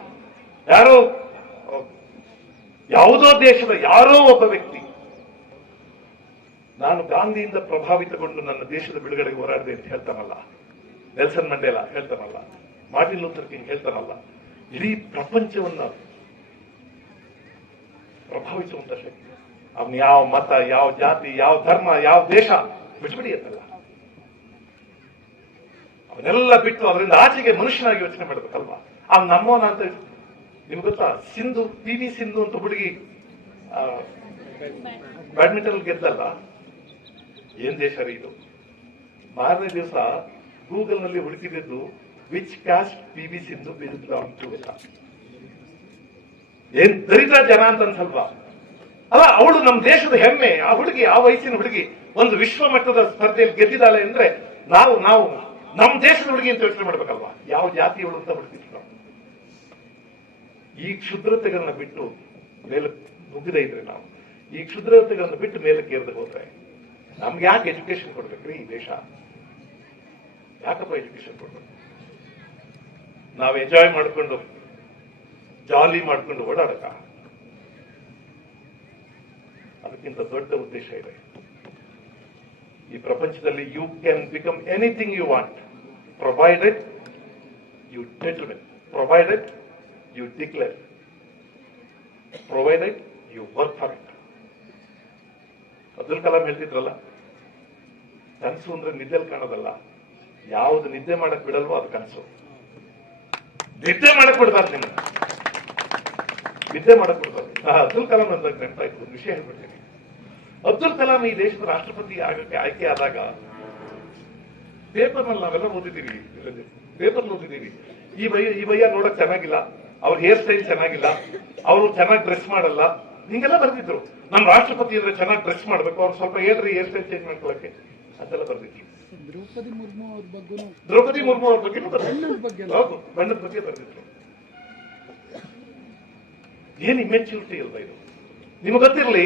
ಯಾರೋ ಯಾವುದೋ ದೇಶದ ಯಾರೋ ಒಬ್ಬ ವ್ಯಕ್ತಿ, ನಾನು ಗಾಂಧಿಯಿಂದ ಪ್ರಭಾವಿತಗೊಂಡು ನನ್ನ ದೇಶದ ಬಿಡುಗಡೆಗೆ ಹೋರಾಡಿದೆ ಅಂತ ಹೇಳ್ತಾನಲ್ಲ, ನೆಲ್ಸನ್ ಮಂಡೇಲಾ ಹೇಳ್ತಾನಲ್ಲ, ಮಾರ್ಟಿನ್ ಲೂಥರ್ ಕಿಂಗ್ ಹೇಳ್ತಾನಲ್ಲ, ಇಡೀ ಪ್ರಪಂಚವನ್ನ ಪ್ರಭಾವಿಸುವಂತ ಶಕ್ತಿ. ಅವನು ಯಾವ ಮತ, ಯಾವ ಜಾತಿ, ಯಾವ ಧರ್ಮ, ಯಾವ ದೇಶ ಬಿಟ್ಬಿಡಿ ಅಂತಲ್ಲ, ಅವನ್ನೆಲ್ಲ ಬಿಟ್ಟು ಅದರಿಂದ ಆಚೆಗೆ ಮನುಷ್ಯನಾಗಿ ಯೋಚನೆ ಮಾಡಬೇಕಲ್ವಾ? ಅವ್ನು ನಮ್ಮವನ ಅಂತ. ನಿಮ್ಗೆ ಗೊತ್ತಾ, ಸಿಂಧು, PV ಸಿಂಧು ಅಂತ ಹುಡುಗಿ ಬ್ಯಾಡ್ಮಿಂಟನ್ ಗೆದ್ದಲ್ಲ, ಏನ್ ದೇಶ ರೀ ಇದು? ಮಾರನೇ ದಿವಸ ಗೂಗಲ್ ನಲ್ಲಿ ಹುಡುಕಿದ್ದು which caste PV Sindhu belong to ಅಂತ. ಏನ್ ದರಿದ್ರ ಜನ ಅಂತ ಅನ್ಸಲ್ವಾ? ಅಲ್ಲ, ಅವಳು ನಮ್ಮ ದೇಶದ ಹೆಮ್ಮೆ. ಆ ಹುಡುಗಿ, ಆ ವಯಸ್ಸಿನ ಹುಡುಗಿ ಒಂದು ವಿಶ್ವ ಮಟ್ಟದ ಸ್ಪರ್ಧೆಯಲ್ಲಿ ಗೆದ್ದಿದ್ದಾಳೆ ಅಂದ್ರೆ ನಾವು ನಮ್ಮ ದೇಶದ ಹುಡುಗಿ ಅಂತ ಯೋಚನೆ ಮಾಡ್ಬೇಕಲ್ವಾ? ಯಾವ ಜಾತಿಯವಳು ಅಂತ ಹುಡುಗಿದ್ರು ನಾವು. ಈ ಕ್ಷುದ್ರತೆಗಳನ್ನ ಬಿಟ್ಟು ಮೇಲೆ ನುಗ್ಗದೇ ಇದ್ರೆ, ನಾವು ಈ ಕ್ಷುದ್ರತೆಗಳನ್ನ ಬಿಟ್ಟು ಮೇಲಕ್ಕೆ ಏರ್ದು ಹೋದ್ರೆ ನಮ್ಗೆ ಯಾಕೆ ಎಜುಕೇಶನ್ ಕೊಡ್ಬೇಕ್ರಿ? ಈ ದೇಶ ಯಾಕಪ್ಪ ಎಜುಕೇಶನ್ ಕೊಡ್ಬೇಕು? ನಾವು ಎಂಜಾಯ್ ಮಾಡ್ಕೊಂಡು ಜಾಲಿ ಮಾಡ್ಕೊಂಡು ಓಡಾಡಕ? ಅದಕ್ಕಿಂತ ದೊಡ್ಡ ಉದ್ದೇಶ ಇದೆ. ಈ ಪ್ರಪಂಚದಲ್ಲಿ you can become anything you want, provided you determine, provided you declare, provided you work for it. Abdul Kalam ಹೇಳ್ತಿದ್ರಲ್ಲ, ಕನಸು ಅಂದ್ರೆ ನಿದ್ದೆಲ್ ಕಾಣೋದಲ್ಲ, ಯಾವ್ದು ನಿದ್ದೆ ಮಾಡಕ್ ಬಿಡಲ್ವೋ ಅದು ಕನಸು. ನಿದ್ದೆ ಮಾಡಕ್ ಬಿಡ್ತಾರೆ, ನಿಮ್ಗೆ ನಿದ್ದೆ ಮಾಡಕ್ ಬಿಡ್ತಾರೆ. ಅಬ್ದುಲ್ ಕಲಾಂ ಅಂತ ನೆನಪಾಯ್ತು, ಒಂದು ವಿಷಯ ಹೇಳ್ಬಿಡ್ತೀನಿ. ಅಬ್ದುಲ್ ಕಲಾಂ ಈ ದೇಶದ ರಾಷ್ಟ್ರಪತಿ ಆಗಕ್ಕೆ ಆಯ್ಕೆ ಆದಾಗ ಪೇಪರ್ನಲ್ಲಿ ನಾವೆಲ್ಲ ಓದಿದ್ದೀವಿ, ಪೇಪರ್ ಓದಿದ್ದೀವಿ, ಈ ಭಯ್ಯ ನೋಡಕ್ ಚೆನ್ನಾಗಿಲ್ಲ, ಅವ್ರ ಹೇರ್ ಸ್ಟೈಲ್ ಚೆನ್ನಾಗಿಲ್ಲ, ಅವರು ಚೆನ್ನಾಗಿ ಡ್ರೆಸ್ ಮಾಡಲ್ಲ, ಹಿಂಗೆಲ್ಲ ಬರ್ದಿದ್ರು. ನಮ್ಮ ರಾಷ್ಟ್ರಪತಿ ಅಂದ್ರೆ ಚೆನ್ನಾಗಿ ಡ್ರೆಸ್ ಮಾಡ್ಬೇಕು, ಅವ್ರು ಸ್ವಲ್ಪ ಹೇಳ್ರಿ ಹೇರ್ ಸ್ಟೈಲ್ ಚೇಂಜ್ ಮಾಡ್ಕೊಳಕ್ಕೆ ಅಂತೆಲ್ಲ ಬರ್ದಿದ್ರು. ದ್ರೌಪದಿ ಮುರ್ಮು ಅವ್ರ ಬಗ್ಗೆ ಹೌದು, ಬಣ್ಣದ ಬಗ್ಗೆ ಬರ್ದಿದ್ರು. ಏನ್ ಇಮೆಚ್ಯೂರಿಟಿ ಅಲ್ವಾ ಇದು? ನಿಮ್ಗೆ ಗೊತ್ತಿರಲಿ,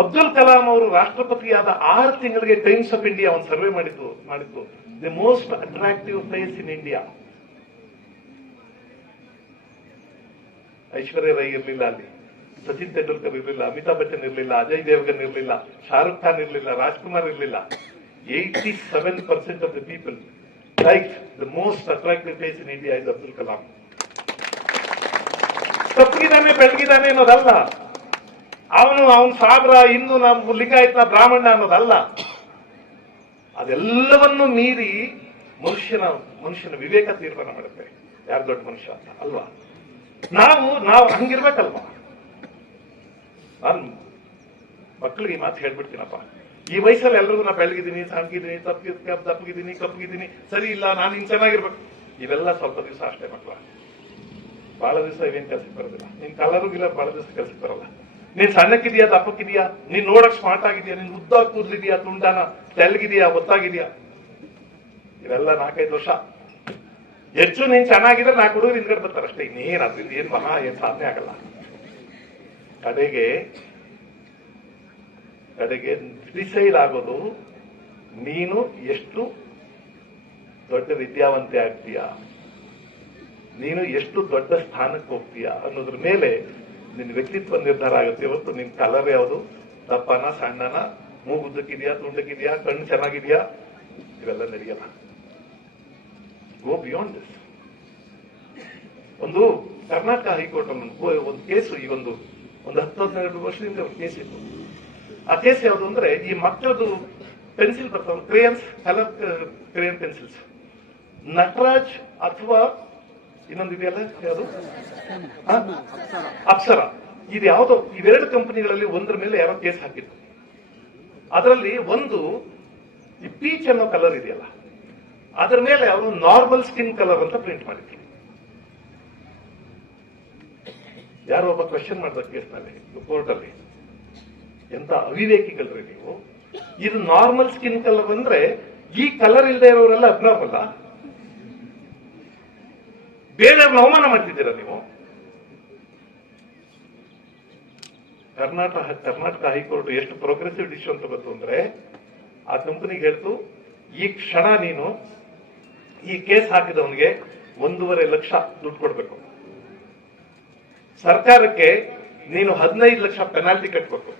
ಅಬ್ದುಲ್ ಕಲಾಂ ಅವರು ರಾಷ್ಟ್ರಪತಿಯಾದ 6 ತಿಂಗಳಿಗೆ ಟೈಮ್ಸ್ ಆಫ್ ಇಂಡಿಯಾ ಒಂದು ಸರ್ವೆ ಮಾಡಿದ್ದು the most attractive place in India. Aishwarya Rai ಇರ್ಲಿಲ್ಲ ಅಲ್ಲಿ, ಸಚಿನ್ ತೆಂಡೂಲ್ಕರ್ ಇರ್ಲಿಲ್ಲ, ಅಮಿತಾಬ್ ಬಚ್ಚನ್ ಇರ್ಲಿಲ್ಲ, ಅಜಯ್ ದೇವಗನ್ ಇರ್ಲಿಲ್ಲ, ಶಾರುಖ್ ಖಾನ್ ಇರ್ಲಿಲ್ಲ, ರಾಜ್ಕುಮಾರ್ ಇರ್ಲಿಲ್ಲ. 87% of the people liked the most attractive place in India is Abdul Kalam. ತಪ್ಪಿಗಿದ್ದಾನೆ ಬೆಳಗಿದ್ದಾನೆ ಅನ್ನೋದಲ್ಲ, ಅವನು ಸಾಬ್ರ, ಹಿಂದೂ, ನಮ್ಮ ಲಿಂಗಾಯತ್ನ, ಬ್ರಾಹ್ಮಣ ಅನ್ನೋದಲ್ಲ. ಅದೆಲ್ಲವನ್ನು ಮೀರಿ ಮನುಷ್ಯನ ವಿವೇಕ ತೀರ್ಮಾನ ಮಾಡುತ್ತೆ ಯಾರು ದೊಡ್ಡ ಮನುಷ್ಯ ಅಂತ, ಅಲ್ವಾ? ನಾವು ಹಂಗಿರ್ಬೇಕಲ್ವಾ? ನಾನು ಮಕ್ಕಳಿಗೆ ಮಾತು ಹೇಳ್ಬಿಡ್ತೀನಪ್ಪ, ಈ ವಯಸ್ಸಲ್ಲಿ ಎಲ್ರಿಗೂ ನಾ ಬೆಳಗಿದ್ದೀನಿ, ಸಣ್ಣಗಿದ್ದೀನಿ, ದಪ್ಪಗಿದ್ದೀನಿ, ಕಪ್ಪಗಿದ್ದೀನಿ, ಸರಿ ಇಲ್ಲ, ನಾನು ಹಿಂಗ್ ಚೆನ್ನಾಗಿರ್ಬೇಕು. ಇವೆಲ್ಲ ಸ್ವಲ್ಪ ದಿವಸ ಅಷ್ಟೇ ಮಕ್ಕಳ, ಬಹಳ ದಿವಸ ಇವೇನ್ ಕೆಲ್ಸಕ್ಕೆ ಬರೋದಿಲ್ಲ. ನಿನ್ ಕಲರುಗಿಲ್ಲ, ಬಹಳ ದಿವಸ ಕೆಲ್ಸಕ್ಕೆ ಬರಲ್ಲ. ನೀನ್ ಸಣ್ಣಕ್ಕಿದ್ಯಾ, ದಪ್ಪಕ್ಕಿದ್ಯಾ, ನೀನ್ ನೋಡಕ್ ಸ್ಮಾರ್ಟ್ ಆಗಿದ್ಯಾ, ನೀನ್ ಉದ್ದ ಕೂದ್ಲಿದ್ಯಾ, ತುಂಡಾನ ತೆಲ್ಗಿದ್ಯಾ, ಒತ್ತಾಗಿದ್ಯಾ, ಇವೆಲ್ಲ 4-5 ವರ್ಷ. ಹೆಚ್ಚು ನೀನ್ ಚೆನ್ನಾಗಿದ್ರೆ 4 ಹುಡುಗರು ಹಿಂದ್ಗಡೆ ಬರ್ತಾರೆ ಅಷ್ಟೇ. ಇನ್ನೇನ್ ಅದ್ರಿಂದ ಏನ್ ಸಾಧನೆ ಆಗಲ್ಲ. ಕಡೆಗೆ ಡಿಸೈಡ್ ಆಗೋದು ನೀನು ಎಷ್ಟು ದೊಡ್ಡ ವಿದ್ಯಾವಂತೆ ಆಗ್ತೀಯಾ, ನೀನು ಎಷ್ಟು ದೊಡ್ಡ ಸ್ಥಾನಕ್ಕೆ ಹೋಗ್ತೀಯಾ ಅನ್ನೋದ್ರ ಮೇಲೆ ನಿನ್ನ ವ್ಯಕ್ತಿತ್ವ ನಿರ್ಧಾರ ಆಗುತ್ತೆ. ಇವತ್ತು ನಿನ್ ಕಲರ್ ಯಾವುದು, ದಪ್ಪನ, ಸಣ್ಣನ, ಮೂಗುದ್ದಕ್ಕಿದ್ಯಾ, ತುಂಡಕ್ಕಿದ್ಯಾ, ಕಣ್ಣು ಚೆನ್ನಾಗಿದ್ಯಾ, ಇವೆಲ್ಲ ನಡೆಯಲ್ಲ. Go beyond this. ಒಂದು ಕರ್ನಾಟಕ ಹೈಕೋರ್ಟ್ ಒಂದು ಕೇಸು, ಈ ಒಂದು 10-12 ವರ್ಷದಿಂದ ಒಂದು ಕೇಸ್ ಇತ್ತು. ಆ ಕೇಸ್ ಯಾವುದು ಅಂದ್ರೆ, ಈ ಮಕ್ಕಳದು ಪೆನ್ಸಿಲ್ ಬರ್ತಾವ, ಕ್ರೇಯನ್ಸ್, ಕಲರ್ ಕ್ರೇಯನ್ ಪೆನ್ಸಿಲ್ಸ್, ನಟರಾಜ್ ಅಥವಾ ಇನ್ನೊಂದು ಇದೆಯಲ್ಲ, ಯಾವುದು ಅಪ್ಸರ, ಇದು ಯಾವುದೋ ಇವೆರಡು ಕಂಪನಿಗಳಲ್ಲಿ ಒಂದ್ರ ಮೇಲೆ ಯಾರೋ ಕೇಸ್ ಹಾಕಿದ್ರು. ಅದರಲ್ಲಿ ಒಂದು ಈ ಪೀಚ್ ಅನ್ನೋ ಕಲರ್ ಇದೆಯಲ್ಲ, ಅದರ ಮೇಲೆ ಅವರು ನಾರ್ಮಲ್ ಸ್ಕಿನ್ ಕಲರ್ ಅಂತ ಪ್ರಿಂಟ್ ಮಾಡಿದ್ರು. ಯಾರೋ ಒಬ್ಬ ಕ್ವೆಶ್ಚನ್ ಮಾಡಿದ ಕೇಸ್ನಲ್ಲಿ, ಕೋರ್ಟ್ ಅಲ್ಲಿ, ಎಂತ ಅವಿವೇಕಿಗಳ್ರಿ ನೀವು, ಇದು ನಾರ್ಮಲ್ ಸ್ಕಿನ್ ಕಲರ್ ಅಂದ್ರೆ ಈ ಕಲರ್ ಇಲ್ಲದೆ ಇರೋರೆಲ್ಲ ಅಬ್ನಾರ್ಮಲ್. ಬೇರೆಯವ್ರನ್ನ ಅವಮಾನ ಮಾಡ್ತಿದ್ದೀರಾ ನೀವು. ಕರ್ನಾಟಕ ಹೈಕೋರ್ಟ್ ಎಷ್ಟು ಪ್ರೋಗ್ರೆಸಿವ್ ಡಿಸಿಷನ್ ತಗೋತು ಅಂದ್ರೆ, ಆ ಕಂಪನಿಗೆ ಹೇಳ್ತು, ಈ ಕ್ಷಣ ನೀನು ಈ ಕೇಸ್ ಹಾಕಿದವನಿಗೆ 1.5 ಲಕ್ಷ ದುಡ್ಡು ಕೊಡ್ಬೇಕು, ಸರ್ಕಾರಕ್ಕೆ ನೀನು 15 ಲಕ್ಷ ಪೆನಾಲ್ಟಿ ಕಟ್ಟಬೇಕು,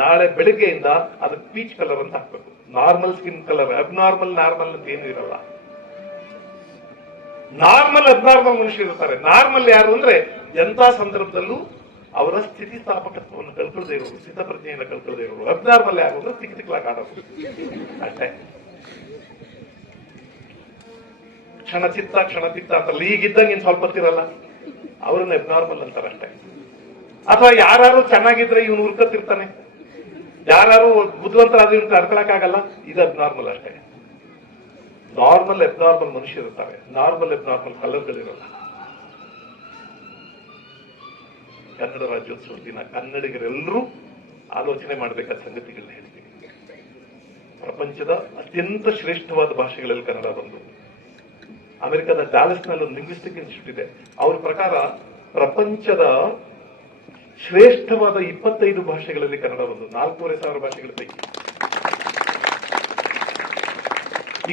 ನಾಳೆ ಬೆಳಿಗ್ಗೆಯಿಂದ ಅದಕ್ಕೆ ಪೀಚ್ ಕಲರ್ ಅಂತ ಹಾಕ್ಬೇಕು, normal skin colour, abnormal normal ಅಂತ ಏನು ಇರಲ್ಲ. ನಾರ್ಮಲ್ ಅಬ್ನಾರ್ಮಲ್ ಮನುಷ್ಯರು ಇರ್ತಾರೆ. ನಾರ್ಮಲ್ ಯಾರು ಅಂದ್ರೆ ಎಂತ ಸಂದರ್ಭದಲ್ಲೂ ಅವರ ಸ್ಥಿತಿಸ್ಥಾಪಕತ್ವವನ್ನು ಕಲ್ಕೊಳ್ಳದೆ ಇರೋರು, ಸ್ಥಿತಪ್ರಜ್ಞೆಯನ್ನು ಕಲ್ಕೊಳ್ಳದೆ ಇರೋರು. ಅಬ್ನಾರ್ಮಲ್ ಯಾರು ಅಂದ್ರೆ ತಿಕ್ಲಾಗ ಆಡೋದು ಅಷ್ಟೇ. ಕ್ಷಣಚಿತ್ತ ಅಂತಲ್ಲ, ಈಗಿದ್ದಂಗೆ ಇನ್ ಸ್ವಲ್ಪ ಹೊತ್ತಿರಲ್ಲ, ಅವ್ರನ್ನ ಅಬ್ನಾರ್ಮಲ್ ಅಂತಾರೆ ಅಷ್ಟೇ. ಅಥವಾ ಯಾರು ಚೆನ್ನಾಗಿದ್ರೆ ಇವನು ಹುರ್ಕತ್ತಿರ್ತಾನೆ, ಯಾರು ಬುದ್ಧಿವಂತರಾದ್ರೆ ಇವನು ತಡ್ಕೊಳಕ್ಕಾಗಲ್ಲ, ಇದು ಅಬ್ನಾರ್ಮಲ್ ಅಷ್ಟೇ. ನಾರ್ಮಲ್ ಅಬ್ನಾರ್ಮಲ್ ಮನುಷ್ಯರು ಇರ್ತಾರೆ, ನಾರ್ಮಲ್ ಅಬ್ನಾರ್ಮಲ್ ಕಲರ್ಗಳಿರಲ್ಲ. ಕನ್ನಡ ರಾಜ್ಯೋತ್ಸವ ದಿನ ಕನ್ನಡಿಗರೆಲ್ಲರೂ ಆಲೋಚನೆ ಮಾಡಬೇಕಾದ ಸಂಗತಿಗಳನ್ನ ಹೇಳ್ತೀನಿ. ಪ್ರಪಂಚದ ಅತ್ಯಂತ ಶ್ರೇಷ್ಠವಾದ ಭಾಷೆಗಳಲ್ಲಿ ಕನ್ನಡ ಬಂದು, ಅಮೆರಿಕದ ಡಾಲಸ್ನಲ್ಲಿ ಒಂದು ಲಿಂಗ್ವಿಸ್ಟಿಕ್ ಇನ್ಸ್ಟಿಟ್ಯೂಟ್ ಇದೆ, ಅವ್ರ ಪ್ರಕಾರ ಪ್ರಪಂಚದ ಶ್ರೇಷ್ಠವಾದ 25 ಭಾಷೆಗಳಲ್ಲಿ ಕನ್ನಡ ಬಂದು 4,500 ಭಾಷೆಗಳ ಪೈಕಿ.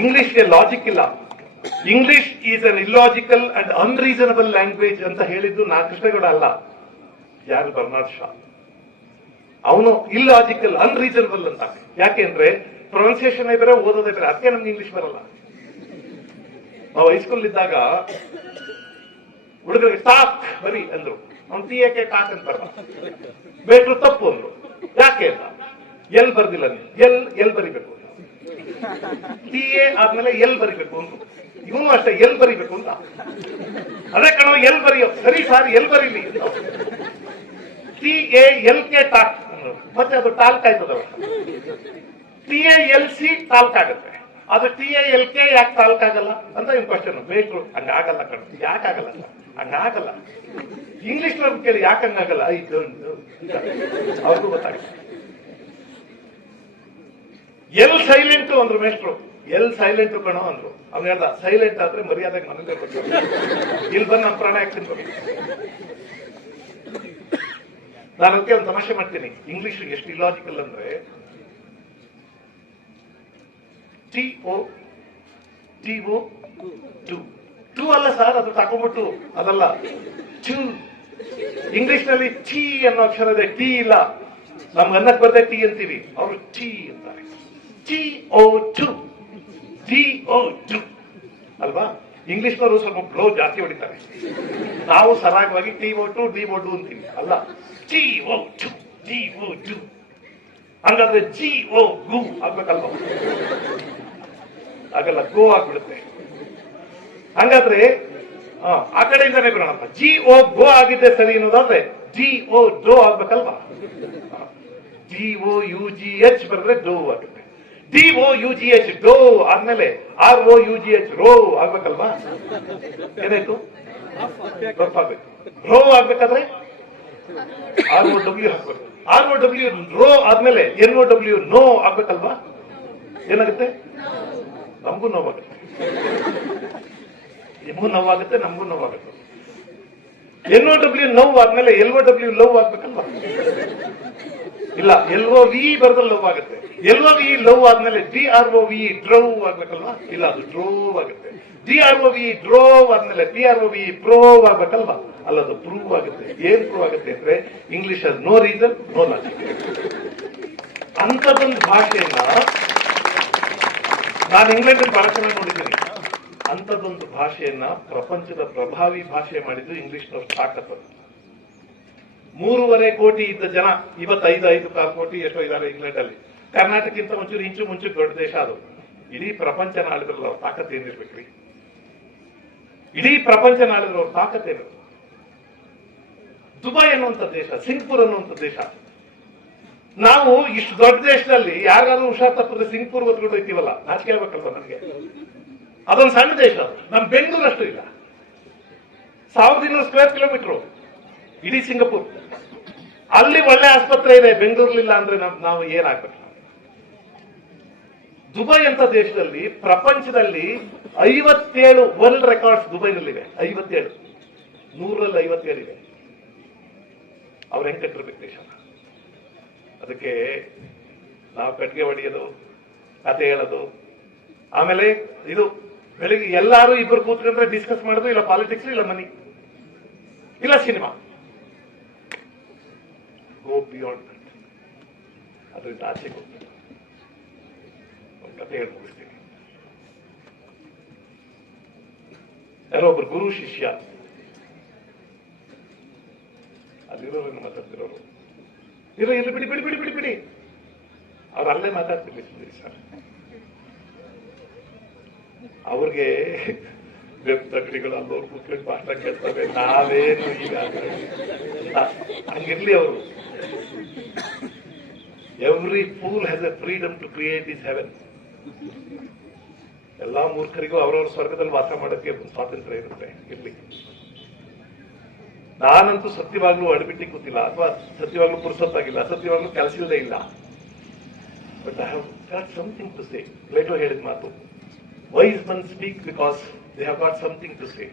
ಇಂಗ್ಲಿಷ್ಗೆ ಲಾಜಿಕ್ ಇಲ್ಲ, English is an illogical and unreasonable language ಅಂತ ಹೇಳಿದ್ದು ನಾ ಕೃಷ್ಣಗೌಡ ಅಲ್ಲ, ಯಾರು ಬರ್ನಾಡ್ ಶಾ. ಅವನು ಇಲ್ಲಾಜಿಕಲ್ ಅನ್ರೀಸನಬಲ್ ಅಂತ. ಯಾಕೆಂದ್ರೆ ಪ್ರೊನೌನ್ಸಿಯೇಷನ್ ಬೇರೆ, ಓದೋದೇ ಬೇರೆ, ಅದಕ್ಕೆ ನಮ್ಗೆ ಇಂಗ್ಲಿಷ್ ಬರಲ್ಲ. ನಾವು ಹೈಸ್ಕೂಲ್ ಇದ್ದಾಗ ಹುಡುಗರಿಗೆ ಟಾಕ್ ಬರಿ ಅಂದ್ರು, ಅವ್ನು ಟಿಎಕೆ ಟಾಕ್ ಅಂತ ಬೇಟ್ರು ತಪ್ಪು ಅಂದ್ರು. ಯಾಕೆ ಅಂತ, ಎಲ್ ಬರ್ದಿಲ್ಲ ನೀವು, ಎಲ್ ಬರಿಬೇಕು, ಟಿ ಎ ಆದ್ಮೇಲೆ ಎಲ್ ಬರಿಬೇಕು ಅಂದ್ರು. ಇವನು ಅಷ್ಟೇ ಎಲ್ ಬರಿಬೇಕು ಅಂತ. ಅದೇ ಕಣ ಎಲ್ ಬರೆಯೋ, ಸರಿ ಸಾರ್ ಎಲ್ ಬರೀಲಿ, TALK ಟಾಕ್, ಮತ್ತೆ ಅದು ಟಾಲ್ಕ್ ಆಯ್ತದ. TALC ಟಾಲ್ಕ್ ಆಗುತ್ತೆ, ಅದು TALK ಯಾಕೆ ಟಾಲ್ಕ್ ಆಗಲ್ಲ ಅಂತ ನಿಮ್ ಕ್ವಶನ್. ಬೇಕು ಹಂಗಾಗಲ್ಲ ಕಣ, ಯಾಕಾಗಲ್ಲ ಸರ್, ಹಂಗಾಗಲ್ಲ. ಇಂಗ್ಲಿಷ್ ನವ್ರು ಕೇಳಿ ಯಾಕೆ ಹಂಗಾಗಲ್ಲ, ಅವ್ರಿಗೂ ಗೊತ್ತಾಗುತ್ತೆ. ಎಲ್ ಸೈಲೆಂಟ್ ಅಂದ್ರು ಮೇಷ್ಟ್ರು, ಎಲ್ ಸೈಲೆಂಟ್ ಕಣೋ ಅಂದ್ರು. ಅವ್ನು ಹೇಳ್ದ ಸೈಲೆಂಟ್ ಆದ್ರೆ ಮರ್ಯಾದೆ ಮನೇಲೆ ಬರ್ತಾರೆ, ಇಲ್ಲಿ ಬಂದು ನಮ್ಮ ಪ್ರಾಣ ಯಾಕೆ ತಿನ್ಬೇಕು. ನಾನು ಅದಕ್ಕೆ ಒಂದು ತಮಾಷೆ ಮಾಡ್ತೀನಿ, ಇಂಗ್ಲಿಷ್ ಎಷ್ಟು ಇಲಾಜಿಕಲ್ ಅಂದ್ರೆ, TO ಟು ಅಲ್ಲ ಸರ್, ಅದು ತಕೊಂಡ್ಬಿಟ್ಟು ಅದಲ್ಲ, ಟು. ಇಂಗ್ಲಿಷ್ ನಲ್ಲಿ ಟಿ ಅನ್ನೋ ಅಕ್ಷರ ಇದೆ, ಟಿ ಇಲ್ಲ. ನಮ್ಗೆ ಅನ್ನಕ್ ಬರ್ದೆ ಟಿ ಅಂತೀವಿ, ಅವರು ಟಿ ಅಂತಾರೆ. TO2 ಅಲ್ವಾ? ಇಂಗ್ಲಿಷ್ನವರು ಸ್ವಲ್ಪ ಬ್ಲೋ ಜಾಸ್ತಿ ಹೊಡಿತಾರೆ, ನಾವು ಸರಾಗವಾಗಿ TO2 DO2 ಅಂತೀವಿ. ಅಲ್ಲ, TO2 ಹಂಗಾದ್ರೆ GO ಗು ಆಗ್ಬೇಕಲ್ವ? ಆಗಲ್ಲ, ಗೋ ಆಗ್ಬಿಡುತ್ತೆ. ಹಂಗಾದ್ರೆ ಆ ಕಡೆಯಿಂದಾನೇ ಬರೋಣಪ್ಪ. GO ಗೋ ಆಗಿದ್ದೆ ಸರಿ ಅನ್ನೋದಾದ್ರೆ DO ಡೋ ಆಗ್ಬೇಕಲ್ವಾ? DOUGH ಬರೆದ್ರೆ ಡೋ ಆಗುತ್ತೆ. DOUGH ಡೋ ಆದ್ಮೇಲೆ ROUGH ರೋ ಆಗ್ಬೇಕಲ್ವಾ? ಏನಾಯ್ತು? ಆಗ್ಬೇಕು. ರೋ ಆಗ್ಬೇಕಾದ್ರೆ ROW ಹಾಕ್ಬೇಕು. ROW ರೋ ಆದ್ಮೇಲೆ NOW ನೋ ಆಗ್ಬೇಕಲ್ವಾ? ಏನಾಗುತ್ತೆ? ನಮಗೂ ನೋವಾಗುತ್ತೆ, ನಿಮಗೂ ನೋವಾಗುತ್ತೆ, ನಮಗೂ ನೋವಾಗುತ್ತೆ. NOW ನೋವು ಆದ್ಮೇಲೆ LOW ಲವ್ ಆಗ್ಬೇಕಲ್ವಾ? ಇಲ್ಲ, LOV ಬರೆದ್ರೆ ಲವ್ ಆಗುತ್ತೆ. LOV ಲವ್ ಆದ್ಮೇಲೆ DROV ಡ್ರವ್ ಆಗ್ಬೇಕಲ್ವಾ? ಇಲ್ಲ, ಅದು ಡ್ರೋವ್ ಆಗುತ್ತೆ. DROV ಡ್ರೋವ್ ಆದ್ಮೇಲೆ PROV ಪ್ರೋವ್ ಆಗ್ಬೇಕಲ್ವಾ? ಅಲ್ಲ, ಅದು ಪ್ರೂವ್ ಆಗುತ್ತೆ. ಏನ್ ಪ್ರೂವ್ ಆಗುತ್ತೆ ಅಂದ್ರೆ English no reason no logic. ಅಂತದೊಂದು ಭಾಷೆಯನ್ನ ನಾನು ಇಂಗ್ಲೆಂಡ್ ಬಹಳ ಚೆನ್ನಾಗಿ ನೋಡಿದ್ದೀನಿ. ಅಂತದೊಂದು ಭಾಷೆಯನ್ನ ಪ್ರಪಂಚದ ಪ್ರಭಾವಿ ಭಾಷೆ ಮಾಡಿದ್ದು ಇಂಗ್ಲಿಷ್ನವ್ರು ತಾಕತ್ತು. 3.5 ಕೋಟಿ ಇದ್ದ ಜನ ಇವತ್ತು 5.5 ಕೋಟಿ ಎಷ್ಟೋ ಇದ್ದಾರೆ ಇಂಗ್ಲೆಂಡ್ ಅಲ್ಲಿ. ಕರ್ನಾಟಕಕ್ಕಿಂತ ಒಂಚೂರು ಇಂಚು ಮುಂಚು ದೊಡ್ಡ ದೇಶ ಅದು. ಇಡೀ ಪ್ರಪಂಚನ ಆಳಿದ್ರಲ್ಲ, ಅವ್ರ ತಾಕತ್ ಏನಿರ್ಬೇಕ್ರಿ? ಇಡೀ ಪ್ರಪಂಚನ ಆಳಿದ್ರು ಅವ್ರ ತಾಕತ್ ಏನು? ದುಬೈ ಅನ್ನುವಂಥ ದೇಶ, ಸಿಂಗಪುರ್ ಅನ್ನುವಂಥ ದೇಶ. ನಾವು ಇಷ್ಟು ದೊಡ್ಡ ದೇಶದಲ್ಲಿ ಯಾರು ಹುಷಾರ್ ತಪ್ಪಿದ್ರೆ ಸಿಂಗಪುರ್ ಹೊತ್ಕೊಂಡು ಹೋಗ್ತೀವಲ್ಲ, ನಾಚಿಕೆ ಆಗ್ಬೇಕಲ್ವ ನನಗೆ? ಅದೊಂದು ಸಣ್ಣ ದೇಶ, ನಮ್ ಬೆಂಗಳೂರು ಅಷ್ಟು ಇಲ್ಲ, 1200 ಸ್ಕ್ವೇರ್ ಕಿಲೋಮೀಟರ್ ಇಡೀ ಸಿಂಗಪುರ್. ಅಲ್ಲಿ ಒಳ್ಳೆ ಆಸ್ಪತ್ರೆ ಇದೆ, ಬೆಂಗಳೂರಲ್ಲಿಲ್ಲ ಅಂದ್ರೆ ನಾವು ಏನಾಗ್ಬೇಕು? ದುಬೈ ಅಂತ ದೇಶದಲ್ಲಿ ಪ್ರಪಂಚದಲ್ಲಿ 57 ವರ್ಲ್ಡ್ ರೆಕಾರ್ಡ್ಸ್ ದುಬೈನಲ್ಲಿವೆ. 57, 100ರಲ್ಲಿ 57 ಇವೆ. ಅವ್ರು ಹೆಂಗ್ ಕಟ್ಟಿರ್ಬೇಕು ದೇಶನ? ಅದಕ್ಕೆ ನಾವು ಕಟ್ಟಿಗೆ ಹೊಡೆಯೋದು, ಕತೆ ಹೇಳೋದು, ಆಮೇಲೆ ಇದು ಬೆಳಿಗ್ಗೆ ಎಲ್ಲಾರು ಇಬ್ಬರು ಕೂತ್ಕೊಂಡ್ರೆ ಡಿಸ್ಕಸ್ ಮಾಡೋದು, ಇಲ್ಲ ಪಾಲಿಟಿಕ್ಸ್, ಇಲ್ಲ ಮನಿ, ಇಲ್ಲ ಸಿನಿಮಾ. Go beyond that. ಅದರಿಂದ ಆಚೆಗೆ ಹೋಗ್ಬೇಕು. ಒಂದು ಕತೆ ಹೇಳಿ ಮುಗಿಸ್ತೀನಿ. ಯಾರೋ ಒಬ್ರು ಗುರು ಶಿಷ್ಯ, ಅಲ್ಲಿರೋರನ್ನು ಮಾತಾಡ್ತಿರೋರು, ಇರೋ ಇಲ್ಲಿ ಬಿಡಿ ಬಿಡಿ ಬಿಡಿ ಬಿಡಿ ಬಿಡಿ, ಅವ್ರು ಅಲ್ಲೇ ಮಾತಾಡ್ತಿರ್ಲಿ ಸರ್. ಅವ್ರಿಗೆ ತಗಡಿಗಳು ಅಲ್ಲೋರು ಕೂತ್ಕೊಂಡು ಭಾಷಣ ಕೇಳ್ತವೆ, ನಾವೇನು ಈಗ ಹಂಗಿರ್ಲಿ. ಅವರು every fool has a freedom to create is heaven. ಎಲ್ಲಾ ಮೂರ್ಖರಿಗೂ ಅವರವ್ರ ಸ್ವರ್ಗದಲ್ಲಿ ವಾಸ ಮಾಡೋಕ್ಕೆ ಸ್ವಾತಂತ್ರ್ಯ ಇರುತ್ತೆ, ಇರ್ಲಿ. ನಾನಂತೂ ಸತ್ಯವಾಗ್ಲೂ ಅಡ್ಬಿಟ್ಟಿ ಕೂತಿಲ್ಲ, ಅಥವಾ ಸತ್ಯವಾಗ್ಲೂ ಪುರುಸೊತ್ತಾಗಿಲ್ಲ, ಸತ್ಯವಾಗ್ಲೂ ಕೆಲಸ ಇಲ್ಲದೆ ಇಲ್ಲ. But I have got something to say. Plato ಹೇಳಿದ ಮಾತು, wise men speak because they have got something to say.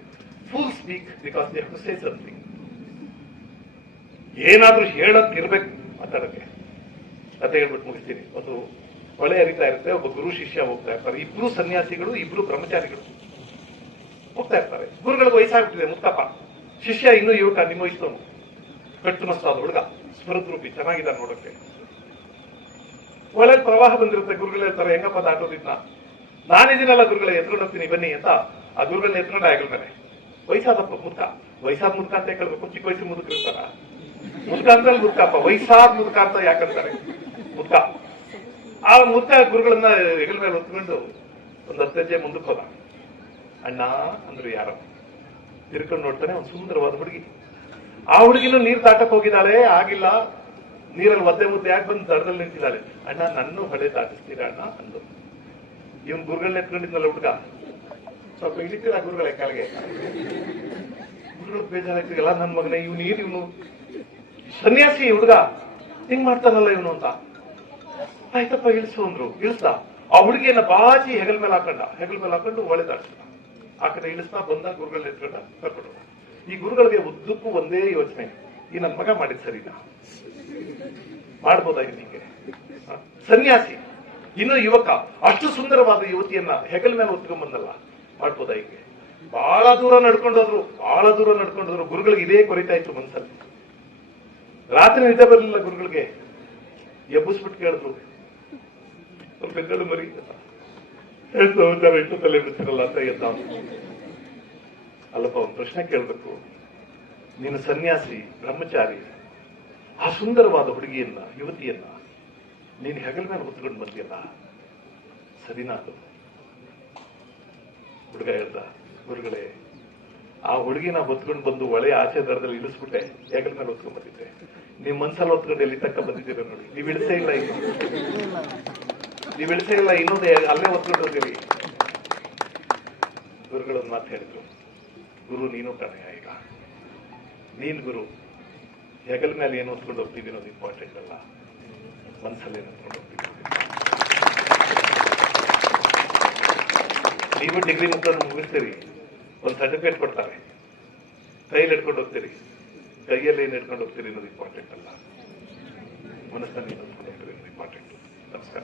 Fools speak because they have to say something. ಏನಾದ್ರೂ ಹೇಳಕ್ ಇರ್ಬೇಕು ಮಾತಾಡಕ್ಕೆ. ಕತೆ ಹೇಳ್ಬಿಟ್ಟು ಮುಗಿಸ್ತೀನಿ. ಒಂದು ಹೊಳೆ ಹರಿತಾ ಇರುತ್ತೆ, ಒಬ್ಬ ಗುರು ಶಿಷ್ಯ ಹೋಗ್ತಾ ಇರ್ತಾರೆ. ಇಬ್ರು ಸನ್ಯಾಸಿಗಳು, ಇಬ್ರು ಬ್ರಹ್ಮಚಾರಿಗಳು ಹೋಗ್ತಾ ಇರ್ತಾರೆ. ಗುರುಗಳಿಗೆ ವಯಸ್ಸಾಗ್ಬಿಟ್ಟಿದೆ, ಮುತ್ತಪ್ಪ. ಶಿಷ್ಯ ಇನ್ನೂ ಯುವಕ, ನಿಮ್ಮ ವಯಸ್ಸವನು, ಕಟ್ಟು ಮಸ್ತಾದ ಹುಡುಗ, ಸ್ಮೃದ್ರೂಪಿ, ಚೆನ್ನಾಗಿದ್ದಾನೆ ನೋಡಕ್ಕೆ. ಒಳ್ಳೆ ಪ್ರವಾಹ ಬಂದಿರುತ್ತೆ. ಗುರುಗಳು ಹೇಳ್ತಾರೆ, ಹೆಂಗಪ್ಪ ದಾಟೋದಿದ್ನ? ನಾನಿದ್ದೀನಲ್ಲ ಗುರುಗಳೇ, ಎತ್ಕೊಂಡು ಹೋಗ್ತೀನಿ ಬನ್ನಿ ಅಂತ. ಆ ಗುರುಗಳನ್ನ ಎತ್ಕೊಂಡು ಆಗಿರ್ತಾನೆ. ವಯಸ್ಸಾದ ಮುದುಕ, ವಯಸ್ಸಾದ ಮುದುಕ ಅಂತ ಕೇಳ್ಬೇಕು. ಚಿಕ್ಕ ವಯಸ್ಸಿನ ಮುದುಕ ಇರ್ತಾರ? ಮುದುಕ ಅಂದ್ರೆ ಮುದುಕಪ್ಪ, ವಯಸ್ಸಾದ ಮುದುಕ ಅಂತ ಯಾಕಂತಾರೆ? ಮುದುಕ. ಆ ಮುದುಕ ಗುರುಗಳನ್ನ ಹೆಗಲ ಮೇಲೆ ಹೊತ್ಕೊಂಡು ಒಂದು 10 ಹೆಜ್ಜೆ ಮುಂದಕ್ಕೆ ಹೋದ. ಅಣ್ಣ ಅಂದ್ರು ಯಾರೋ. ತಿರ್ಕೊಂಡು ನೋಡ್ತಾನೆ, ಒಂದು ಸುಂದರವಾದ ಹುಡುಗಿ. ಆ ಹುಡುಗಿನೂ ನೀರ್ ದಾಟಕ್ ಹೋಗಿದ್ದಾಳೆ, ಆಗಿಲ್ಲ. ನೀರಲ್ಲಿ ಒದ್ದೆ ಮುದ್ದೆ ಯಾಕೆ ಬಂದು ದಡದಲ್ಲಿ ನಿಂತಿದ್ದಾಳೆ. ಅಣ್ಣ ನನ್ನೂ ಹೊಳೆ ದಾಟಿಸ್ತೀರ ಅಣ್ಣ ಅಂದು. ಇವನ್ ಗುರುಗಳನ್ನ ಎತ್ಕೊಂಡಿದ್ನಲ್ಲ ಹುಡುಗ, ಸ್ವಲ್ಪ ಇಳಿತೀರ ಗುರುಗಳ ಕೆಳಗೆ. ಗುರುಗಳು ಬೇಜಾರಾಗ್ತಿರಲ್ಲ, ನನ್ನ ಮಗನೇ ಇವನು ಸನ್ಯಾಸಿ ಹುಡುಗ ಹಿಂಗ್ ಮಾಡ್ತಾನಲ್ಲ ಇವನು ಅಂತ. ಆಯ್ತಪ್ಪ ಇಳಿಸು ಅಂದ್ರು. ಇಳಿಸ್ದ. ಆ ಹುಡುಗಿಯನ್ನ ಬಾಚಿ ಹೆಗಲ್ ಮೇಲೆ ಹಾಕೊಂಡು ಒಳ್ಳೆ ದಾಟಿಸ್ದ. ಆ ಕಡೆ ಇಳಿಸ್ತಾ ಬಂದ, ಗುರುಗಳನ್ನ ಎತ್ಕೊಂಡ ಕರ್ಕೊಂಡು. ಈ ಗುರುಗಳಿಗೆ ಉದ್ದಕ್ಕೂ ಒಂದೇ ಯೋಚನೆ, ಈ ನನ್ನ ಮಗ ಮಾಡಿದ್ ಸರಿನಾ? ಮಾಡ್ಬೋದಾಗಿ ನಿಂಗೆ? ಸನ್ಯಾಸಿ, ಇನ್ನು ಯುವಕ, ಅಷ್ಟು ಸುಂದರವಾದ ಯುವತಿಯನ್ನ ಹೆಗಲ ಮೇಲೆ ಹೊತ್ಕೊಂಡ್ ಬಂದಲ್ಲ, ಮಾಡ್ಬೋದ ಹೀಗೆ? ಬಹಳ ದೂರ ನಡ್ಕೊಂಡೋದ್ರು. ಗುರುಗಳಿಗೆ ಇದೇ ಕೊರಿತಾ ಇತ್ತು ಮನ್ಸಲ್ಲಿ. ರಾತ್ರಿ ನಿದ್ದೆ ಬರಲಿಲ್ಲ ಗುರುಗಳಿಗೆ. ಎಬ್ಬಿಸ್ಬಿಟ್ಟು ಕೇಳಿದ್ರು, ಸ್ವಲ್ಪ ಎದ್ದೇಳು ಮರಿ ಹೇಳ್ತಾ ಇಟ್ಟು ತಲೆ ಬಿಡ್ತಿರಲ್ಲ ಅಂತ ಎದ್ದ. ಅಲ್ಲಪ್ಪ, ಒಂದು ಪ್ರಶ್ನೆ ಕೇಳ್ಬೇಕು. ನೀನು ಸನ್ಯಾಸಿ, ಬ್ರಹ್ಮಚಾರಿ, ಆ ಸುಂದರವಾದ ಹುಡುಗಿಯನ್ನ, ಯುವತಿಯನ್ನ ನೀನು ಹೆಗಲ ಮೇಲೆ ಹೊತ್ಕೊಂಡು ಬಂದಿಯಲ್ಲ, ಸರಿನಾ ಅದು? ಹುಡುಗ ಹೇಳ್ದ, ಗುರುಗಳೇ, ಆ ಹುಡುಗಿನ ಹೊತ್ಕೊಂಡು ಬಂದು ಒಳ್ಳೆ ಆಚೆ ದರದಲ್ಲಿ ಇಳಿಸ್ಬಿಟ್ಟೆ, ಹೆಗಲ ಮೇಲೆ ಹೊತ್ಕೊಂಡ್ ಬಂದಿದ್ದೆ. ನಿಮ್ ಮನ್ಸಲ್ಲಿ ಹೊತ್ಕೊಂಡು ಎಲ್ಲಿ ತಕ್ಕ ಬಂದಿದ್ದೀರ ನೋಡಿ. ನೀವ್ ಇಳಿಸೇ ಇಲ್ಲ, ಇನ್ನೊಂದು ಅಲ್ಲೇ ಹೊತ್ಕೊಂಡು ಹೋಗಿರಿ. ಗುರುಗಳನ್ನ ಮಾತು ಹೇಳಿದ್ರು, ಗುರು ನೀನು ಕಣೆ, ಈಗ ನೀನ್ ಗುರು. ಹೆಗಲ ಮೇಲೆ ಏನು ಹೊತ್ಕೊಂಡು ಹೋಗ್ತಿದ್ದೀನಿ ಅನ್ನೋದು ಇಂಪಾರ್ಟೆಂಟ್ ಅಲ್ಲ, ಮನಸ್ಸಲ್ಲಿ ಹೊತ್ಕೊಂಡು ಹೋಗ್ತಿದ್ದೀನಿ. ನೀವು ಡಿಗ್ರಿ ಮುಗಿಸ್ತೀರಿ, ಒಂದು ಸರ್ಟಿಫಿಕೇಟ್ ಕೊಡ್ತಾರೆ, ಕೈಯಲ್ಲಿ ಹಿಡ್ಕೊಂಡು ಹೋಗ್ತೀರಿ. ಕೈಯಲ್ಲಿ ಏನು ಹಿಡ್ಕೊಂಡು ಹೋಗ್ತೀರಿ ಅನ್ನೋದು ಇಂಪಾರ್ಟೆಂಟ್ ಅಲ್ಲ, ಮನಸ್ಸಲ್ಲಿ ಹೊತ್ಕೊಂಡು ಹೋಗ್ತೀರಿ ಅನ್ನೋದು ಇಂಪಾರ್ಟೆಂಟ್. ನಮಸ್ಕಾರ.